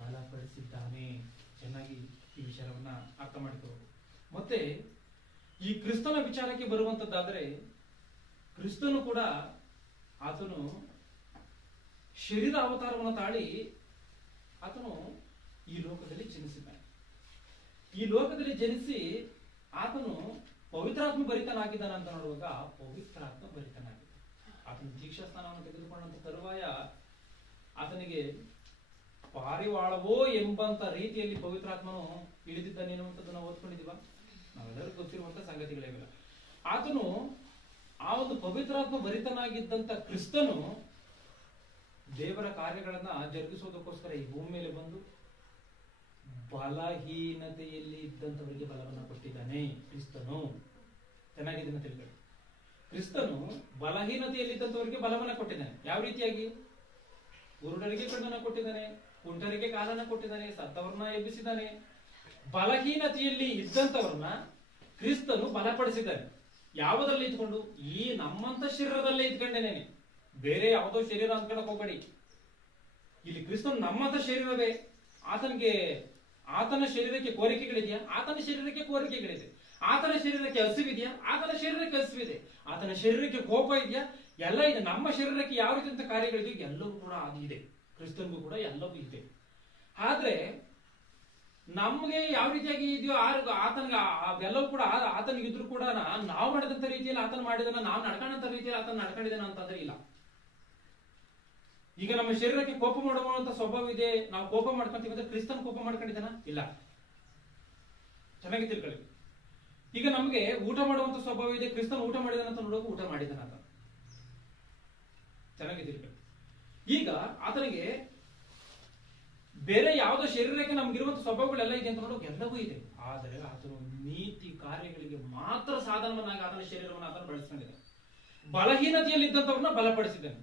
ಬಲಪಡಿಸಿದ್ದಾನೆ. ಚೆನ್ನಾಗಿ ಈ ವಿಚಾರವನ್ನ ಅರ್ಥ ಮಾಡಿಕೊಳ್ಳಬಹುದು. ಮತ್ತೆ ಈ ಕ್ರಿಸ್ತನ ವಿಚಾರಕ್ಕೆ ಬರುವಂತದ್ದಾದ್ರೆ, ಕ್ರಿಸ್ತನು ಕೂಡ ಆತನು ಶರೀರ ಅವತಾರವನ್ನು ತಾಳಿ ಆತನು ಈ ಲೋಕದಲ್ಲಿ ಜನಿಸಿದ್ದಾನೆ. ಈ ಲೋಕದಲ್ಲಿ ಜನಿಸಿ ಆತನು ಪವಿತ್ರಾತ್ಮ ಭರಿತನಾಗಿದ್ದಾನೆ ಅಂತ ನೋಡುವಾಗ, ಪವಿತ್ರಾತ್ಮ ಭರಿತನಾಗಿದ್ದಾನೆ. ಆತನು ದೀಕ್ಷಾ ಸ್ನಾನವನ್ನು ತೆಗೆದುಕೊಂಡಂತ ತರುವಾಯ ಆತನಿಗೆ ಪಾರಿವಾಳವೋ ಎಂಬಂತ ರೀತಿಯಲ್ಲಿ ಪವಿತ್ರಾತ್ಮನು ಇಳಿದಿದ್ದಾನೆ ಎನ್ನುವಂಥದ್ದನ್ನು ಓದ್ಕೊಂಡಿದೀವ, ನಾವೆಲ್ಲರಿಗೂ ಗೊತ್ತಿರುವಂತ ಸಂಗತಿಗಳೇವಿಲ್ಲ. ಆತನು ಆ ಒಂದು ಪವಿತ್ರಾತ್ಮ ಭರಿತನಾಗಿದ್ದಂತ ಕ್ರಿಸ್ತನು ದೇವರ ಕಾರ್ಯಗಳನ್ನ ಜರುಗಿಸೋದಕ್ಕೋಸ್ಕರ ಈ ಭೂಮಿ ಮೇಲೆ ಬಂದು ಬಲಹೀನತೆಯಲ್ಲಿ ಇದ್ದಂಥವರಿಗೆ ಬಲವನ್ನ ಕೊಟ್ಟಿದ್ದಾನೆ ಕ್ರಿಸ್ತನು. ಚೆನ್ನಾಗಿದ್ದನ್ನ ತಿಳ್ಕೊಳ್ಳಿ. ಕ್ರಿಸ್ತನು ಬಲಹೀನತೆಯಲ್ಲಿ ಇದ್ದಂಥವರಿಗೆ ಬಲವನ್ನ ಕೊಟ್ಟಿದ್ದಾನೆ. ಯಾವ ರೀತಿಯಾಗಿ? ಗುರುಡರಿಗೆ ಕಣ್ಣನ್ನ ಕೊಟ್ಟಿದ್ದಾನೆ, ಕುಂಟರಿಗೆ ಕಾಲನ್ನ ಕೊಟ್ಟಿದ್ದಾನೆ, ಸತ್ತವರನ್ನ ಎಬ್ಬಿಸಿದ್ದಾನೆ. ಬಲಹೀನತೆಯಲ್ಲಿ ಇದ್ದಂಥವ್ರನ್ನ ಕ್ರಿಸ್ತನು ಬಲಪಡಿಸಿದ್ದಾನೆ. ಯಾವುದರಲ್ಲಿ ಇದ್ಕೊಂಡು? ಈ ನಮ್ಮಂತ ಶರೀರದಲ್ಲೇ ಇದ್ಕೊಂಡೇನೆ, ಬೇರೆ ಯಾವುದೋ ಶರೀರ ಅಂದ್ಕೊಳಕ್ ಹೋಗಬೇಡಿ. ಇಲ್ಲಿ ಕ್ರಿಸ್ತನು ನಮ್ಮಂತ ಶರೀರವೇ. ಆತನ ಶರೀರಕ್ಕೆ ಕೋರಿಕೆಗಳಿದೆಯಾ? ಆತನ ಶರೀರಕ್ಕೆ ಕೋರಿಕೆಗಳಿದೆ. ಆತನ ಶರೀರಕ್ಕೆ ಹಸಿವಿದೆಯಾ? ಆತನ ಶರೀರಕ್ಕೆ ಹಸಿವಿದೆ. ಆತನ ಶರೀರಕ್ಕೆ ಕೋಪ ಇದೆಯಾ? ಎಲ್ಲ ಇದೆ. ನಮ್ಮ ಶರೀರಕ್ಕೆ ಯಾವ ರೀತಿಯಂತ ಕಾರ್ಯಗಳಿದೆಯೋ ಎಲ್ಲವೂ ಕೂಡ ಅದು ಇದೆ. ಕ್ರಿಸ್ತನ್ಗೂ ಕೂಡ ಎಲ್ಲವೂ ಇದೆ. ಆದ್ರೆ ನಮ್ಗೆ ಯಾವ ರೀತಿಯಾಗಿ ಇದೆಯೋ ಆತನಿಗೆ ಅವೆಲ್ಲವೂ ಕೂಡ ಆತನಿಗಿದ್ರು ಕೂಡ ನಾವು ಮಾಡಿದಂತ ರೀತಿಯಲ್ಲಿ ಆತನ ಮಾಡಿದನ, ನಾವು ನಡ್ಕೊಂಡಂತ ರೀತಿಯಲ್ಲಿ ಆತನ ನಡ್ಕೊಂಡಿದ್ದಾನ ಅಂತಂದ್ರೆ ಇಲ್ಲ. ಈಗ ನಮ್ಮ ಶರೀರಕ್ಕೆ ಕೋಪ ಮಾಡುವಂತ ಸ್ವಭಾವ ಇದೆ, ನಾವು ಕೋಪ ಮಾಡ್ಕೊಂತೀವಿ ಅಂದ್ರೆ ಕ್ರಿಸ್ತನ್ ಕೋಪ ಮಾಡ್ಕೊಂಡಿದ್ದಾನ? ಇಲ್ಲ. ಚೆನ್ನಾಗಿ ತಿಳ್ಕೊಳ್ಳಿ. ಈಗ ನಮಗೆ ಊಟ ಮಾಡುವಂತ ಸ್ವಭಾವ ಇದೆ. ಕ್ರಿಸ್ತನು ಊಟ ಮಾಡಿದಾನಂತ ನೋಡುವಾಗ ಊಟ ಮಾಡಿದಾನ ಆತ. ಚೆನ್ನಾಗಿ ತಿಳ್ಕೊಳ್ಳಿ. ಈಗ ಆತನಿಗೆ ಬೇರೆ ಯಾವುದೋ ಶರೀರಕ್ಕೆ ನಮ್ಗಿರುವಂತ ಸ್ವಭಾವಗಳೆಲ್ಲ ಇದೆ ಅಂತ ನೋಡುವಾಗ ಎಲ್ಲವೂ ಇದೆ. ಆದರೆ ಆತನು ನೀತಿ ಕಾರ್ಯಗಳಿಗೆ ಮಾತ್ರ ಸಾಧನವನ್ನಾಗಿ ಆತನ ಶರೀರವನ್ನು ಆತನು ಬಳಸ್ಕೊಂಡಿದ್ದಾನೆ. ಬಲಹೀನತೆಯಲ್ಲಿದ್ದಂಥವ್ರನ್ನ ಬಲಪಡಿಸಿದ್ದಾನೆ.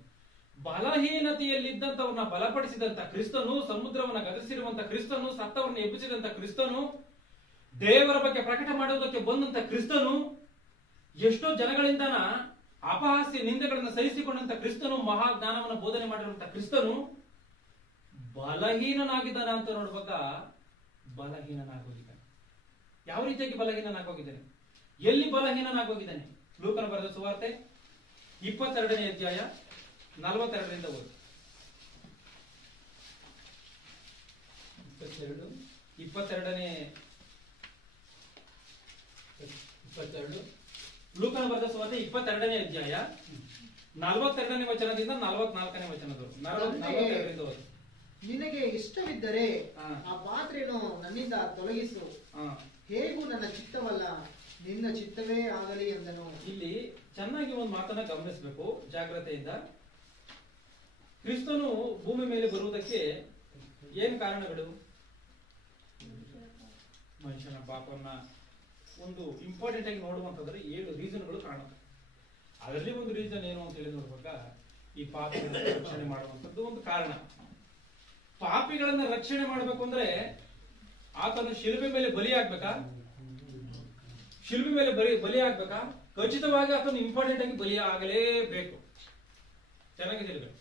ಬಲಹೀನತೆಯಲ್ಲಿದ್ದಂಥವ್ರನ್ನ ಬಲಪಡಿಸಿದಂತ ಕ್ರಿಸ್ತನು, ಸಮುದ್ರವನ್ನ ಗದರಿಸಿರುವಂತ ಕ್ರಿಸ್ತನು, ಸತ್ತವನ್ನ ಎಬ್ಬಿಸಿದಂತ ಕ್ರಿಸ್ತನು, ದೇವರ ಬಗ್ಗೆ ಪ್ರಕಟ ಮಾಡುವುದಕ್ಕೆ ಬಂದಂತ ಕ್ರಿಸ್ತನು, ಎಷ್ಟೋ ಜನಗಳಿಂದ ಅಪಹಾಸ್ಯ ನಿಂದೆಗಳನ್ನು ಸಹಿಸಿಕೊಂಡಂತ ಕ್ರಿಸ್ತನು, ಮಹಾಜ್ಞಾನವನ್ನು ಬೋಧನೆ ಮಾಡಿರುವಂತ ಕ್ರಿಸ್ತನು ಬಲಹೀನನಾಗಿದ್ದಾನ ಅಂತ ನೋಡುವಾಗ ಬಲಹೀನನಾಗೋಗಿದ್ದಾನೆ. ಯಾವ ರೀತಿಯಾಗಿ ಬಲಹೀನನಾಗೋಗಿದ್ದಾನೆ? ಎಲ್ಲಿ ಬಲಹೀನನಾಗೋಗಿದ್ದಾನೆ? ಲೂಕನ ಬರೆದ ಸುವಾರ್ತೆ 22ನೇ ಅಧ್ಯಾಯ 42ರಿಂದ ಓದಿ. 22 ಲೂಕನ ಬರೆದ ಸುವಾರ್ತೆ 22ನೇ ಅಧ್ಯಾಯ 42ನೇ ವಚನದಿಂದ 44ನೇ ವಚನದವರೆಗೂ ಓದಿ. ನಿನಗೆ ಇಷ್ಟವಿದ್ದರೆ ಆ ಪಾತ್ರೆಯನ್ನು ನನ್ನಿಂದ ತೊಲಗಿಸು, ಹೇಗೂ ನನ್ನ ಚಿತ್ತವಲ್ಲ ನಿನ್ನ ಚಿತ್ತವೇ ಆಗಲಿ ಎಂದನು. ಇಲ್ಲಿ ಚೆನ್ನಾಗಿ ಒಂದು ಮಾತನ್ನ ಗಮನಿಸಬೇಕು ಜಾಗ್ರತೆಯಿಂದ. ಕ್ರಿಸ್ತನು ಭೂಮಿ ಮೇಲೆ ಬರುವುದಕ್ಕೆ ಏನ್ ಕಾರಣಗಳು? ಮನುಷ್ಯನ ಪಾಪವನ್ನ ಒಂದು ಇಂಪಾರ್ಟೆಂಟ್ ಆಗಿ ನೋಡುವಂತಂದ್ರೆ 7 ರೀಸನ್ಗಳು ಕಾಣುತ್ತೆ. ಅದರಲ್ಲಿ ಒಂದು ರೀಸನ್ ಏನು ಅಂತ ಹೇಳಿ ನೋಡ್ಬೇಕಾ, ಈ ಪಾಪಿಗಳನ್ನ ರಕ್ಷಣೆ ಮಾಡುವಂತದ್ದು ಒಂದು ಕಾರಣ. ಪಾಪಿಗಳನ್ನ ರಕ್ಷಣೆ ಮಾಡಬೇಕು ಅಂದ್ರೆ ಆತನು ಶಿಲುಬೆ ಮೇಲೆ ಬಲಿಯಾಗ್ಬೇಕಾ? ಶಿಲುಬೆ ಮೇಲೆ ಬಲಿಯಾಗ್ಬೇಕಾ? ಖಚಿತವಾಗಿ ಆತನು ಇಂಪಾರ್ಟೆಂಟ್ ಆಗಿ ಬಲಿ ಆಗಲೇಬೇಕು. ಚೆನ್ನಾಗಿ ತಿಳಿಬೇಕು.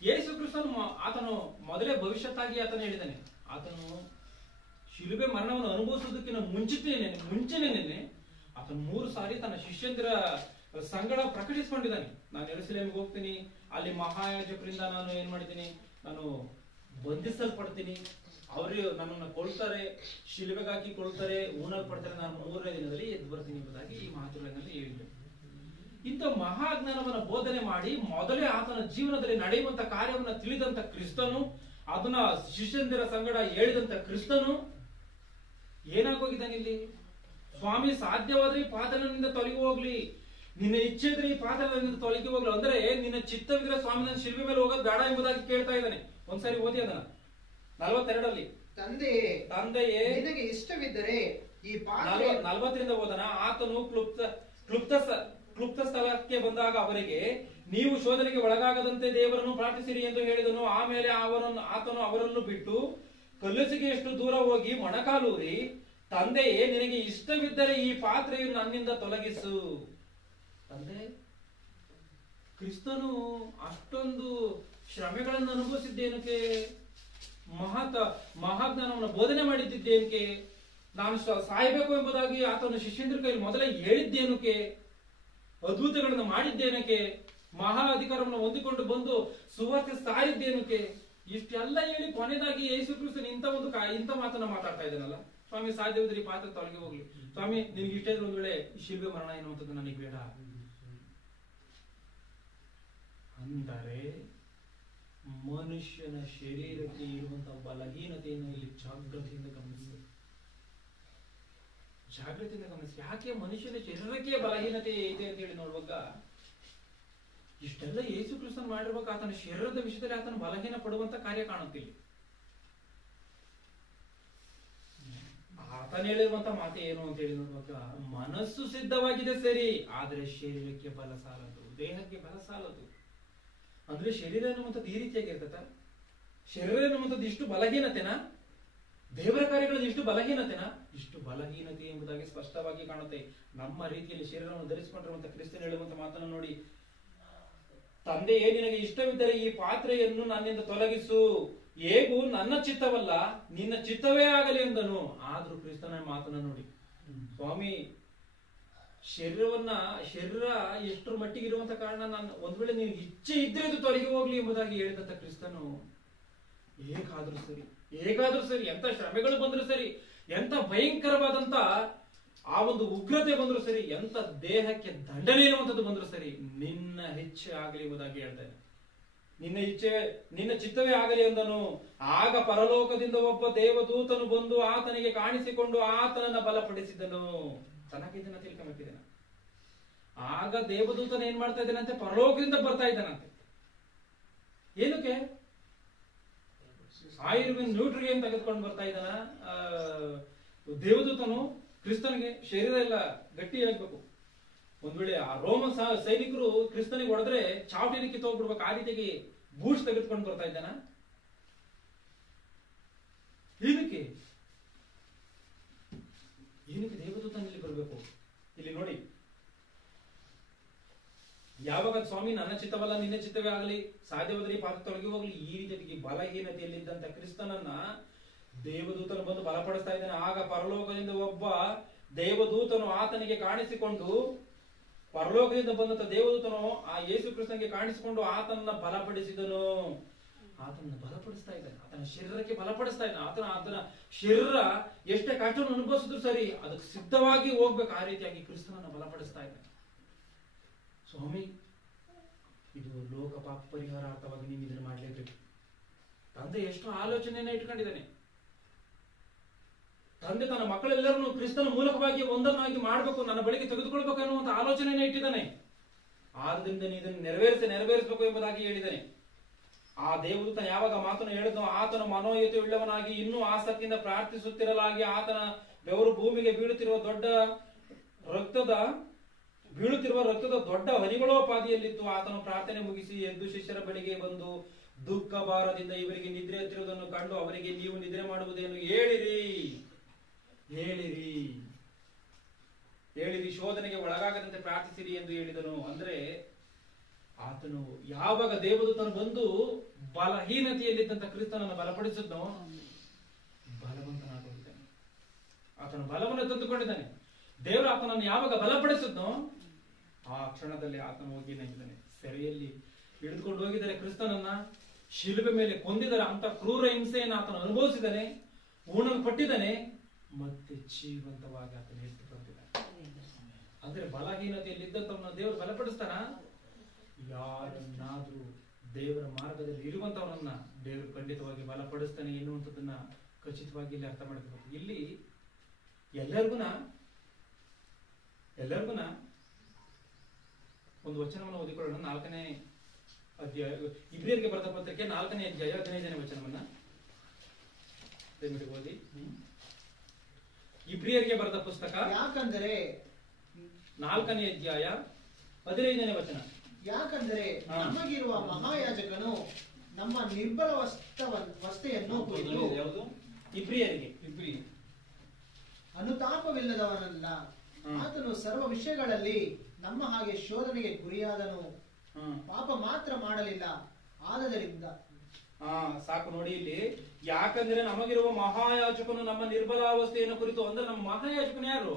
ಯೇಸು ಕ್ರಿಸ್ತನು ಆತನು ಮೊದಲೇ ಭವಿಷ್ಯತ್ತಾಗಿ ಆತನು ಹೇಳಿದ್ದಾನೆ. ಆತನು ಶಿಲುಬೆ ಮರಣವನ್ನು ಅನುಭವಿಸುವುದಕ್ಕಿಂತ ಮುಂಚೆನೆ ಆತನು 3 ಸಾರಿ ತನ್ನ ಶಿಷ್ಯಂದಿರ ಸಂಗಡ ಪ್ರಕಟಿಸಿಕೊಂಡಿದ್ದಾನೆ. ನಾನು ಯೆರೂಸಲೇಮಿಗೆ ಹೋಗ್ತೀನಿ, ಅಲ್ಲಿ ಮಹಾಯಾಜಕರಿಂದ ನಾನು ಏನ್ ಮಾಡಿದ್ದೀನಿ, ನಾನು ಬಂಧಿಸಲ್ಪಡ್ತೀನಿ, ಅವರು ನನ್ನನ್ನು ಕೊಳ್ತಾರೆ, ಶಿಲುಬೆಗೆ ಹಾಕಿ ಕೊಳ್ತಾರೆ, ಊನಲ್ಪಡ್ತಾರೆ, ನಾನು 3ನೇ ದಿನದಲ್ಲಿ ಎದ್ದು ಬರ್ತೀನಿ ಎಂಬುದಾಗಿ ಈ ಮಾತುಗಳಲ್ಲಿ ಹೇಳಿದೆ. ಇಂಥ ಮಹಾಜ್ಞಾನವನ್ನು ಬೋಧನೆ ಮಾಡಿ ಮೊದಲೇ ಆತನ ಜೀವನದಲ್ಲಿ ನಡೆಯುವಂತ ಕಾರ್ಯವನ್ನು ತಿಳಿದಂತ ಕ್ರಿಸ್ತನು, ಅದನ್ನ ಶಿಷ್ಯಂದಿರ ಸಂಗಡ ಹೇಳಿದಂತ ಕ್ರಿಸ್ತನು ಏನಾಗೋಗಿದ್ದಾನೆ ಇಲ್ಲಿ? ಸ್ವಾಮಿ, ಸಾಧ್ಯವಾದ್ರೆ ಈ ಪಾತ್ರನಿಂದ ತೊಲಗಿ ಹೋಗ್ಲಿ, ನಿನ್ನ ಇಚ್ಛೆ ಇದ್ರೆ ಈ ಪಾತ್ರದಿಂದ ತೊಲಗಿ ಹೋಗ್ಲಿ, ಅಂದ್ರೆ ನಿನ್ನ ಚಿತ್ತವಿದ್ರೆ ಸ್ವಾಮಿ ನನ್ನ ಶಿಲ್ಬೆ ಮೇಲೆ ಹೋಗೋದು ಬೇಡ ಎಂಬುದಾಗಿ ಕೇಳ್ತಾ ಇದ್ದಾನೆ. ಒಂದ್ಸರಿ ಓದಿ ಅದನ್ನ 42ರಲ್ಲಿ. ತಂದೆಯೇ ನಿನಗೆ ಇಷ್ಟವಿದ್ದರೆ ಈ 40ರಿಂದ ಓದನ. ಆತನು ಕ್ಲುಪ್ತ ಸ್ಥಳಕ್ಕೆ ಬಂದಾಗ ಅವರಿಗೆ, ನೀವು ಶೋಧನೆಗೆ ಒಳಗಾಗದಂತೆ ದೇವರನ್ನು ಪ್ರಾರ್ಥಿಸಿರಿ ಎಂದು ಹೇಳಿದನು. ಆಮೇಲೆ ಆತನು ಅವರನ್ನು ಬಿಟ್ಟು ಕಲ್ಲುಸಿಗೆಯಷ್ಟು ದೂರ ಹೋಗಿ ಮೊಣಕಾಲೂರಿ, ತಂದೆಯೇ ನಿನಗೆ ಇಷ್ಟವಿದ್ದರೆ ಈ ಪಾತ್ರೆಯನ್ನು ನನ್ನಿಂದ ತೊಲಗಿಸು. ತಂದೆ, ಕ್ರಿಸ್ತನು ಅಷ್ಟೊಂದು ಶ್ರಮೆಗಳನ್ನು ಅನುಭವಿಸಿದ್ದೇನಕ್ಕೆ? ಮಹಾಜ್ಞಾನವನ್ನು ಬೋಧನೆ ಮಾಡಿದ್ದೇನಕ್ಕೆ? ನಾನು ಸಾಯಬೇಕು ಎಂಬುದಾಗಿ ಆತನ ಶಿಷ್ಯಂದ್ರ ಕೈಯಲ್ಲಿ ಮೊದಲೇ ಹೇಳಿದ್ದೇನಕ್ಕೆ? ಅದ್ಭುತಗಳನ್ನು ಮಾಡಿದ್ದೇನಕ್ಕೆ? ಮಹಾ ಅಧಿಕಾರವನ್ನು ಹೊಂದಿಕೊಂಡು ಬಂದು ಸುವಾರ್ತೆ ಸಾರಿದ್ದೇನಕ್ಕೆ? ಇಷ್ಟೆಲ್ಲ ಹೇಳಿ ಕೊನೆಯದಾಗಿ ಯೇಸು ಕ್ರಿಸ್ತನು ಇಂಥ ಮಾತನ್ನ ಮಾತಾಡ್ತಾ ಇದ್ದಾನಲ್ಲ, ಸ್ವಾಮಿ ಸಾಧ್ಯವಿದ್ರೆ ಈ ಪಾತ್ರ ತೊಲಗಿ ಹೋಗ್ಲಿ, ಸ್ವಾಮಿ ನಿನ್ಗೆ ಇಷ್ಟ ಇದ್ರೆ ಒಂದ್ ವೇಳೆ ಶಿಲ್ಬೆ ಮರಣ ಎನ್ನುವಂಥದ್ದು ನನಗೆ ಬೇಡ ಅಂದರೆ ಮನುಷ್ಯನ ಶರೀರಕ್ಕೆ ಇರುವಂತಹ ಬಲಹೀನತೆಯನ್ನು ಇಲ್ಲಿ ಜಾಗೃತಿಯಿಂದ ಗಮನಿಸಿ. ಯಾಕೆ ಮನುಷ್ಯನ ಶರೀರಕ್ಕೆ ಬಲಹೀನತೆ ಇದೆ ಅಂತ ಹೇಳಿ ನೋಡುವಾಗ, ಇಷ್ಟೆಲ್ಲ ಯೇಸು ಕ್ರಿಸ್ತನು ಮಾಡಿರುವಾಗ ಆತನ ಶರೀರದ ವಿಷಯದಲ್ಲಿ ಆತನ ಬಲಹೀನ ಪಡುವಂತ ಕಾರ್ಯ ಕಾಣುತ್ತಿಲ್ಲ. ಆತನ ಹೇಳಿರುವಂತ ಮಾತು ಏನು ಅಂತ ಹೇಳಿ ನೋಡುವಾಗ, ಮನಸ್ಸು ಸಿದ್ಧವಾಗಿದೆ ಸರಿ, ಆದ್ರೆ ಶರೀರಕ್ಕೆ ಬಲ ಸಾಲದು, ದೇಹಕ್ಕೆ ಬಲ ಸಾಲದು. ಅಂದ್ರೆ ಶರೀರ ಎನ್ನುವಂಥದ್ದು ಈ ರೀತಿಯಾಗಿರ್ತದ? ಶರೀರ ಎನ್ನುವಂಥದ್ದು ಇಷ್ಟು ಬಲಹೀನತೆನಾ? ದೇವರ ಕಾರ್ಯಗಳು ಇಷ್ಟು ಬಲಹೀನತೆನಾ? ಇಷ್ಟು ಬಲಹೀನತೆ ಎಂಬುದಾಗಿ ಸ್ಪಷ್ಟವಾಗಿ ಕಾಣುತ್ತೆ. ನಮ್ಮ ರೀತಿಯಲ್ಲಿ ಶರೀರವನ್ನು ಧರಿಸಿಕೊಂಡಿರುವಂತಹ ಕ್ರಿಸ್ತನು ಹೇಳುವಂತ ಮಾತನ್ನು ನೋಡಿ, ತಂದೆಯೇ ನಿನಗೆ ಇಷ್ಟವಿದ್ದರೆ ಈ ಪಾತ್ರೆಯನ್ನು ನನ್ನಿಂದ ತೊಲಗಿಸು, ಹೇಗೂ ನನ್ನ ಚಿತ್ತವಲ್ಲ ನಿನ್ನ ಚಿತ್ತವೇ ಆಗಲಿ ಎಂದನು. ಆದ್ರೂ ಕ್ರಿಸ್ತನ ಮಾತನ್ನ ನೋಡಿ, ಸ್ವಾಮಿ ಶರೀರ ಎಷ್ಟರ ಮಟ್ಟಿಗೆ ಇರುವಂತ ಕಾರಣ ನಾನು ಒಂದ್ ವೇಳೆ ನಿನಗೆ ಇಚ್ಛೆ ಇದ್ರೆ ಇದು ತೊಲಗಿ ಹೋಗ್ಲಿ ಎಂಬುದಾಗಿ ಹೇಳಿದಂತ ಕ್ರಿಸ್ತನು ಹೇಗಾದ್ರೂ ಸರಿ, ಎಂತ ಶ್ರಮೆಗಳು ಬಂದ್ರು ಸರಿ, ಎಂತ ಭಯಂಕರವಾದಂತ ಆ ಒಂದು ಉಗ್ರತೆ ಬಂದ್ರು ಸರಿ, ಎಂತ ದೇಹಕ್ಕೆ ದಂಡನೆ ಎನ್ನುವಂಥದ್ದು ಬಂದ್ರು ಸರಿ, ನಿನ್ನ ಹೆಚ್ಚೆ ಆಗಲಿ ಎಂಬುದಾಗಿ ಹೇಳ್ತಾನೆ. ನಿನ್ನ ಚಿತ್ತವೇ ಆಗಲಿ ಎಂದನು. ಆಗ ಪರಲೋಕದಿಂದ ಒಬ್ಬ ದೇವದೂತನು ಬಂದು ಆತನಿಗೆ ಕಾಣಿಸಿಕೊಂಡು ಆತನನ್ನ ಬಲಪಡಿಸಿದನು. ಚೆನ್ನಾಗಿ ಇದನ್ನ ತಿಳ್ಕೊಂಬಿಟ್ಟಿದ್ದೇನೆ. ಆಗ ದೇವದೂತನ ಏನ್ ಮಾಡ್ತಾ ಇದ್ದಾನಂತೆ? ಪರಲೋಕದಿಂದ ಬರ್ತಾ ಇದ್ದಾನಂತೆ. ಏನಕ್ಕೆ? ಆಯುರ್ವೇದ ನ್ಯೂಟ್ರಿಯನ್ ತೆಗೆದುಕೊಂಡು ಬರ್ತಾ ಇದ್ದಾನ ದೇವದೂತನು. ಕ್ರಿಸ್ತನಿಗೆ ಶರೀರ ಎಲ್ಲ ಗಟ್ಟಿ ಆಗ್ಬೇಕು. ಒಂದ್ ವೇಳೆ ಆ ರೋಮನ್ ಸೈನಿಕರು ಕ್ರಿಸ್ತನಿಗೆ ಹೊಡೆದ್ರೆ ಚಾವಟಿನ ಕಿತ್ತೋಗ್ಬಿಡ್ಬೇಕು, ಆ ರೀತಿಯಾಗಿ ಬೂಸ್ಟ್ ತೆಗೆದುಕೊಂಡು ಬರ್ತಾ ಇದ್ದಾನ. ಏನಕ್ಕೆ ದೇವದೂತನಲ್ಲಿ ಬರಬೇಕು? ಇಲ್ಲಿ ನೋಡಿ, ಯಾವಾಗ ಸ್ವಾಮಿ ನನ್ನ ಚಿತ್ತವಲ್ಲ ನಿನ್ನ ಚಿತ್ತವೇ ಆಗಲಿ, ಸಾಧ್ಯವಾದರೆ ಪಾಪ ತೊಲಗಿ ಹೋಗ್ಲಿ, ಈ ರೀತಿಯಾಗಿ ಬಲಹೀನತೆಯಲ್ಲಿದ್ದಂತ ಕ್ರಿಸ್ತನನ್ನ ದೇವದೂತನು ಬಂದು ಬಲಪಡಿಸ್ತಾ ಇದ್ದಾನೆ. ಆಗ ಪರಲೋಕದಿಂದ ಒಬ್ಬ ದೇವದೂತನು ಆತನಿಗೆ ಕಾಣಿಸಿಕೊಂಡು, ಪರಲೋಕದಿಂದ ಬಂದಂತ ದೇವದೂತನು ಆ ಯೇಸು ಕ್ರಿಸ್ತನಿಗೆ ಕಾಣಿಸಿಕೊಂಡು ಆತನನ್ನ ಬಲಪಡಿಸಿದನು. ಆತನನ್ನ ಬಲಪಡಿಸ್ತಾ ಇದ್ದಾನೆ, ಆತನ ಶರೀರಕ್ಕೆ ಬಲಪಡಿಸ್ತಾ ಇದ್ದಾನೆ. ಆತನ ಶರೀರ ಎಷ್ಟೇ ಕಷ್ಟವನ್ನು ಅನುಭವಿಸಿದ್ರು ಸರಿ, ಅದಕ್ಕೆ ಸಿದ್ಧವಾಗಿ ಹೋಗ್ಬೇಕು. ಆ ರೀತಿಯಾಗಿ ಕ್ರಿಸ್ತನನ್ನ ಬಲಪಡಿಸ್ತಾ ಇದ್ದಾನೆ. ಸ್ವಾಮಿ, ಇದು ಲೋಕ ಪಾಪ ಪರಿಹಾರಾರ್ಥವಾಗಿ ನೀವು ಇದನ್ನು ಮಾಡಲೇಬೇಕು. ತಂದೆ ಎಷ್ಟು ಆಲೋಚನೆಯನ್ನ ಇಟ್ಕೊಂಡಿದ್ದಾನೆ. ತಂದೆ ತನ್ನ ಮಕ್ಕಳೆಲ್ಲರನ್ನು ಕ್ರಿಸ್ತನ ಮೂಲಕವಾಗಿ ಒಂದನ್ನಾಗಿ ಮಾಡಬೇಕು, ನನ್ನ ಬಳಿಗೆ ತೆಗೆದುಕೊಳ್ಬೇಕು ಅನ್ನುವಂತ ಆಲೋಚನೆಯನ್ನ ಇಟ್ಟಿದ್ದಾನೆ. ಆದ್ರಿಂದ ಇದನ್ನು ನೆರವೇರಿಸಬೇಕು ಎಂಬುದಾಗಿ ಹೇಳಿದ್ದಾನೆ. ಆ ದೇವದೂತ ಯಾವಾಗ ಮಾತನ್ನು ಹೇಳಿದ್ನೋ, ಆತನ ಮನೋಯತೆ ಉಳ್ಳವನಾಗಿ ಇನ್ನೂ ಆಸಕ್ತಿಯಿಂದ ಪ್ರಾರ್ಥಿಸುತ್ತಿರಲಾಗಿ ಆತನ ಬೆವರು ಭೂಮಿಗೆ ಬೀಳುತ್ತಿರುವ ರಕ್ತದ ದೊಡ್ಡ ಹನಿಗಳೋಪಾದಿಯಲ್ಲಿತ್ತು. ಆತನು ಪ್ರಾರ್ಥನೆ ಮುಗಿಸಿ ಎದ್ದು ಶಿಷ್ಯರ ಬಳಿಗೆ ಬಂದು ದುಃಖ ಭಾರದಿಂದ ಇವರಿಗೆ ನಿದ್ರೆ ಹತ್ತಿರುವುದನ್ನು ಕಂಡು ಅವರಿಗೆ, ನೀವು ನಿದ್ರೆ ಮಾಡುವುದೇನು? ಹೇಳಿರಿ, ಶೋಧನೆಗೆ ಒಳಗಾಗದಂತೆ ಪ್ರಾರ್ಥಿಸಿರಿ ಎಂದು ಹೇಳಿದನು. ಅಂದ್ರೆ ಆತನು ಯಾವಾಗ ದೇವದೂತನು ಬಂದು ಬಲಹೀನತೆಯಲ್ಲಿದ್ದಂತ ಕ್ರಿಸ್ತನನ್ನು ಬಲಪಡಿಸಿದ್ನೋ, ಬಲವಂತನಾಗಿದ್ದಾನೆ. ಆತನು ಬಲವನ್ನು ತಂದುಕೊಂಡಿದ್ದಾನೆ. ದೇವರು ಆತನನ್ನು ಯಾವಾಗ ಬಲಪಡಿಸಿದ್ನೋ, ಆ ಕ್ಷಣದಲ್ಲಿ ಆತನು ಹೋಗಿ ನಿಂತಿದ್ದಾನೆ. ಸೆರೆಯಲ್ಲಿ ಹಿಡಿದುಕೊಂಡು ಹೋಗಿದ್ದಾರೆ ಕ್ರಿಸ್ತನನ್ನ, ಶಿಲುಬೆ ಮೇಲೆ ಕೊಂದಿದ್ದಾರೆ. ಅಂತ ಕ್ರೂರ ಹಿಂಸೆಯನ್ನು ಆತನು ಅನುಭವಿಸಿದ್ದಾನೆ, ಪಟ್ಟಿದ್ದಾನೆ, ಮತ್ತೆ ಜೀವಂತವಾಗಿ ಆತನು ಎದ್ದು ಬಂದಿದ್ದಾನೆ. ಅಂದ್ರೆ ಬಲಹೀನತೆಯಲ್ಲಿದ್ದಂತವನ್ನ ದೇವರು ಬಲಪಡಿಸ್ತಾನ. ಯಾರನ್ನಾದ್ರೂ ದೇವರ ಮಾರ್ಗದಲ್ಲಿ ಇರುವಂತವರನ್ನ ದೇವರು ಖಂಡಿತವಾಗಿ ಬಲಪಡಿಸ್ತಾನೆ ಎನ್ನುವಂಥದ್ದನ್ನ ಖಚಿತವಾಗಿ ಇಲ್ಲಿ ಅರ್ಥ ಮಾಡ್ಕೋಬೇಕು. ಇಲ್ಲಿ ಎಲ್ಲರಿಗೂ ಒಂದು ವಚನವನ್ನು ಓದಿಕೊಳ್ಳೋಣ. 4ನೇ ಅಧ್ಯಾಯ, ಇಬ್ರಿಯರಿಗೆ ಬರೆದ ಪತ್ರಿಕೆ 4ನೇ ಅಧ್ಯಾಯ 15ನೇ ವಚನವನ್ನ ದಯವಿಟ್ಟು ಓದಿ. ಇಬ್ರಿಯರಿಗೆ ಬರೆದ ಪುಸ್ತಕ, ಯಾಕಂದರೆ 4ನೇ ಅಧ್ಯಾಯ 15ನೇ ವಚನ. ಯಾಕಂದರೆ ನಮಗಿರುವ ಮಹಾಯಾಜಕನು ನಮ್ಮ ನಿರ್ಬಲ ವಸ್ತೆಯನ್ನು ಕುರಿತು ಇಬ್ರಿಯರಿಗೆ ಅನುತಾಪವಿಲ್ಲದವನಲ್ಲ. ಆತನು ಸರ್ವ ವಿಷಯಗಳಲ್ಲಿ ನಮ್ಮ ಹಾಗೆ ಶೋಧನೆಗೆ ಗುರಿಯಾದನು, ಪಾಪ ಮಾತ್ರ ಮಾಡಲಿಲ್ಲ. ಆದದರಿಂದ ಸಾಕು ನೋಡಿ ಇಲ್ಲಿ. ಯಾಕಂದ್ರೆ ನಮಗಿರುವ ಮಹಾಯಾಜಕನು ನಮ್ಮ ನಿರ್ಬಲಾವಸ್ಥೆಯನ್ನು ಕುರಿತು. ಅಂದ್ರೆ ನಮ್ಮ ಮಹಾಯಾಜಕನು ಯಾರು?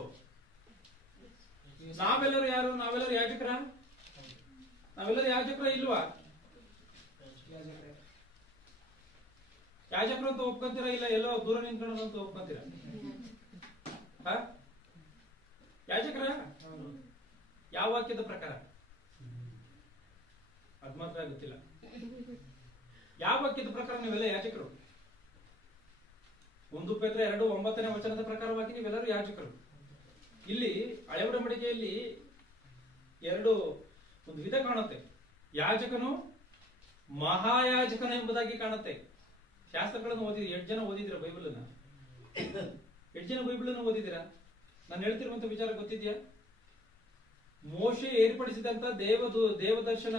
ನಾವೆಲ್ಲರೂ ಯಾರು? ನಾವೆಲ್ಲರೂ ಯಾಜಕರ? ನಾವೆಲ್ಲರೂ ಯಾಜಕರ ಇಲ್ವಾ? ಯಾಜಕರು ಅಂತ ಒಪ್ಕೊಂತೀರಾ? ಇಲ್ಲ ಎಲ್ಲೋ ದೂರ ನಿಂತ್ಕೊಳ್ಳೋದು ಅಂತ ಒಪ್ಕೊಂತೀರಾ? ಯಾಜಕರ ಯಾವ ವಾಕ್ಯದ ಪ್ರಕಾರ? ಅದ್ ಮಾತ್ರ ಗೊತ್ತಿಲ್ಲ. ಯಾವ ವಾಕ್ಯದ ಪ್ರಕಾರ ನೀವೆಲ್ಲ ಯಾಜಕರು? 1 ಪೇತ್ರ 2:9ನೇ ವಚನದ ಪ್ರಕಾರವಾಗಿ ನೀವೆಲ್ಲರೂ ಯಾಜಕರು. ಇಲ್ಲಿ ಹಳೆ ಒಡಂಬಡಿಕೆಯಲ್ಲಿ ಒಂದು ವಿಧ ಕಾಣುತ್ತೆ. ಯಾಜಕನು, ಮಹಾಯಾಜಕನು ಎಂಬುದಾಗಿ ಕಾಣುತ್ತೆ. ಶಾಸ್ತ್ರಗಳನ್ನು ಓದಿದ್ರೆ 8 ಜನ ಓದಿದಿರ ಬೈಬಲನ್ನ? 8 ಜನ ಬೈಬಲನ್ನು ಓದಿದಿರಾ? ನಾನು ಹೇಳ್ತಿರುವಂತ ವಿಚಾರ ಗೊತ್ತಿದ್ಯಾ? ಮೋಶೆ ಏರ್ಪಡಿಸಿದಂತ ದೇವದರ್ಶನ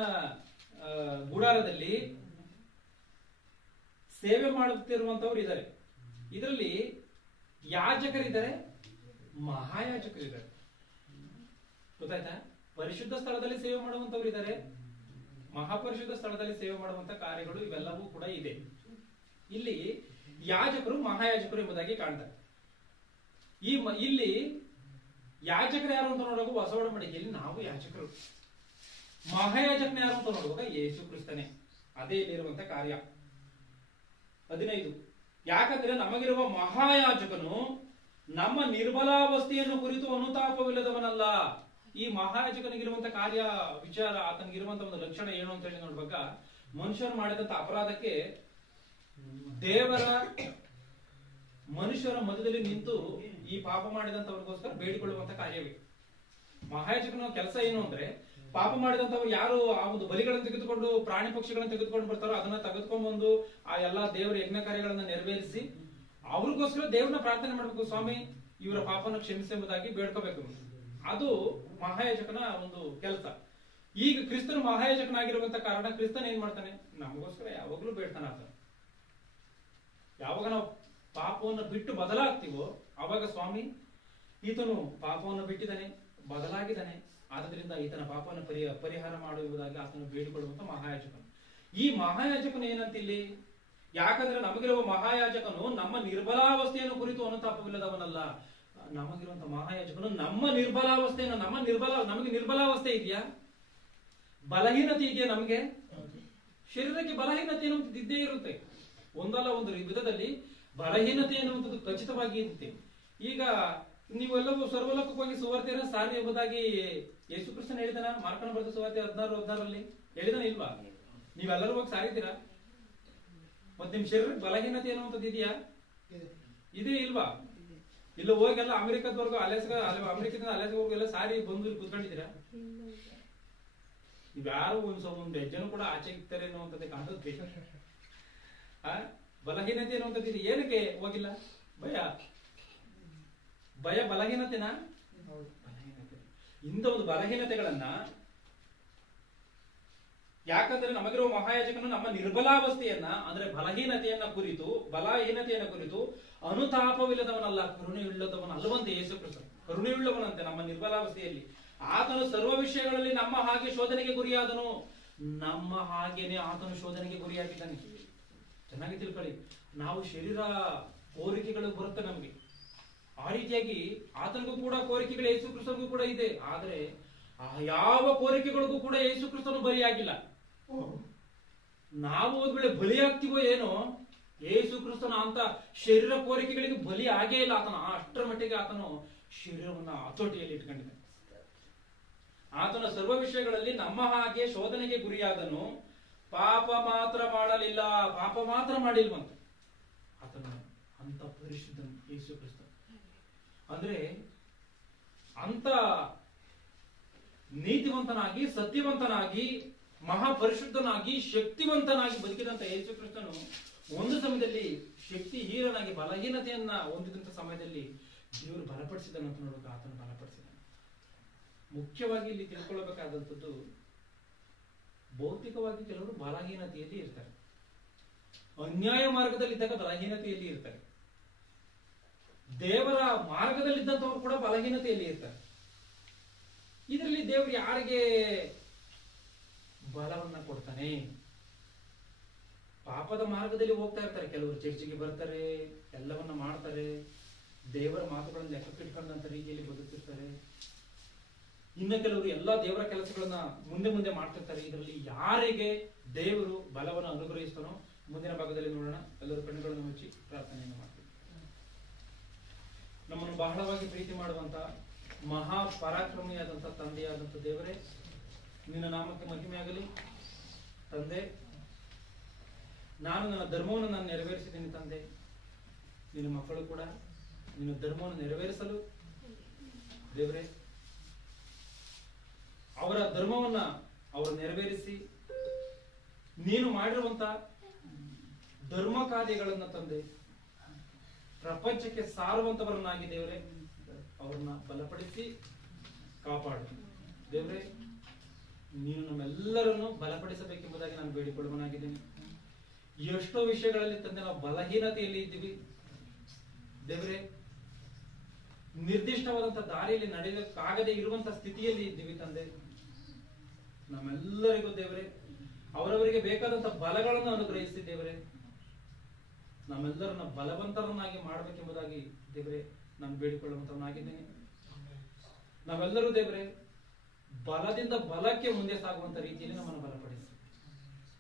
ಗುಡಾರದಲ್ಲಿ ಸೇವೆ ಮಾಡುತ್ತಿರುವಂತವ್ರು ಇದ್ದಾರೆ. ಇದರಲ್ಲಿ ಯಾಜಕರಿದ್ದಾರೆ, ಮಹಾಯಾಜಕರಿದ್ದಾರೆ. ಗೊತ್ತಾಯ್ತಾ? ಪರಿಶುದ್ಧ ಸ್ಥಳದಲ್ಲಿ ಸೇವೆ ಮಾಡುವಂತವ್ರು ಇದ್ದಾರೆ, ಮಹಾಪರಿಶುದ್ಧ ಸ್ಥಳದಲ್ಲಿ ಸೇವೆ ಮಾಡುವಂತ ಕಾರ್ಯಗಳು ಇವೆಲ್ಲವೂ ಕೂಡ ಇದೆ. ಇಲ್ಲಿ ಯಾಜಕರು, ಮಹಾಯಾಜಕರು ಎಂಬುದಾಗಿ ಕಾಣ್ತಾರೆ. ಇಲ್ಲಿ ಯಾಜಕರು ಯಾರು ಅಂತ ನೋಡುವಾಗ ಹೊಸ ಒಡಂಬಡಿಕೆಯಲ್ಲಿ ನಾವು ಯಾಜಕರು, ಮಹಾಯಾಜಕನ ಯಾರು ಅಂತ ನೋಡುವಾಗ ಯೇಸು ಕ್ರಿಸ್ತನೇ. ಅದೇ ಇಲ್ಲಿರುವಂತ ಕಾರ್ಯ. 15, ಯಾಕಂದ್ರೆ ನಮಗಿರುವ ಮಹಾಯಾಜಕನು ನಮ್ಮ ನಿರ್ಬಲಾವಸ್ಥೆಯನ್ನು ಕುರಿತು ಅನುತಾಪವಿಲ್ಲದವನಲ್ಲ. ಈ ಮಹಾಯಾಜಕನಿಗಿರುವಂತ ಕಾರ್ಯ ವಿಚಾರ, ಆತನಿಗಿರುವಂತ ಒಂದು ಲಕ್ಷಣ ಏನು ಅಂತ ಹೇಳಿ ನೋಡುವಾಗ, ಮನುಷ್ಯರು ಮಾಡಿದಂತ ಅಪರಾಧಕ್ಕೆ ದೇವರ ಮನುಷ್ಯರ ಮಧ್ಯದಲ್ಲಿ ನಿಂತು ಈ ಪಾಪ ಮಾಡಿದಂತವ್ರಿಗೋಸ್ಕರ ಬೇಡಿಕೊಳ್ಳುವಂತ ಕಾರ್ಯವೇ. ಮಹಾಯಾಜಕನ ಕೆಲಸ ಏನು ಅಂದ್ರೆ, ಪಾಪ ಮಾಡಿದಂತವ್ರು ಯಾರು ಆ ಒಂದು ಬಲಿಗಳನ್ನು ತೆಗೆದುಕೊಂಡು ಪ್ರಾಣಿ ಪಕ್ಷಿಗಳನ್ನು ತೆಗೆದುಕೊಂಡು ಬರ್ತಾರೋ ಅದನ್ನ ತೆಗೆದುಕೊಂಡು ಬಂದು ಆ ಎಲ್ಲಾ ದೇವರ ಯಜ್ಞ ಕಾರ್ಯಗಳನ್ನ ನೆರವೇರಿಸಿ ಅವ್ರಿಗೋಸ್ಕರ ದೇವ್ರನ್ನ ಪ್ರಾರ್ಥನೆ ಮಾಡ್ಬೇಕು. ಸ್ವಾಮಿ, ಇವರ ಪಾಪನ ಕ್ಷಮಿಸಿ ಎಂಬುದಾಗಿ ಬೇಡ್ಕೋಬೇಕು. ಅದು ಮಹಾಯಾಜಕನ ಒಂದು ಕೆಲಸ. ಈಗ ಕ್ರಿಸ್ತನು ಮಹಾಯಾಜಕನಾಗಿರುವಂತ ಕಾರಣ ಕ್ರಿಸ್ತನ್ ಏನ್ ಮಾಡ್ತಾನೆ, ನಮಗೋಸ್ಕರ ಯಾವಾಗ್ಲೂ ಬೇಡ್ತಾನೆ. ಆತ ಯಾವಾಗ ನಾವು ಪಾಪವನ್ನು ಬಿಟ್ಟು ಬದಲಾಗ್ತೀವೋ ಅವಾಗ ಸ್ವಾಮಿ, ಈತನು ಪಾಪವನ್ನು ಬಿಟ್ಟಿದ್ದಾನೆ, ಬದಲಾಗಿದ್ದಾನೆ, ಆದ್ರಿಂದ ಈತನ ಪಾಪವನ್ನು ಪರಿಹಾರ ಮಾಡುವುದಾಗಿ ಆತನು ಬೇಡಿಕೊಳ್ಳುವಂತ ಮಹಾಯಾಜಕನು. ಈ ಮಹಾಯಾಜಕನು ಏನಂತ ಇಲ್ಲಿ, ಯಾಕಂದ್ರೆ ನಮಗಿರುವ ಮಹಾಯಾಜಕನು ನಮ್ಮ ನಿರ್ಬಲಾವಸ್ಥೆಯನ್ನು ಕುರಿತು ಅನುತಾಪವಿಲ್ಲದವನಲ್ಲ. ನಮಗಿರುವಂತ ಮಹಾಯಾಜಕನು ನಮ್ಮ ನಿರ್ಬಲಾವಸ್ಥೆಯನ್ನು ನಮಗೆ ನಿರ್ಬಲಾವಸ್ಥೆ ಇದೆಯಾ, ಬಲಹೀನತೆ ಇದೆಯಾ? ನಮಗೆ ಶರೀರಕ್ಕೆ ಬಲಹೀನತೆ ಅನ್ನುವಂಥದ್ದು ಇದ್ದೇ ಇರುತ್ತೆ. ಒಂದಲ್ಲ ಒಂದು ವಿಧದಲ್ಲಿ ಬಲಹೀನತೆ ಅನ್ನುವಂಥದ್ದು ಖಚಿತವಾಗಿ ಇರುತ್ತೆ. ಈಗ ನೀವೆಲ್ಲವೂ ಸರ್ವಲೋಕಕ್ಕೆ ಹೋಗಿ ಸುವಾರ್ತೆಯನ್ನು ಸಾರಿ ಎಂಬುದಾಗಿ ಯೇಸು ಕ್ರಿಸ್ತನ ಹೇಳಿದನ. ಮಾರ್ಕನ ಬರೆದ ಸುವಾರ್ತೆ 16:16 ಹೇಳಿದನ ಇಲ್ವಾ? ನೀವೆಲ್ಲರೂ ಹೋಗಿ ಸಾರಿದ್ದೀರಾ? ಮತ್ತೆ ನಿಮ್ ಶರೀರಕ್ಕೆ ಬಲಹೀನತೆ ಅನ್ನುವಂಥದ್ದು ಇದೆಯಾ? ಇದೇ ಇಲ್ವಾ? ಇಲ್ಲ ಹೋಗೆಲ್ಲ ಅಮೆರಿಕದವರೆಗೂ ಅಮೆರಿಕದಿಂದ ಅಲೆಸ್ಗಾವರೆಗೂ ಎಲ್ಲ ಸಾರಿ ಬಂದು ಕೂತ್ಕೊಂಡಿದ್ದೀರಾ? ಇವ್ಯಾರು ಒಂದು ಹೆಜ್ಜೆನೂ ಕೂಡ ಆಚೆ ಇರ್ತಾರೆ ಅನ್ನುವಂಥದ್ದು ಕಾಣ್ತದೆ. ಬಲಹೀನತೆ ಅನ್ನುವಂಥದ್ದು ಇದೆ. ಏನಕ್ಕೆ ಹೋಗಿಲ್ಲ? ಭಯ ಬಲಹೀನತೆನಾ? ಬಲಹೀನತೆ. ಇಂಥ ಒಂದು ಬಲಹೀನತೆಗಳನ್ನ, ಯಾಕಂದ್ರೆ ನಮಗಿರುವ ಮಹಾಯಾಜಕನು ನಮ್ಮ ನಿರ್ಬಲಾವಸ್ಥೆಯನ್ನ ಅಂದ್ರೆ ಬಲಹೀನತೆಯನ್ನ ಕುರಿತು ಅನುತಾಪವಿಲ್ಲದವನಲ್ಲ, ಕರುಣೆಯುಳ್ಳದವನ ಅಲ್ಲವಂತೆ ಯೇಸು ಕ್ರಿಸ್ತ. ಕರುಣೆಯುಳ್ಳವನಂತೆ ನಮ್ಮ ನಿರ್ಬಲಾವಸ್ಥೆಯಲ್ಲಿ. ಆತನು ಸರ್ವ ವಿಷಯಗಳಲ್ಲಿ ನಮ್ಮ ಹಾಗೆ ಶೋಧನೆಗೆ ಗುರಿಯಾದನು. ನಮ್ಮ ಹಾಗೇನೆ ಆತನು ಶೋಧನೆಗೆ ಗುರಿಯಾಗಿದ್ದಾನೆ. ಚೆನ್ನಾಗಿ ತಿಳ್ಕೊಳ್ಳಿ. ನಾವು ಶರೀರ ಕೋರಿಕೆಗಳು ಬರುತ್ತೆ ನಮ್ಗೆ. ಆ ರೀತಿಯಾಗಿ ಆತನಿಗೂ ಕೂಡ ಕೋರಿಕೆಗಳು ಯೇಸು ಕ್ರಿಸ್ತನಿಗೂ ಕೂಡ ಇದೆ. ಆದ್ರೆ ಆ ಯಾವ ಕೋರಿಕೆಗಳಿಗೂ ಕೂಡ ಯೇಸು ಕ್ರಿಸ್ತನು ಬಲಿಯಾಗಿಲ್ಲ. ನಾವು ಒಂದ್ ವೇಳೆ ಬಲಿಯಾಗ್ತೀವೋ ಏನೋ, ಯೇಸು ಕ್ರಿಸ್ತನ ಅಂತ ಶರೀರ ಕೋರಿಕೆಗಳಿಗೆ ಬಲಿ ಆಗೇ ಇಲ್ಲ. ಆತನ ಅಷ್ಟರ ಮಟ್ಟಿಗೆ ಆತನು ಶರೀರವನ್ನ ಹತೋಟಿಯಲ್ಲಿ ಇಟ್ಕೊಂಡಿದ್ದಾನೆ. ಆತನ ಸರ್ವ ವಿಷಯಗಳಲ್ಲಿ ನಮ್ಮ ಹಾಗೆ ಶೋಧನೆಗೆ ಗುರಿಯಾದನು, ಪಾಪ ಮಾತ್ರ ಮಾಡಿಲ್ವಂತೆ. ಆತನ ಅಂತ ಪರಿಶುದ್ಧ ಯೇಸು ಕ್ರಿಸ್ತ ಅಂದ್ರೆ ಅಂತ ನೀತಿವಂತನಾಗಿ, ಸತ್ಯವಂತನಾಗಿ, ಮಹಾಪರಿಶುದ್ಧನಾಗಿ, ಶಕ್ತಿವಂತನಾಗಿ ಬದುಕಿದಂತ ಯೇಸು ಕ್ರಿಸ್ತನು ಒಂದು ಸಮಯದಲ್ಲಿ ಶಕ್ತಿ ಹೀರನಾಗಿ ಬಲಹೀನತೆಯನ್ನ ಹೊಂದಿದಂತ ಸಮಯದಲ್ಲಿ ದೇವರು ಬಲಪಡಿಸಿದನಂತ ನೋಡುವಾಗ ಆತನು ಬಲಪಡಿಸಿದ. ಮುಖ್ಯವಾಗಿ ಇಲ್ಲಿ ತಿಳ್ಕೊಳ್ಬೇಕಾದಂಥದ್ದು, ಭೌತಿಕವಾಗಿ ಕೆಲವರು ಬಲಹೀನತೆಯಲ್ಲಿ ಇರ್ತಾರೆ, ಅನ್ಯಾಯ ಮಾರ್ಗದಲ್ಲಿ ಇದ್ದಾಗ ಬಲಹೀನತೆಯಲ್ಲಿ ಇರ್ತಾರೆ. ದೇವರ ಮಾರ್ಗದಲ್ಲಿದ್ದಂಥವ್ರು ಕೂಡ ಬಲಹೀನತೆಯಲ್ಲಿ ಇರ್ತಾರೆ. ಇದರಲ್ಲಿ ದೇವರು ಯಾರಿಗೆ ಬಲವನ್ನ ಕೊಡ್ತಾನೆ? ಪಾಪದ ಮಾರ್ಗದಲ್ಲಿ ಹೋಗ್ತಾ ಇರ್ತಾರೆ ಕೆಲವರು, ಚರ್ಚಿಗೆ ಬರ್ತಾರೆ, ಎಲ್ಲವನ್ನ ಮಾಡ್ತಾರೆ, ದೇವರ ಮಾತುಗಳನ್ನು ಲೆಕ್ಕಕ್ಕಿಟ್ಕೊಂಡಂತ ರೀತಿಯಲ್ಲಿ ಬದುಕಿರ್ತಾರೆ. ಇನ್ನು ಕೆಲವರು ಎಲ್ಲಾ ದೇವರ ಕೆಲಸಗಳನ್ನ ಮುಂದೆ ಮಾಡ್ತಿರ್ತಾರೆ. ಇದರಲ್ಲಿ ಯಾರಿಗೆ ದೇವರು ಬಲವನ್ನು ಅನುಗ್ರಹಿಸ್ತಾನೋ ಮುಂದಿನ ಭಾಗದಲ್ಲಿ ನೋಡೋಣ. ಎಲ್ಲರೂ ಕಣ್ಣುಗಳನ್ನು ಮುಚ್ಚಿ ಪ್ರಾರ್ಥನೆಯನ್ನು ಮಾಡ್ತೀವಿ. ನಮ್ಮನ್ನು ಬಹಳವಾಗಿ ಪ್ರೀತಿ ಮಾಡುವಂತ ಮಹಾಪರಾಕ್ರಮಿಯಾದಂತ ತಂದೆಯಾದಂತ ದೇವರೇ, ನಿನ್ನ ನಾಮಕ್ಕೆ ಮಹಿಮೆ ಆಗಲಿ. ತಂದೆ, ನನ್ನ ಧರ್ಮವನ್ನು ನಾನು ನೆರವೇರಿಸಿದ್ದೀನಿ ತಂದೆ. ನಿನ್ನ ಮಕ್ಕಳು ಕೂಡ ನಿನ್ನ ಧರ್ಮವನ್ನು ನೆರವೇರಿಸಲು ದೇವರೇ ಅವರ ಧರ್ಮವನ್ನ ಅವರು ನೆರವೇರಿಸಿ ನೀನು ಮಾಡಿರುವಂತ ಧರ್ಮ ಕಾರ್ಯಗಳನ್ನ ತಂದೆ ಪ್ರಪಂಚಕ್ಕೆ ಸಾರುವಂತವರನ್ನಾಗಿ ದೇವರೇ ಅವ್ರನ್ನ ಬಲಪಡಿಸಿ ಕಾಪಾಡು. ದೇವರೇ, ನೀನು ನಮ್ಮೆಲ್ಲರನ್ನು ಬಲಪಡಿಸಬೇಕೆಂಬುದಾಗಿ ನಾನು ಬೇಡಿಕೊಳ್ಳುವನಾಗಿದ್ದೇನೆ. ಎಷ್ಟೋ ವಿಷಯಗಳಲ್ಲಿ ತಂದೆ ನಾವು ಬಲಹೀನತೆಯಲ್ಲಿ ಇದ್ದೀವಿ ದೇವರೇ, ನಿರ್ದಿಷ್ಟವಾದಂತಹ ದಾರಿಯಲ್ಲಿ ನಡೆಯಲಿಕ್ಕಾಗದೇ ಇರುವಂತ ಸ್ಥಿತಿಯಲ್ಲಿ ಇದ್ದೀವಿ ತಂದೆ. ನಮ್ಮೆಲ್ಲರಿಗೂ ದೇವರೇ ಅವರವರಿಗೆ ಬೇಕಾದಂತ ಬಲಗಳನ್ನು ಅನುಗ್ರಹಿಸಿ ದೇವರೇ, ನಮ್ಮೆಲ್ಲರನ್ನ ಬಲವಂತರನ್ನಾಗಿ ಮಾಡಬೇಕೆಂಬುದಾಗಿ ದೇವರೇ ನಾನು ಬೇಡಿಕೊಳ್ಳುವಂತವನಾಗಿದ್ದೇನೆ. ನಾವೆಲ್ಲರೂ ದೇವರೇ ಬಲದಿಂದ ಬಲಕ್ಕೆ ಮುಂದೆ ಸಾಗುವಂತ ರೀತಿಯಲ್ಲಿ ನಮ್ಮನ್ನು ಬಲಪಡಿಸಿ.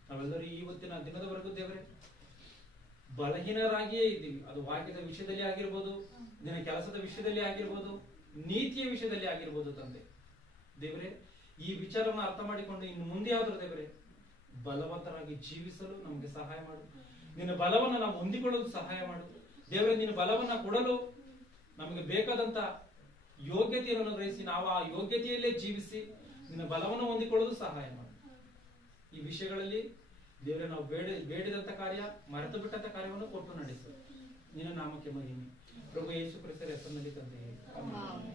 ನಾವೆಲ್ಲರೂ ಇವತ್ತಿನ ದಿನದವರೆಗೂ ದೇವರೇ ಬಲಹೀನರಾಗಿಯೇ ಇದ್ದೀವಿ. ಅದು ವಾಕ್ಯದ ವಿಷಯದಲ್ಲಿ ಆಗಿರ್ಬೋದು, ದಿನ ಕೆಲಸದ ವಿಷಯದಲ್ಲಿ ಆಗಿರ್ಬೋದು, ನೀತಿಯ ವಿಷಯದಲ್ಲಿ ಆಗಿರ್ಬೋದು ತಂದೆ. ದೇವರೇ, ಈ ವಿಚಾರವನ್ನು ಅರ್ಥ ಮಾಡಿಕೊಂಡು ಇನ್ನು ಮುಂದೆ ಆದ್ರೂ ದೇವರೇ ಬಲವಂತರಾಗಿ ಜೀವಿಸಲು ನಮಗೆ ಸಹಾಯ ಮಾಡು. ನಿನ್ನ ಬಲವನ್ನ ನಾವು ಹೊಂದಿಕೊಳ್ಳಲು ಸಹಾಯ ಮಾಡು ದೇವರೇ. ನಿನ್ನ ಬಲವನ್ನ ಕೊಡಲು ನಮಗೆ ಬೇಕಾದಂತ ಯೋಗ್ಯತೆಯನ್ನು ಗ್ರಹಿಸಿ ನಾವು ಆ ಯೋಗ್ಯತೆಯಲ್ಲೇ ಜೀವಿಸಿ ನಿನ್ನ ಬಲವನ್ನು ಹೊಂದಿಕೊಳ್ಳಲು ಸಹಾಯ ಮಾಡು. ಈ ವಿಷಯಗಳಲ್ಲಿ ದೇವರೇ ನಾವು ಬೇಡಿದಂತ ಕಾರ್ಯ, ಮರೆತು ಬಿಟ್ಟಂತ ಕಾರ್ಯವನ್ನು ಕೊಟ್ಟು ನಡೆಸು. ನಿನ್ನ ನಾಮಕ್ಕೆ ಮಹಿಮೆ. ಪ್ರಭು ಯೇಸು ಕ್ರಿಸ್ತರ ಹೆಸರಿನಲ್ಲಿ ತಂದೆಯೇ. ಆಮೆನ್.